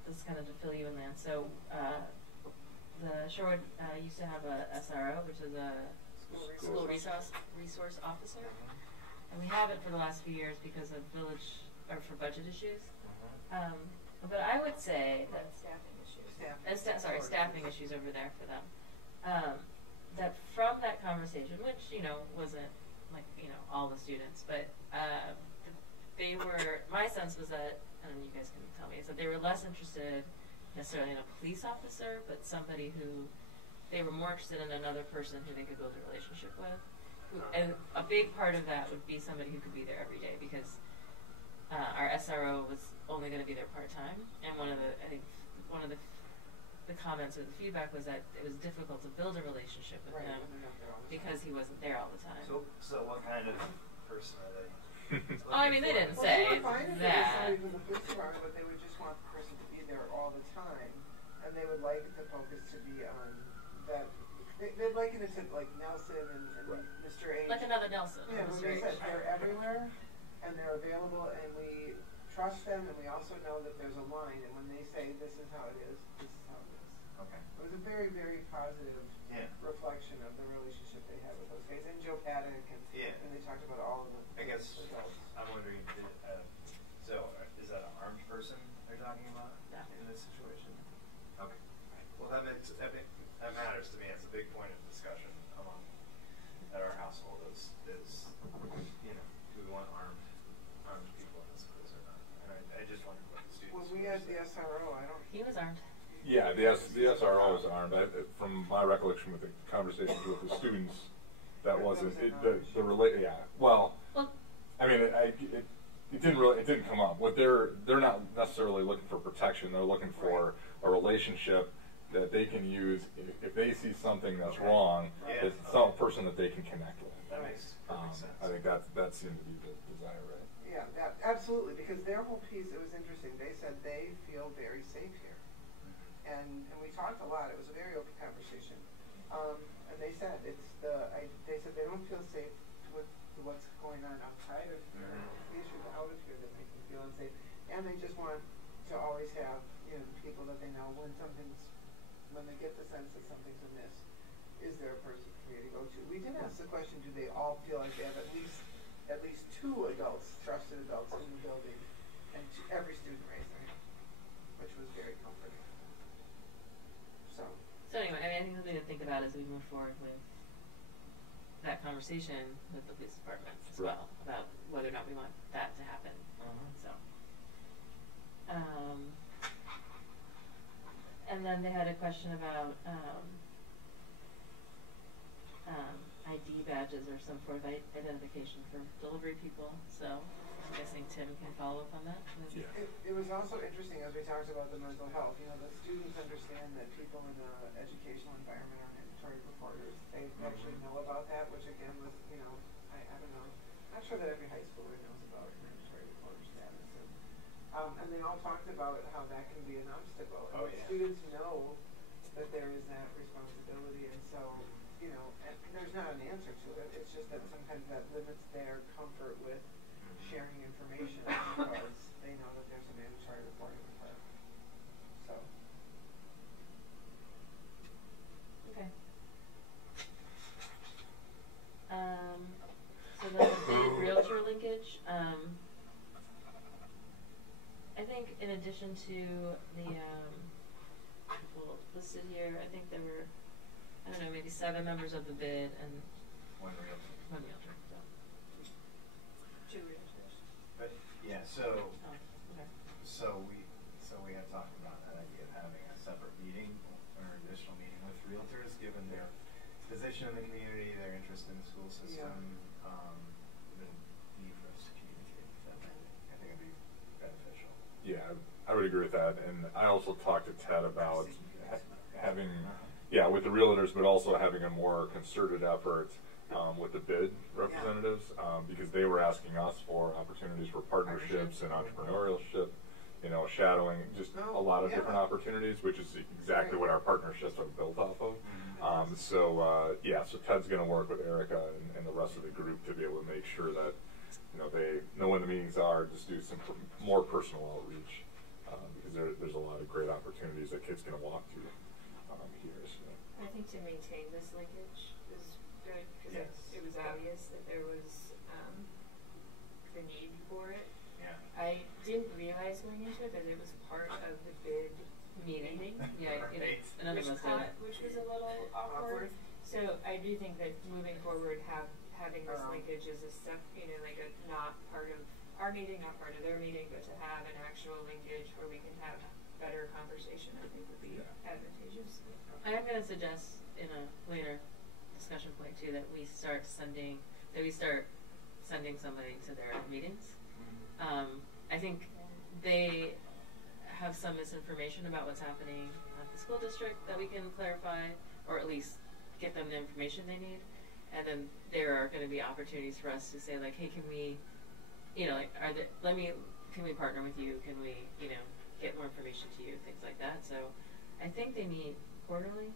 this is kind of to fill you in, Lance. So the Shorewood used to have a SRO, which is a school resource officer. And we haven't for the last few years because of for budget issues. But I would say that Staffing issues. staffing issues over there for them. That from that conversation, which wasn't like all the students, but they were. My sense was that, and you guys can tell me, is that they were less interested necessarily in a police officer, but somebody who they were more interested in another person who they could build a relationship with. And a big part of that would be somebody who could be there every day, because our SRO was only going to be there part-time, and one of the comments or the feedback was that it was difficult to build a relationship with him because he wasn't there all the time. So what kind of person are they? Oh, I mean, they didn't Well, say they were fine if it was that. not even the police department, but they would just want the person to be there all the time, and they would like the focus to be on that. They'd liken it to like Nelson and Mr. H. Like another Nelson. Yeah, when Mr. they H. said they're everywhere, and they're available, and we trust them, and we also know that there's a line, and when they say this is how it is, this is how it is. Okay. It was a very, very positive reflection of the relationship they had with those guys, and Joe Paddock, and they talked about all of them. I guess I'm wondering, is that an armed person they're talking about in this situation? Okay. Well, that matters to me. It's a big point of discussion at our household. Is do we want armed people in this place or not? And I just wondered what the students. When we had the SRO, He was armed. Yeah, the SRO was armed. From my recollection with the conversations with the students, that wasn't the relate. Yeah, well, I mean, it didn't come up. What they're not necessarily looking for protection. They're looking for a relationship that they can use if they see something that's wrong. It's some person that they can connect with. That makes perfect sense. I think that seemed to be the desire, right? Yeah, absolutely. Because their whole piece, it was interesting. They said they feel very safe here. And we talked a lot. It was a very open conversation, and they said they said they don't feel safe with what's going on outside of here, the issues out of here that make them feel unsafe, and they just want to always have people that they know when they get the sense that something's amiss, is there a person for me to go to? We did ask the question: do they all feel like they have at least two adults, trusted adults in the building, and every student raised their hand, which was very comforting. So anyway, I think something to think about as we move forward with that conversation with the police department as well, about whether or not we want that to happen. So, and then they had a question about ID badges or some sort of identification for delivery people. So I'm guessing Tim can follow up on that. Yeah. It was also interesting as we talked about the mental health. The students understand that people in the educational environment are mandatory reporters. They actually know about that, which again was, I don't know. I'm not sure that every high schooler knows about mandatory reporter status. And they all talked about how that can be an obstacle. And students know that there is that responsibility, and so, and there's not an answer to it. It's just that sometimes that limits their comfort with sharing information because they know that there's a mandatory reporting requirement. So. Okay. So the big realtor linkage. I think in addition to the people listed here, I think there were, I don't know, maybe 7 members of the bid and One realtor. So. 2 realtors. But so we had talked about that idea of having a separate meeting or an additional meeting with realtors, given their position in the community, their interest in the school system, the need for us to communicate with them. I think it'd be beneficial. Yeah, I would agree with that. And I also talked to Ted about having, with the realtors, but also having a more concerted effort with the bid representatives, because they were asking us for opportunities for partnerships and entrepreneurship, shadowing, just a lot of different opportunities, which is exactly what our partnerships are built off of. So Ted's going to work with Erica and the rest of the group to be able to make sure that they know when the meetings are, just do some more personal outreach, because there's a lot of great opportunities that kids can walk to here. So. I think to maintain this linkage is good, because it was obvious that there was the need for it. Yeah. I didn't realize going into it that it was part of the bid meeting. Which was a little awkward. So I do think that moving forward, having this linkage is a step, not part of our meeting, not part of their meeting, but to have an actual linkage where we can have better conversation, I think would be advantageous. I am going to suggest, in a later discussion point too, that we start sending somebody to their meetings. I think they have some misinformation about what's happening at the school district that we can clarify, or at least get them the information they need. And then there are going to be opportunities for us to say, like, hey, can we, like, can we partner with you? Can we, get more information to you? Things like that. So I think they meet quarterly.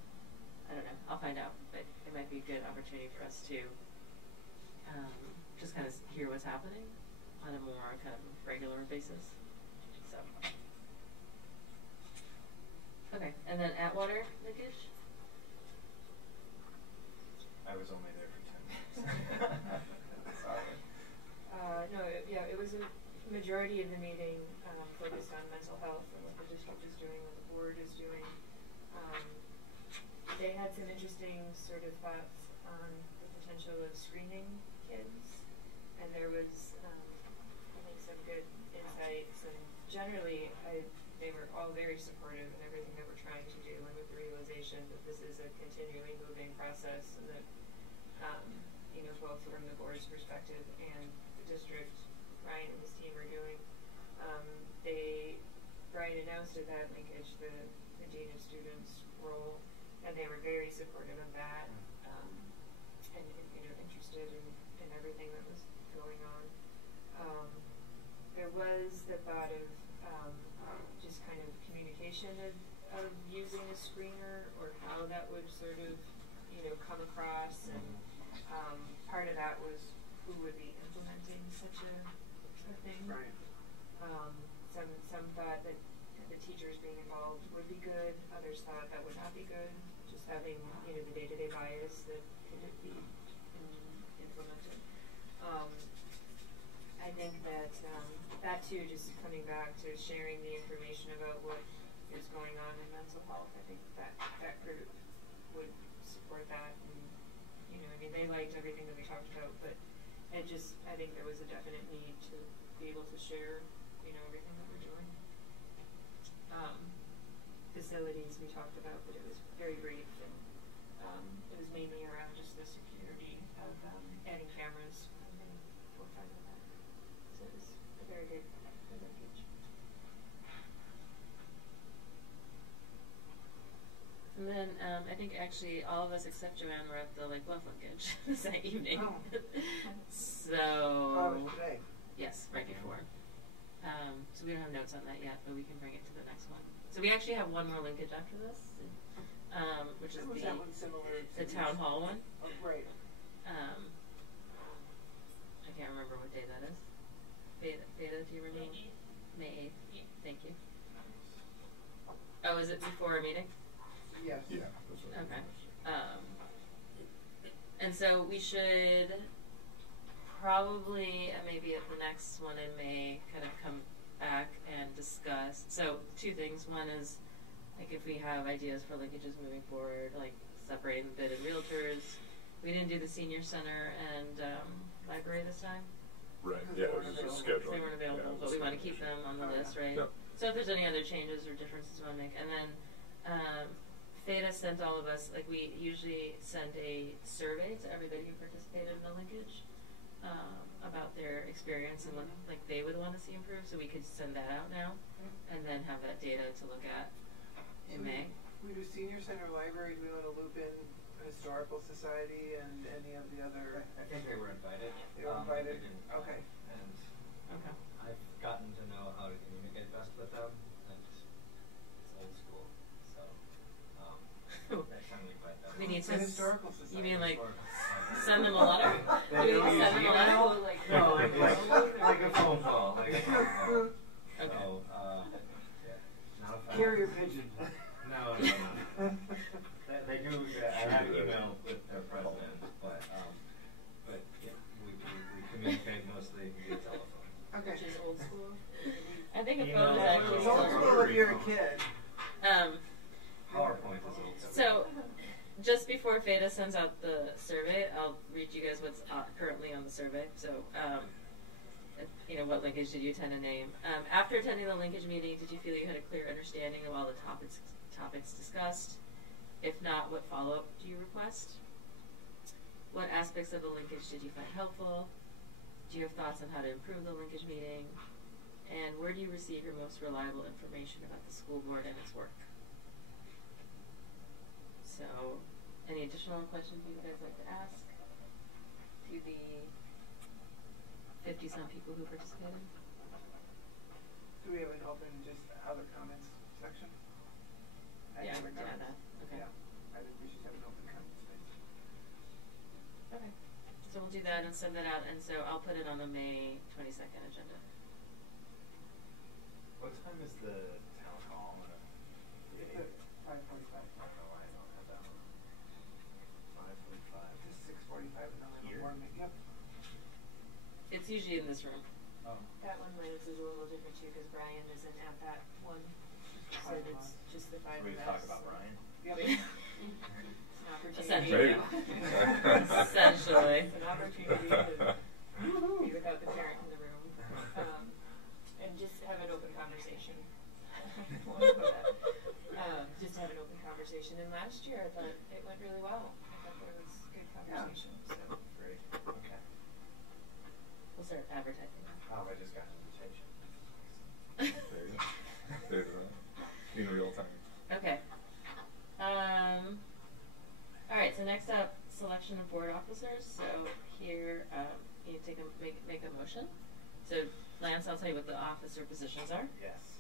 I don't know. I'll find out. But it might be a good opportunity for us to just kind of hear what's happening on a more kind of regular basis. So. Okay. And then Atwater linkage? I was only there for 10 minutes. Sorry. It was a majority of the meeting focused on mental health and what the district is doing, what the board is doing. They had some interesting sort of thoughts on the potential of screening kids, and there was, I think, some good insights. And generally, they were all very supportive in everything that we're trying to do, and with the realization that this is a continually moving process, and that, both from the board's perspective and the district, Ryan and his team are doing. Brian announced at that linkage the Dean of Students role, and they were very supportive of that, and interested in everything that was going on. There was the thought of just kind of communication of using a screener, or how that would sort of come across, and part of that was who would be implementing such a thing. Right. Some thought that the teachers being involved would be good. Others thought that would not be good. Just having the day-to-day bias that could be implemented. I think that that too, just coming back to sharing the information about what is going on in mental health. I think that group would support that. And, they liked everything that we talked about, but I think there was a definite need to be able to share, everything that we're doing. Facilities we talked about, but it was very brief, and it was mainly around just the security of adding cameras. We'll talk about that. So it was a very good linkage. And then I think actually all of us except Joanne were at the Lake Bluff linkage that evening. Oh. So today. Yes, right before. So we don't have notes on that yet, but we can bring it to the next one. So we actually have one more linkage after this, which is the town hall one. Oh, right. I can't remember what day that is. Beta, do you remember? May 8th. Thank you. Oh, is it before a meeting? Yes. Yeah. That's right. Okay. And so we should probably, maybe at the next one in May, kind of come back and discuss. So 2 things. One is, like, if we have ideas for linkages moving forward, like separating the bid and realtors. We didn't do the senior center and library this time. Right. Yeah, it was just scheduling. They weren't available, but we want to keep them on the list, right? Yep. So if there's any other changes or differences we want to make. And then Theta sent all of us, like, we usually send a survey to everybody who participated in the linkage about their experience and what, like, they would want to see improved. So we could send that out now and then have that data to look at in May. We do senior center, library. We want to loop in Historical Society and any of the other. I think they were invited. They were invited. They didn't, Okay. And Okay. I've gotten to know how to communicate best with them, and it's old school. So next time we invite them. We need The to. Historical Society. You mean like send them a letter? Do we need to send them a letter? No, like a phone call. Like a phone call. Okay. So, yeah, not a phone. Carrier pigeon. No. They do. I have email with their president, but yeah, we communicate mostly via telephone. Okay. Which is old school. I think a Email phone is actually It's still old school if you're a kid. PowerPoint is old school. So, just before Theta sends out the survey, I'll read you guys what's currently on the survey. So, what linkage did you attend and name? After attending the linkage meeting, did you feel you had a clear understanding of all the topics discussed? If not, what follow-up do you request? What aspects of the linkage did you find helpful? Do you have thoughts on how to improve the linkage meeting? And where do you receive your most reliable information about the school board and its work? So, any additional questions you guys like to ask to the 50-some people who participated? Do we have an open, just other comments section? Yeah, we're doing that. Okay. Yeah, I think we should have an open comment space. Okay. So we'll do that and send that out, and so I'll put it on the May 22nd agenda. What time is the town hall? It's at 5:45. I don't know why I don't have that one. 5:45. Just 6:45 in the morning. Yep. It's usually in this room. Oh. That one minus is a little different too, because Brian isn't at that one. So it's just the five of us. We talk about Ryan. Yep. It's an opportunity. Essentially. Essentially. It's an opportunity to be without the parent in the room. And just have an open conversation. Just have an open conversation. And last year I thought it went really well. I thought there was good conversation. So Great. Okay. We'll start advertising. Oh, I just got an invitation. There you go. There's in real time. Okay. All right. So next up, selection of board officers. So here, you take make a motion. So Lance, I'll tell you what the officer positions are. Yes.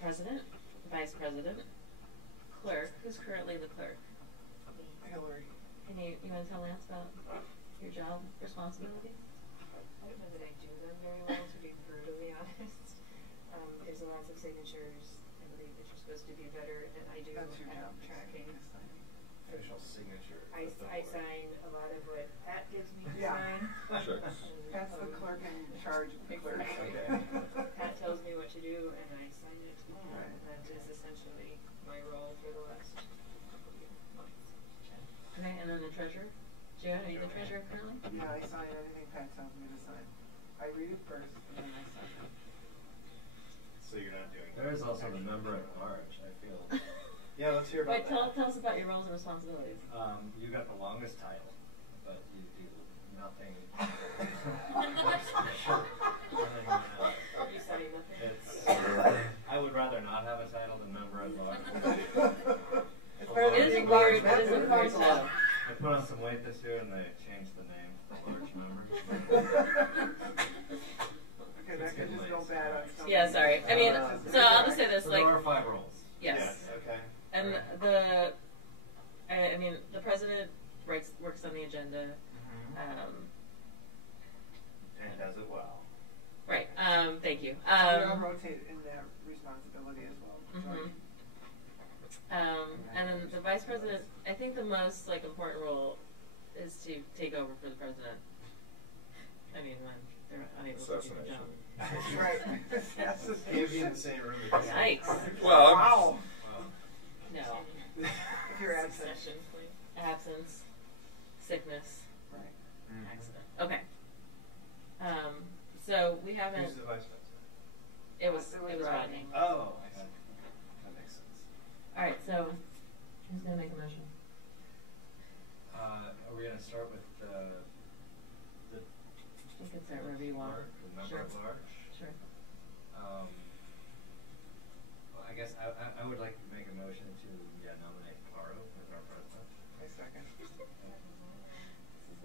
President, vice president, clerk. Who's currently the clerk? Hillary. Can you want to tell Lance about your job responsibilities? I don't know that I do them very well, to be brutally honest. There's lots of signatures. I believe that you're supposed to be better than I do That's your at job. tracking. Official signature. I sign a lot of what Pat gives me to Yeah. sign. Sure. That's the clerk in charge of the clerk. Okay. Pat tells me what to do, and I sign it. Right. And that is essentially my role for the last couple of months. Okay, and then the treasurer. Joanne, are you the treasurer currently? Yeah, I sign anything Pat tells me to sign. I read it first, and then I sign it. So you're not doing. There is also the member at large, I feel. Yeah, let's hear about Wait, that. tell us about your roles and responsibilities. You got the longest title, but you do nothing. You sign nothing. It's, I would rather not have a title than member at large. It is a weird, it is a weird title. I put on some weight this year and they changed the name to large member. Okay, that could just go bad on some. Yeah, sorry. I mean, so I'll just say this, So like, there are 5 roles. yes. Okay. And I mean, the president works on the agenda. And does it well. Right. Thank you. I'll rotate in that responsibility as well. Sorry. And then the vice president, I think the most important role is to take over for the president. I mean, when they're unable to do the job. That's right. Yes. Can't be in the same room with you. Yikes. Well, Wow. No. If you're absent. Absence, sickness, Right. accident. Okay. So we haven't. Who's the vice president? It was Rodney. Oh, I see. That makes sense. All right. So who's gonna make a motion? Are we going to start with the You can start wherever you want. clerk, the member Sure. at large? Sure. Well, I guess I would like to make a motion to nominate Caro as our president. I second. This is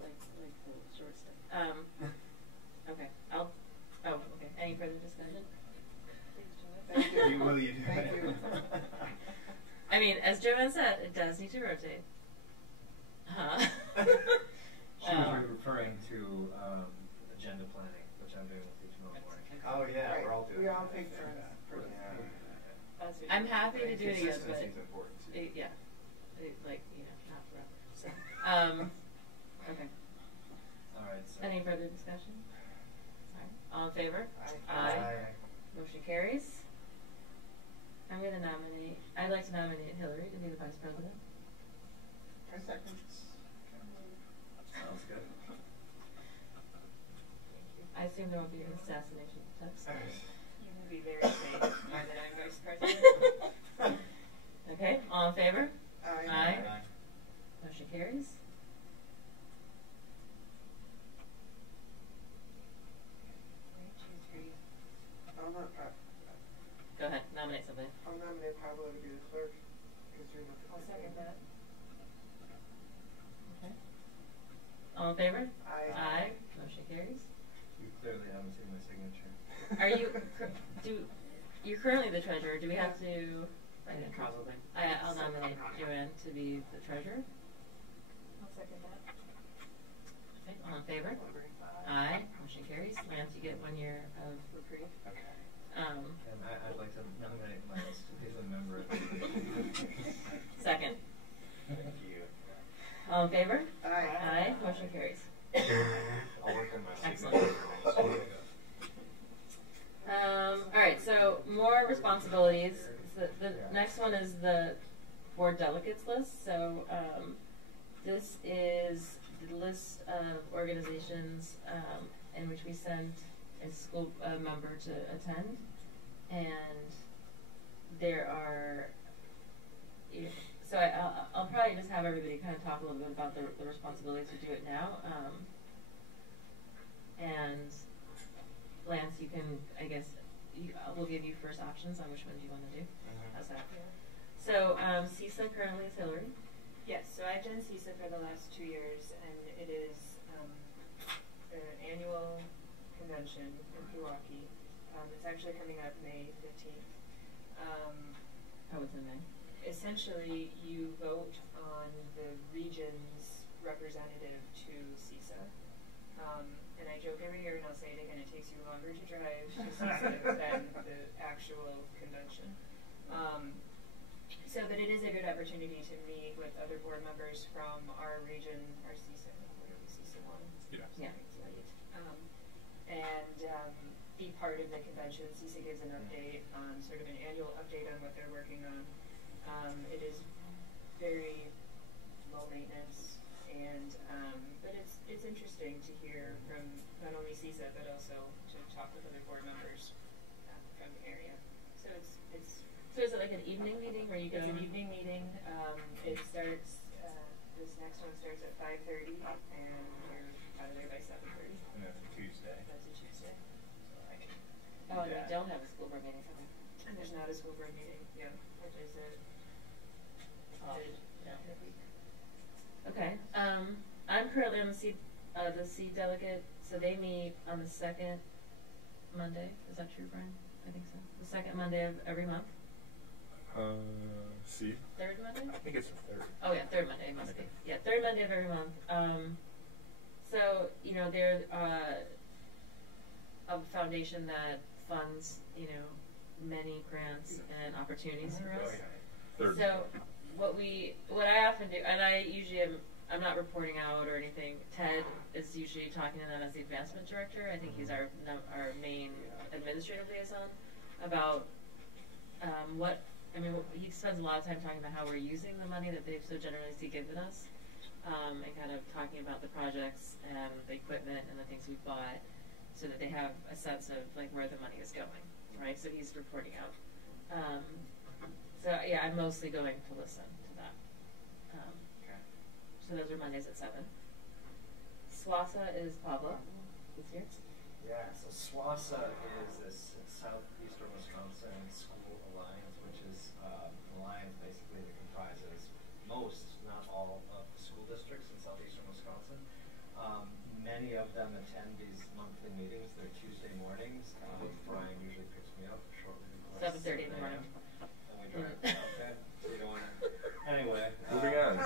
like the short stuff. Okay. Okay. Any further discussion? Thank you. Will you do Thank it? you. I mean, as Joanne said, it does need to rotate. She was referring to agenda planning, which I'm doing with you tomorrow morning. Oh yeah, Right. we're all doing We all that. take turns. Yeah. I'm happy to do it again, but Consistency is important too. not forever. So, okay. All right. So Any further discussion? All right. All in favor? Aye. Motion carries. I'd like to nominate Hillary to be the vice president. I second. sounds good. I assume there won't be an assassination text. You're going to be very safe now that I'm vice president. Okay, all in favor? Aye. favor? Aye. Aye. Motion carries. You clearly haven't seen my signature. Are you, you're currently the treasurer, do we have to? Probably. I'll nominate Joanne to be the treasurer. I'll second that. Okay, all in favor? Aye. Motion carries. Lance, you get 1 year of reprieve. Okay. Um, And I'd like to nominate Lance to be the member. Second. Thank you. All in favor? Aye. Aye. Motion carries. I'll work on my Excellent. signature. All right, so more responsibilities. The next one is the board delegates list. So this is the list of organizations in which we send a school member to attend, and there are. So I'll probably just have everybody kind of talk a little bit about the responsibilities to do it now. And Lance, you can, I guess, we'll give you first options on which one you want to do. How's that? So CISA currently is Hillary. Yes, so I've done CISA for the last 2 years, and it is an annual convention in Pewaukee. It's actually coming up May 15th. Oh, it's in May. Essentially, you vote on the region's representative to CISA. And I joke every year, and I'll say it again, it takes you longer to drive to CISA than the actual convention. But it is a good opportunity to meet with other board members from our region, our CISA, CISA 1. Yeah. Yeah. Be part of the convention. CISA gives an update on sort of an annual update on what they're working on. It is very low maintenance, and but it's interesting to hear from not only CISA but also to talk with other board members from the area. So it's. So is it like an evening meeting where you go? It's an evening meeting. It starts. This next one starts at 5:30, and you're out of there by 7:30. And that's a Tuesday. That's a Tuesday. So I can Oh, and do we that. don't have a school board meeting coming. And there's not a school board meeting. Yeah, which is a good week. Okay. I'm currently on the C delegate, so they meet on the second Monday. Is that true, Brian? I think so. The second Monday of every month. C. Third Monday? I think it's the third. Oh yeah, third Monday it must be. Yeah, third Monday of every month. So they're a foundation that funds many grants and opportunities for us. Third. So what I often do, and I usually I'm not reporting out or anything. Ted is usually talking to them as the advancement director. I think he's our main administrative liaison about he spends a lot of time talking about how we're using the money that they've so generously given us, and kind of talking about the projects and the equipment and the things we bought, so that they have a sense of like where the money is going, right? So he's reporting out. So yeah, I'm mostly going to listen to that. So those are Mondays at 7. SWASA is Pablo. He's here. Yeah, so SWASA is this Southeastern Wisconsin School Alliance, which is an alliance basically that comprises most, not all, of the school districts in Southeastern Wisconsin. Many of them attend these monthly meetings. They're Tuesday mornings. Brian usually picks me up shortly before 7:30 in the morning. And we drive. Okay, so you don't want to. Anyway. Moving on.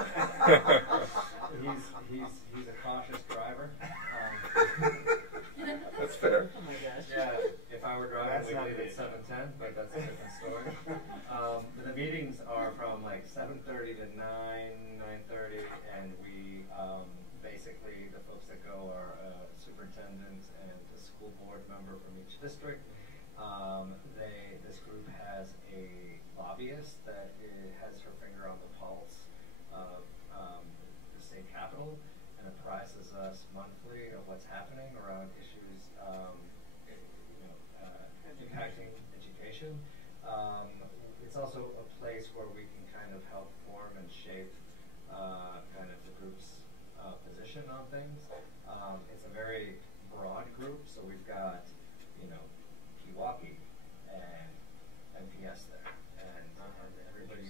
He's a cautious driver. That's fair. Oh my gosh. Yeah, if I were driving, That's we'd not leave the at 7:10, but that's a different story. The meetings are from like 7:30 to 9:30, and we basically the folks that go are superintendent and a school board member from each district. This group has a lobbyist that has her finger on the pulse of the state capitol and apprises us monthly of what's happening around issues impacting education. It's also a place where we can kind of help form and shape kind of the group's position on things. It's a very broad group, so we've got Pewaukee and NPS there, and everybody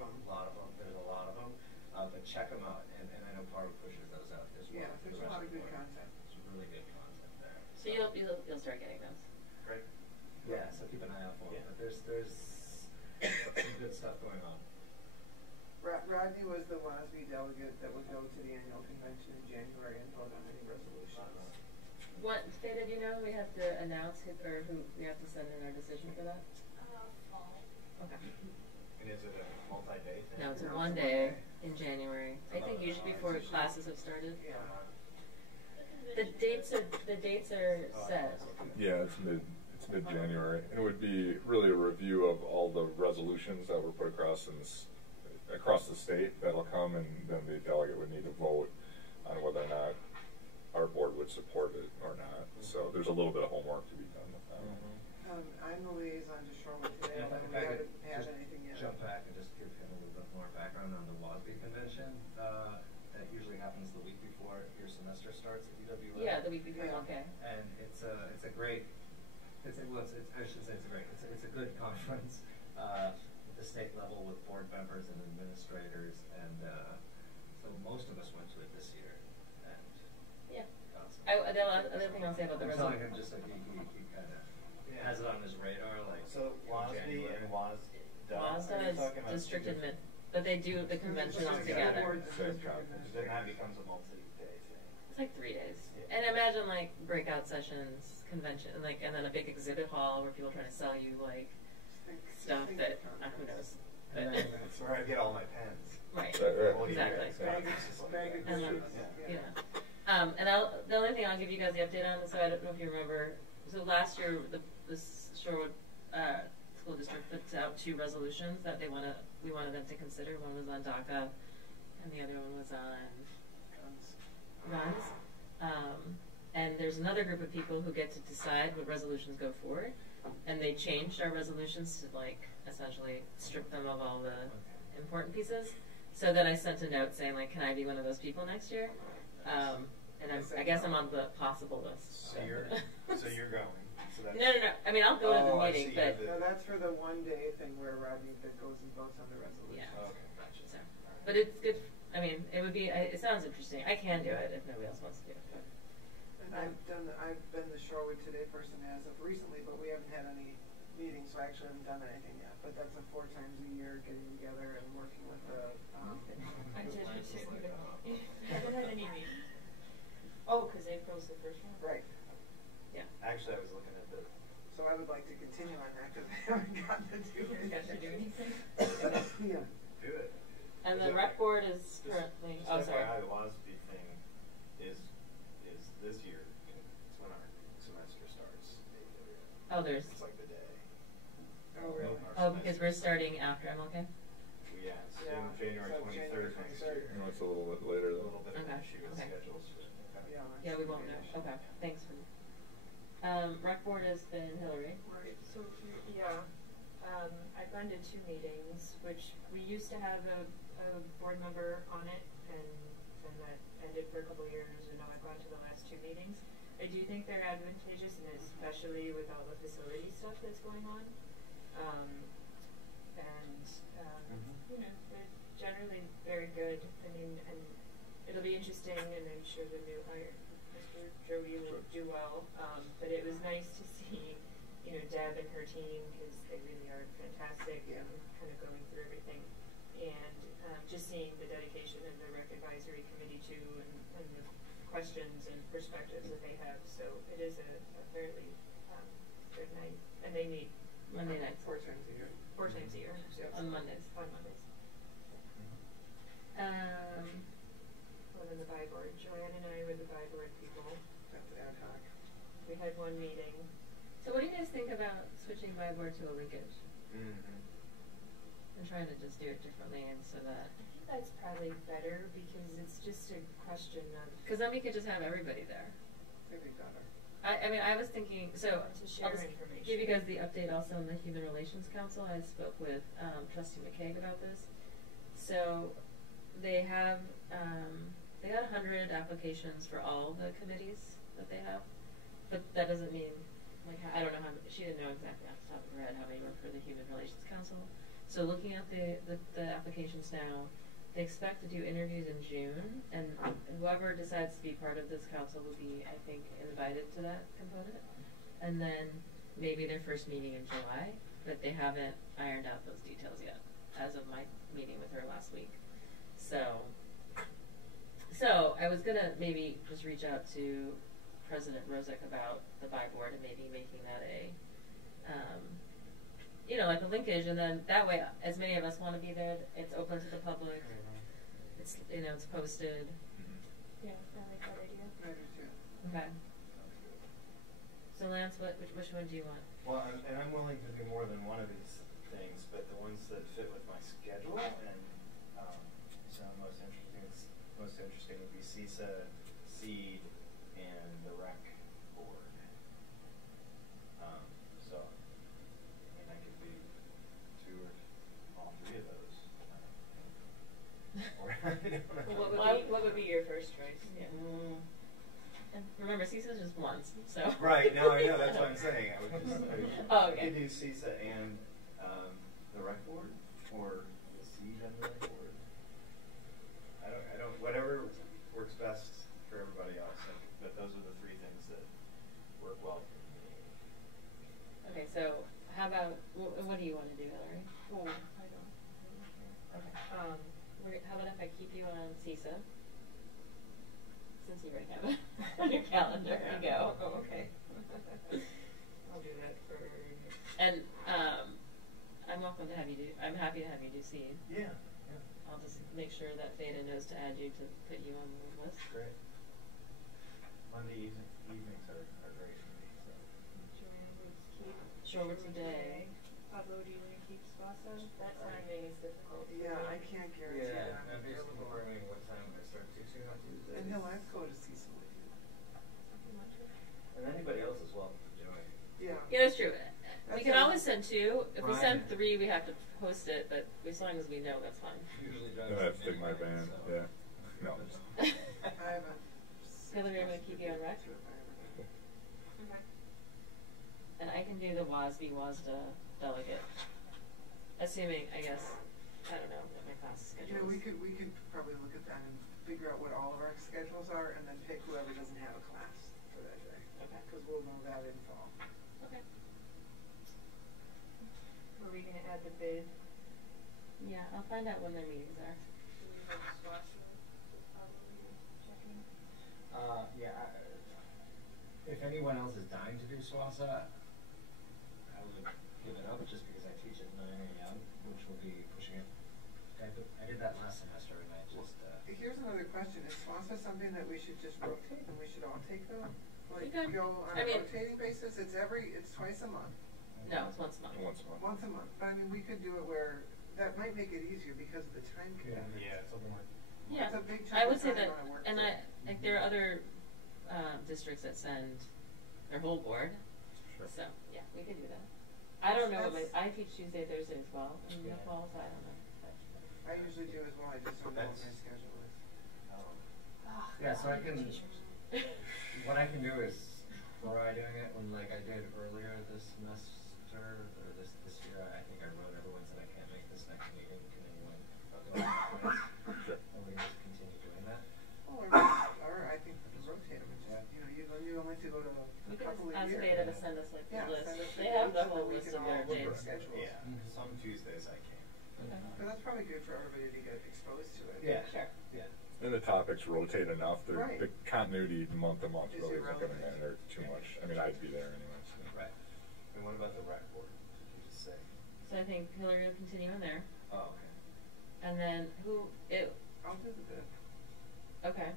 of them. There's a lot of them, but check them out, and I know Parva pushes those out as well. Yeah, there's a lot of good content. There's really good content there. So you'll start getting those. Great. Yeah, so keep an eye out for it. Yeah. But there's some good stuff going on. Rodney was the WASB delegate that would go to the annual convention in January and vote on any resolutions. What data do you know? We have to announce who we have to send in our decision for that. Fall. Okay. And is it a multi-day thing? No, it's a 1 day in January. I think usually before classes have started. Yeah. The dates are set. Yeah, it's mid-January. And it would be really a review of all the resolutions that were put across across the state that'll come, and then the delegate would need to vote on whether or not our board would support it or not. So there's a little bit of homework to be done with that. I'm the liaison to Shorewood today. If We I could haven't had just anything yet. jump back and just give him a little bit more background on the WASB convention. That usually happens the week before your semester starts at UWA. Yeah, the week before. Yeah. Okay. And it's a great. I should say it's a great. It's a good conference at the state level with board members and administrators, and so most of us went to it this year. And Yeah. got some- The other thing I'll say about the I'm telling resolution. him just that he kind of has it on his radar, like. So WASB January. and WASDA. WASDA You're is talking about district two admin, but they do the convention all together. Then that becomes a multi-day thing. It's like 3 days. Yeah. And imagine like breakout sessions, convention, and then a big exhibit hall where people are trying to sell you like stuff that who knows. But That's where I get all my pens. right. Well, Exactly. And then, Yeah. and the only thing I'll give you guys the update on, so I don't know if you remember, so last year the Shorewood School District put out 2 resolutions that we wanted them to consider. One was on DACA, and the other one was on runs. And there's another group of people who get to decide what resolutions go forward, and they changed our resolutions to like essentially strip them of all the important pieces. So then I sent a note saying like, can I be one of those people next year? And I guess I'm on the possible list. So you're going. So that's No. I mean, I'll go to the I meeting, see. but No, that's for the 1 day thing where Rodney goes and votes on the resolution. yeah. Okay, gotcha. So, but it's good. I mean, it would be. It sounds interesting. I can do it if nobody else wants to do it. And I've been the Shorewood Today person as of recently, but we haven't had any meetings, so I actually haven't done anything yet. But that's a 4 times a year getting together and working with the. I did it too. I haven't had any meetings. Oh, because April's the first one. Right. Yeah. Actually, I was looking at the. So I would like to continue on that because I haven't gotten to do You it. guys should do anything. Yeah. Do it. And the rec board is currently. Just Oh, sorry. FYI, the WASB thing is this year. It's when our semester starts. Oh, there's. It's like the day. Oh, really? Oh, because we're starting after MLK. Yeah, it's Yeah, January so 23rd next year. You know, it's a little bit later A though. little bit of an Okay, issue with okay. schedules. Yeah, Yeah, we won't know. Okay, thanks for. Rec board has been Hillary. Right, so, yeah, I've gone to 2 meetings, which we used to have a board member on it, and that ended for a couple of years, and now I've gone to the last 2 meetings. I do think they're advantageous, and especially with all the facility stuff that's going on. You know, they're generally very good. I mean, and it'll be interesting, and I'm sure the new hire, Mr. Joey, will do well. But it was nice to see, you know, Deb and her team, because they really are fantastic and kind of going through everything. And just seeing the dedication in the rec advisory committee too, and the questions and perspectives that they have. So it is a fairly good night, and they meet Monday nights. 4 times a year. 4 times a year. So On Mondays. On Mondays. Well, then the buy board. Joanne and I were the buy board people. That's ad hoc. We had 1 meeting. So what do you guys think about switching by board to a linkage? And trying to just do it differently, and so that. I think that's probably better because it's just a question of. Because then we could just have everybody there. Maybe better. I mean, I was thinking, so To share I'll just information. give you guys the update also on the Human Relations Council. I spoke with Trustee McCaig about this. So they have, they got 100 applications for all the committees that they have, but that doesn't mean, like, I don't know how, she didn't know exactly off the top of her head how many were for the Human Relations Council. So looking at the applications now, they expect to do interviews in June, and whoever decides to be part of this council will be, I think, invited to that component. And then maybe their first meeting in July, but they haven't ironed out those details yet, as of my meeting with her last week. So I was gonna maybe just reach out to President Rozek about the buy board and maybe making that a, like a linkage, and then that way, as many of us want to be there, it's open to the public. It's it's posted. Yeah, I like that idea. I do too. Okay. So Lance, which one do you want? Well, I'm willing to do more than one of these things, but the ones that fit with my schedule and sound most interesting would be CISA, SEED, and the REC board. So, I mean, I could do 2 or all 3 of those. Or What would be your first choice? Yeah. And remember, CISA is just once, so. Right. No, I know. That's what I'm saying. I would just. Oh, okay. I could do CISA and the REC board, or the SEED and the REC board. I don't. Whatever works best for everybody else. But those are the 3 things that work well for me. Okay, so how about what do you want to do, Hillary? Oh, I don't. Okay. How about if I keep you on CISA? Since you already have it on your calendar to go. Oh, okay. I'll do that for. And I'm welcome to have you do. I'm happy to have you do SEED. Yeah. I'll just make sure that Theta knows to add you to put you on the list. Great. Monday evenings are great for me. So. Joanne would keep. Shorewood today. Pablo, do you want to keep Swasa? That timing is difficult. Yeah, I can't guarantee that. I'm just confirming what time I start teaching on Tuesdays. And he'll have to go to CISA with you. And anybody else is welcome to join. Yeah. Yeah, that's true. We can always send 2. If we send 3, we have to post it, but as long as we know, that's fine. Usually I have to take my van. So. Yeah. No. I haven't. Hillary, I'm going to keep you on rec. Okay. And I can do the WASD delegate. Assuming, I guess, I don't know what my class schedule is. We could probably look at that and figure out what all of our schedules are, and then pick whoever doesn't have a class for that day. Okay. Because we'll know that in fall. Okay. Are we going to add the bid? Yeah, I'll find out when their meetings are. Do we have Swasa? Probably checking. If anyone else is dying to do Swasa, I would give it up just because I teach at 9 a.m., which will be pushing it. I did that last semester, and I just. Here's another question: is Swasa something that we should just rotate, and we should all take them? Like Okay. go on a rotating basis? It's twice a month. No, it's once a month. Once a month. Once a month. But I mean, we could do it where that might make it easier because of the time commitment. Yeah, something like. Yeah, It's a big I chunk would of say time that, on a work and day. like there are other districts that send their whole board. Sure. So yeah, we could do that. I don't know. That's- I teach Tuesday, Thursday as well in the Yeah. fall, so I don't know. I usually do as well. I just don't know what my That's- schedule is. Yeah, so I can. What I can do is try doing it when, like I did earlier this semester or this year. I think I wrote everyone said I can't make this next meeting. Can anyone? And we just continue doing that. Or I think we can rotate them. You only have to go to We a could couple ask of years. Theta to send us like the Yeah, list. send us the They have the dates whole so we list can of their all look at dates. schedules. Yeah, some Tuesdays I can. But that's probably good for everybody to get exposed to it. Yeah. Sure. Yeah. And the topics rotate enough. Right. The continuity month to month Is really isn't going to irrelevant. matter too much. I mean, I'd be there anyway. So. Right. And what about the rec board? Did you just say? So I think Hillary will continue on there, Oh, okay. and then I'll do the bid. Okay,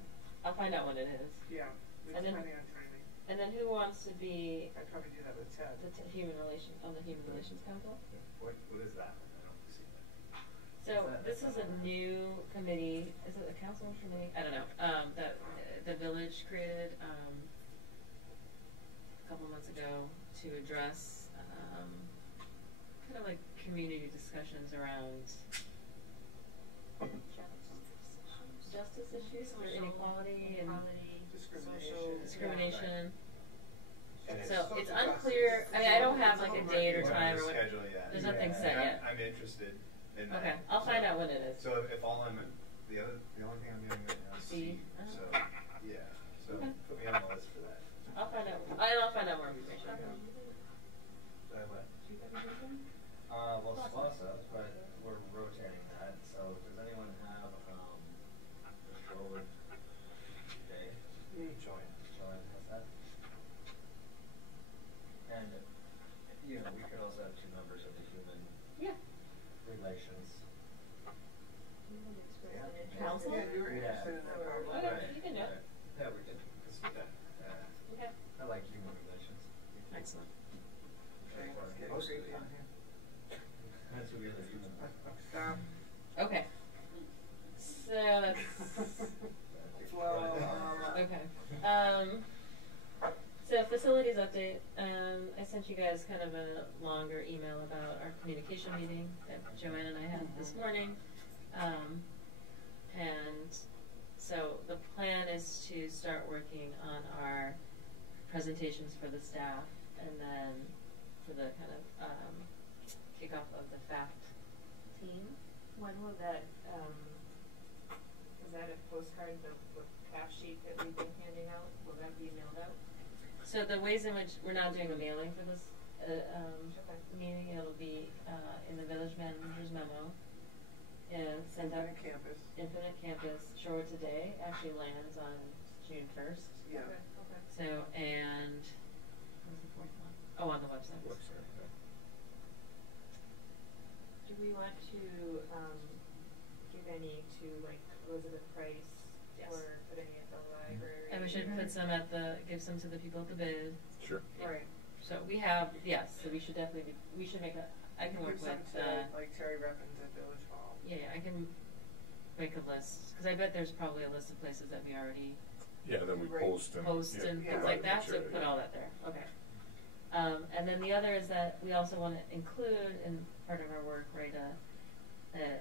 I'll find out when it is. Yeah, And then- depending on timing. And then who wants to be I'd probably do that with Ted. the Human Relations Council? What is that? I don't see that. So this is a new committee. Is it a council committee? I don't know. That the village created a couple months ago to address kind of like community discussions around justice issues or inequality and discrimination. And So it's unclear. I mean, I don't have like a date or time or what. Schedule yet. There's nothing set yet. I'm interested in that. Okay, I'll find out what it is. So if all I'm, the only thing I'm doing right now is C. So, yeah, so Okay. put me on the list for that. I'll find out more information. What? Well, SWASA, but we're rotating that. So does anyone have the forward day? Join. Join has that. And we could also have 2 members of the human relations. Council? Yeah, you were interested in that problem. Okay, you can do it. Yeah, we can. Let's do that. Okay. I like human relations. Excellent. Okay, let's get Most of creepy the on time. here. That's what we have human. Stop. Okay. So that's okay. So facilities update. I sent you guys kind of a longer email about our communication meeting that Joanne and I had this morning. And so the plan is to start working on our presentations for the staff, and then for the kind of kickoff of the FACT team. When will that, is that a postcard, the half sheet that we've been handing out, will that be mailed out? So the ways in which we're now doing a mailing for this meeting, it'll be in the village manager's memo. And sent out Infinite Campus. Shorewood Today actually lands on June 1st. Yeah. Okay. So, and what was the 4th one? Oh, on the website. Do we want to give any to like Elizabeth Price? Yes. Or put any at the library? And we should put some give some to the people at the bid. Sure. Right. So we have, yes, so we should definitely we should make I can work Give with, some to, like Terry Reppins at Village Hall. yeah, I can make a list, because I bet there's probably a list of places that we already Yeah, then we post and and things like that, so put all that there, okay. And then the other is that we also want to include in part of our work, right,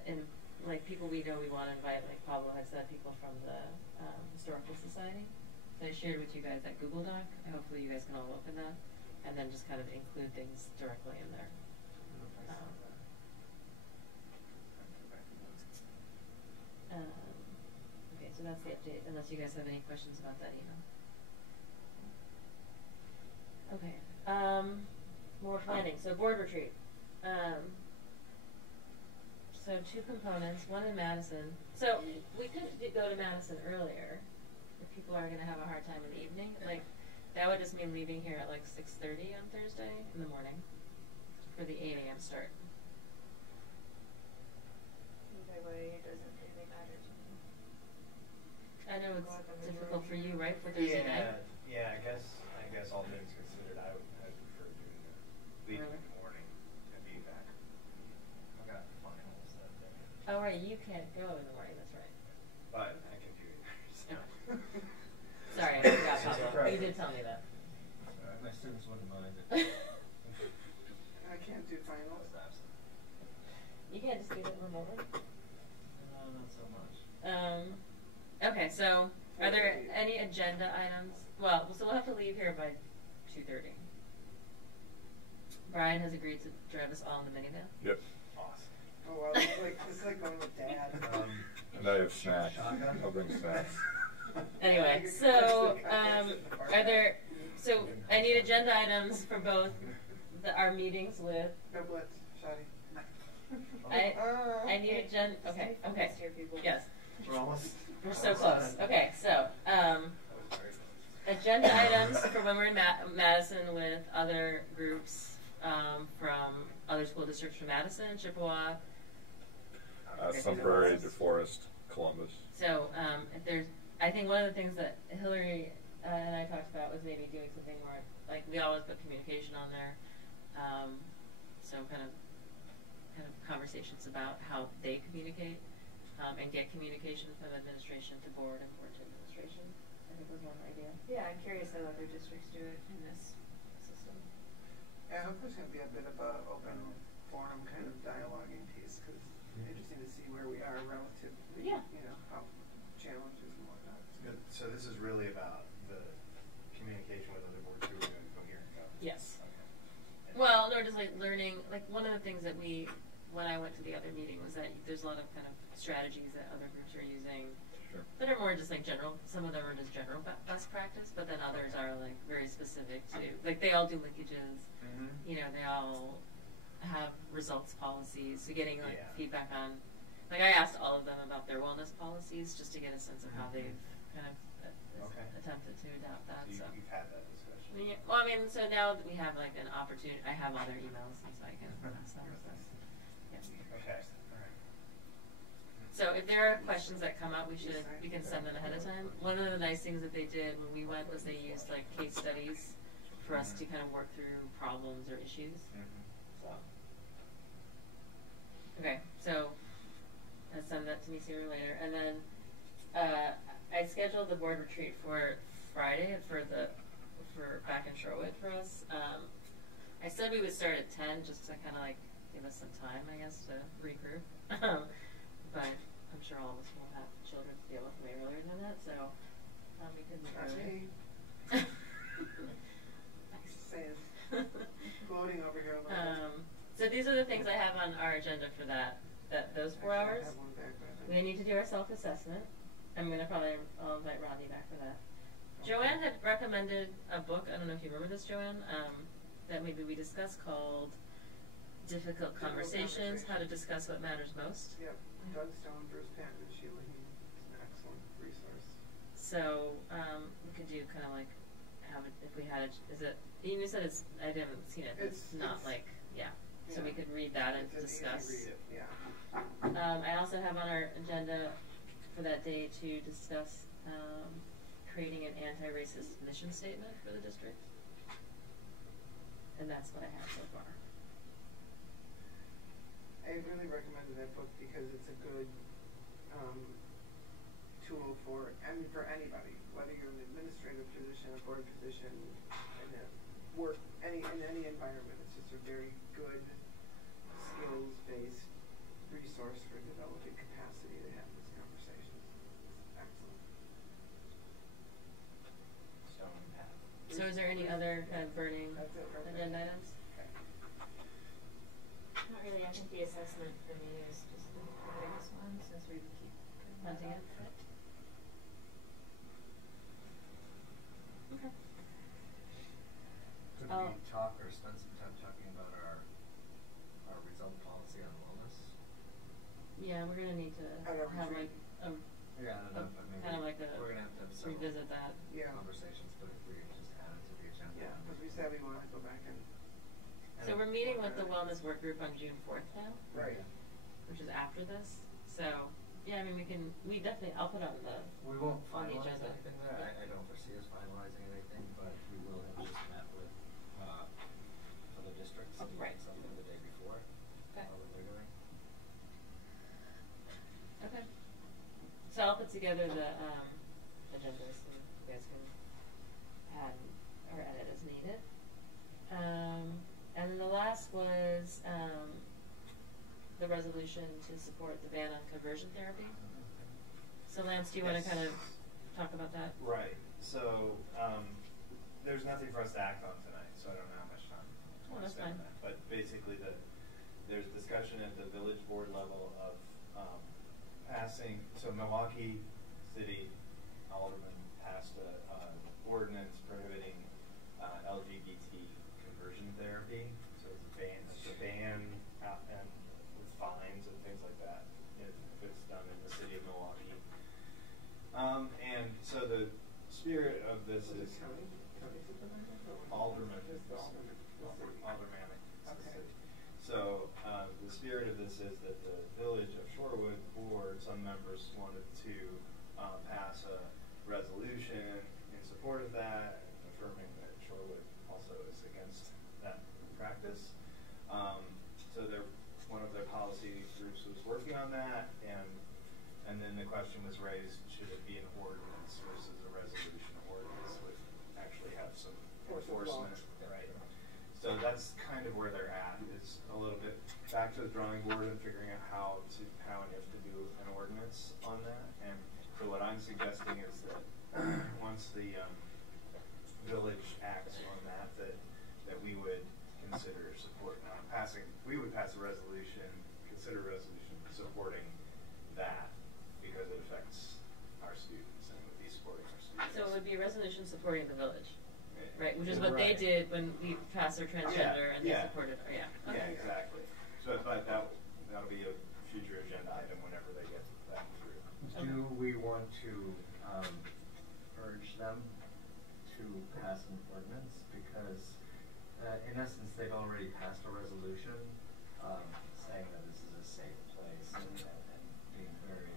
in like people we know we want to invite, like Pablo had said, people from the Historical Society. So I shared with you guys that Google Doc. Hopefully you guys can all open that, and then just kind of include things directly in there. Okay, so that's the update, unless you guys have any questions about that email. Okay, more planning. So board retreat. So 2 components, one in Madison. So we could go to Madison earlier if people are going to have a hard time in the evening. Like, that would just mean leaving here at like 6:30 on Thursday in the morning for the 8 a.m. start. Either way, it doesn't really matter to me. I know it's difficult for you, right, for Thursday night? Yeah, I guess all things considered, I'd prefer doing the leave in the morning and be back. I've got finals that day. Oh, right, you can't go in the morning, that's right. But I can do either, so. Sorry, I forgot about that. You did tell me that. My students wouldn't mind it. I can't do finals. You can't just do it remotely? No, not so much. Okay, so are there any agenda items? Well, so we'll have to leave here by 2:30. Brian has agreed to drive us all in the minivan. Yep. Awesome. Oh, well, it's like going with Dad. And I have snacks. I'll bring snacks. Anyway, so so I need agenda items for both our meetings with. No blitz, Shadi. I need agenda. Okay. Yes. We're so almost close. Okay, so agenda items for when we're in Madison with other groups from other school districts from Madison, Chippewa. Sunbury, DeForest, Columbus. So if there's, I think one of the things that Hillary and I talked about was maybe doing something more, like we always put communication on there. So kind of conversations about how they communicate and get communication from administration to board and board to administration. I think was one idea. Yeah, I'm curious how other districts do it in this system. Yeah, I hope there's going to be a bit of a open forum kind of dialoguing piece, because it's interesting to see where we are relatively, you know, how challenges and whatnot. So this is really about the communication with other boards who are doing Coherent Go. Yes. Okay. Well, or just like learning, like one of the things that when I went to the other meeting was that there's a lot of kind of strategies that other groups are using that are more just like general, some of them are just general best practice, but then others are like very specific to, like they all do linkages, you know, they all have results policies, so getting like feedback on, like I asked all of them about their wellness policies just to get a sense of how they've kind of attempted to adopt that. So you've had that discussion. Yeah, well, I mean, so now that we have like an opportunity, I have all their emails, and so I can ask them. Okay. So if there are questions that come up, we can send them ahead of time. One of the nice things that they did when we went was they used like case studies for us to kind of work through problems or issues. So. Okay, so I'll send that to me sooner or later, and then I scheduled the board retreat for Friday for back in Sherwood for us. I said we would start at 10 just to kind of like give us some time, I guess, to regroup. But I'm sure all of us will have children to deal with way earlier than that, so we could move earlier. Floating over here. So these are the things I have on our agenda for those 4 hours. We need to do our self-assessment. I'll invite Rodney back for that. Joanne had recommended a book, I don't know if you remember this, Joanne, that maybe we discussed called Difficult Conversations, How to Discuss What Matters Most. Yep, Doug Stone, Bruce Patton, and Sheila Heen. It's an excellent resource. So we could do kind of like, if we had you said I haven't seen it, it's not like, so we could read that and discuss. Read it, yeah. I also have on our agenda for that day to discuss creating an anti-racist mission statement for the district. And that's what I have so far. I really recommended that book because it's a good tool for anybody, whether you're an administrative position, a board position, in any environment. It's just a very good skills-based resource for developing capacity to have these conversations. It's excellent. So is there any other kind of burning agenda items? Okay. Not really. I think the assessment for me is just the biggest one since we keep hunting it. Okay. Could we talk or spend some time talking about our result policy on wellness? Yeah, we're gonna need to have like a kind of like we're gonna have to have revisit that. Conversations, but if we just add it to the agenda. Yeah, because we said we want to go back and. So we're meeting with the wellness work group on June 4th now. Right. Which is after this. So yeah, I mean I'll put on the we won't on the finalize agenda. anything there. I don't foresee us finalizing anything, but we will have just met with other districts and something the day before. Okay. What they're doing. Okay. So I'll put together the agenda so you guys can add or edit as needed. And then the last was the resolution to support the ban on conversion therapy. So Lance, do you want to kind of talk about that? Right. So there's nothing for us to act on tonight, so I don't know how much time I want to spend on that. But basically there's discussion at the village board level of passing, so Milwaukee City Alderman passed an ordinance prohibiting LGBT conversion therapy. So it's a ban and with fines and things like that if it's done in the city of Milwaukee. And so the spirit of this is aldermanic. So the spirit of this is that the village of Shorewood board, some members wanted to pass a resolution in support of that, affirming that Shorewood also is against that practice. So one of their policy groups was working on that, and then the question was raised, should it be an ordinance versus a resolution? Ordinance would actually have some enforcement. Right. So that's kind of where they're at, is a little bit back to the drawing board and figuring out how and if to do an ordinance on that. And so what I'm suggesting is that once the village acts on that we would consider support resolution supporting the village, right? Which is what they did when we passed their transgender and they supported, okay. Yeah, exactly. So, but that'll be a future agenda item whenever they get that through. Do we want to urge them to pass an ordinance? Because in essence, they've already passed a resolution saying that this is a safe place and being very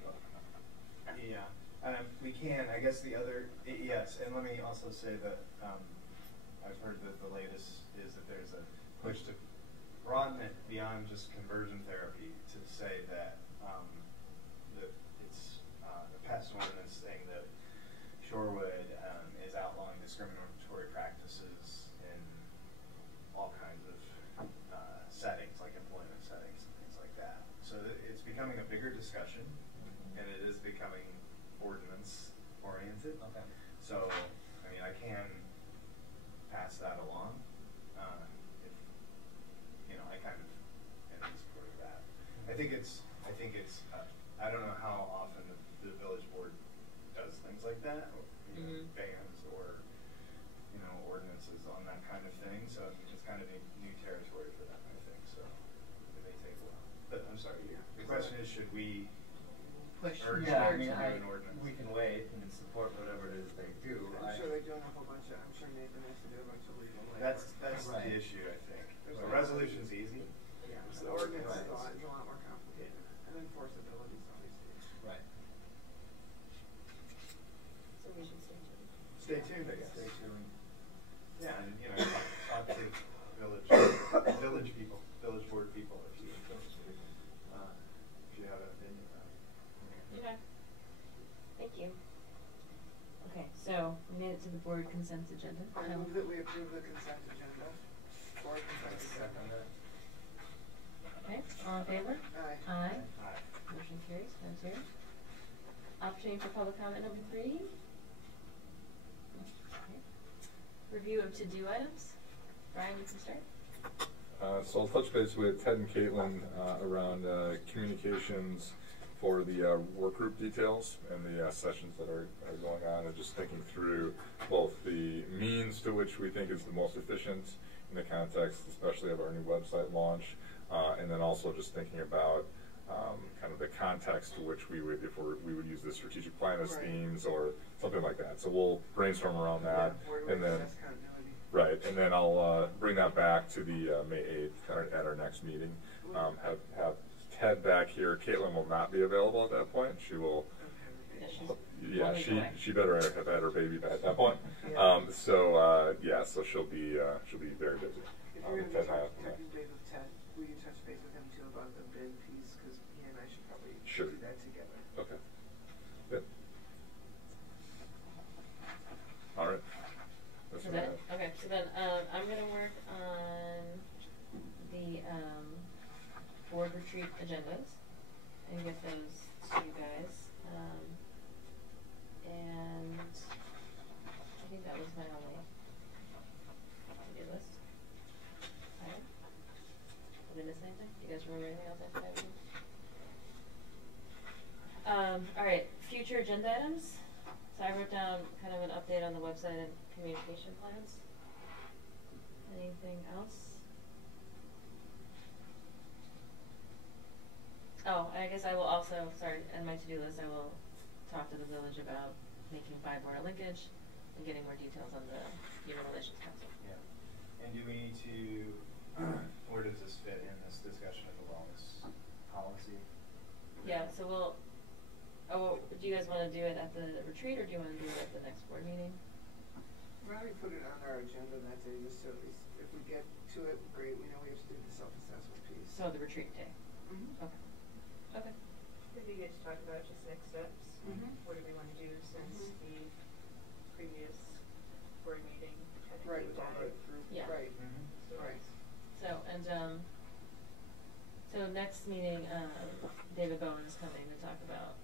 yeah, we can. I guess the other, yes, and let me also say that I've heard that the latest is that there's a push to broaden it beyond just conversion therapy to say that it's the past ordinance saying that Shorewood is outlawing discriminatory practices in all kinds of settings, like employment settings and things like that. So it's becoming a bigger discussion, and it is becoming ordinance oriented. Okay. So, I mean, I can pass that along. If, you know, I kind of am in support of that. I think it's. I don't know how often the village board does things like that, or, you know, bans or, you know, ordinances on that kind of thing. So it's kind of a new territory for them, I think. So it may take a while. But I'm sorry. The question is, should we push? Yeah, I mean, an ordinance? we can wait and support whatever it is they do. I'm sure they're doing a whole bunch of, I'm sure Nathan has to do a bunch of legal labor. That's right. the issue, I think. The resolution's easy. Yeah, the ordinance is a lot more complicated, and enforceability is obviously. Right. So we should stay tuned. Stay tuned, I guess. Stay tuned. Yeah, and you know, talk to village people, village board people, if you have an opinion about it. Okay. Thank you. Okay, so we made it to the board consent agenda. I move that we approve the consent agenda. Board consent agenda. Okay, all in favor? Aye. Aye. Aye. Motion carries, 5-0. Opportunity for public comment number 3. Okay. Review of to-do items. Brian, you can start. So I'll touch base with Ted and Caitlin around communications for the work group details and the sessions that are going on, and just thinking through both the means to which we think is the most efficient in the context, especially of our new website launch, and then also just thinking about kind of the context to which we would, if we would use the strategic plan as themes or something like that. So we'll brainstorm around that, and then. Right, and then I'll bring that back to the May 8th at our next meeting. Have Ted back here. Caitlin will not be available at that point. She will. Yeah, she better have had her baby by that point. So she'll be very busy. If you're going to be touching base with Ted, will you touch base with him too about the bid piece? Because he and I should probably do that together. Okay. Good. All right. Is that it? Okay, so then I'm going to work on the board retreat agendas and get those to you guys. And I think that was my only to-do list. All right. Did I miss anything? Do you guys remember anything else after that? All right, future agenda items. So I wrote down kind of an update on the website and communication plans. Anything else? Oh, I guess I will also, on my to-do list, I will talk to the village about making 5-border linkage and getting more details on the Human Relations Council. Yeah. And do we need to, where does this fit in this discussion of the wellness policy? Yeah, so do you guys want to do it at the retreat, or do you want to do it at the next board meeting? Why don't we put it on our agenda that day, just so at least if we get to it, great, we know we have to do the self-assessment piece. So the retreat day. Okay. Okay. It'd be good to talk about just next steps. What do we want to do since the previous board meeting? Right, with all the group. Yeah. Right. Right. So, and so next meeting, David Bowen is coming to talk about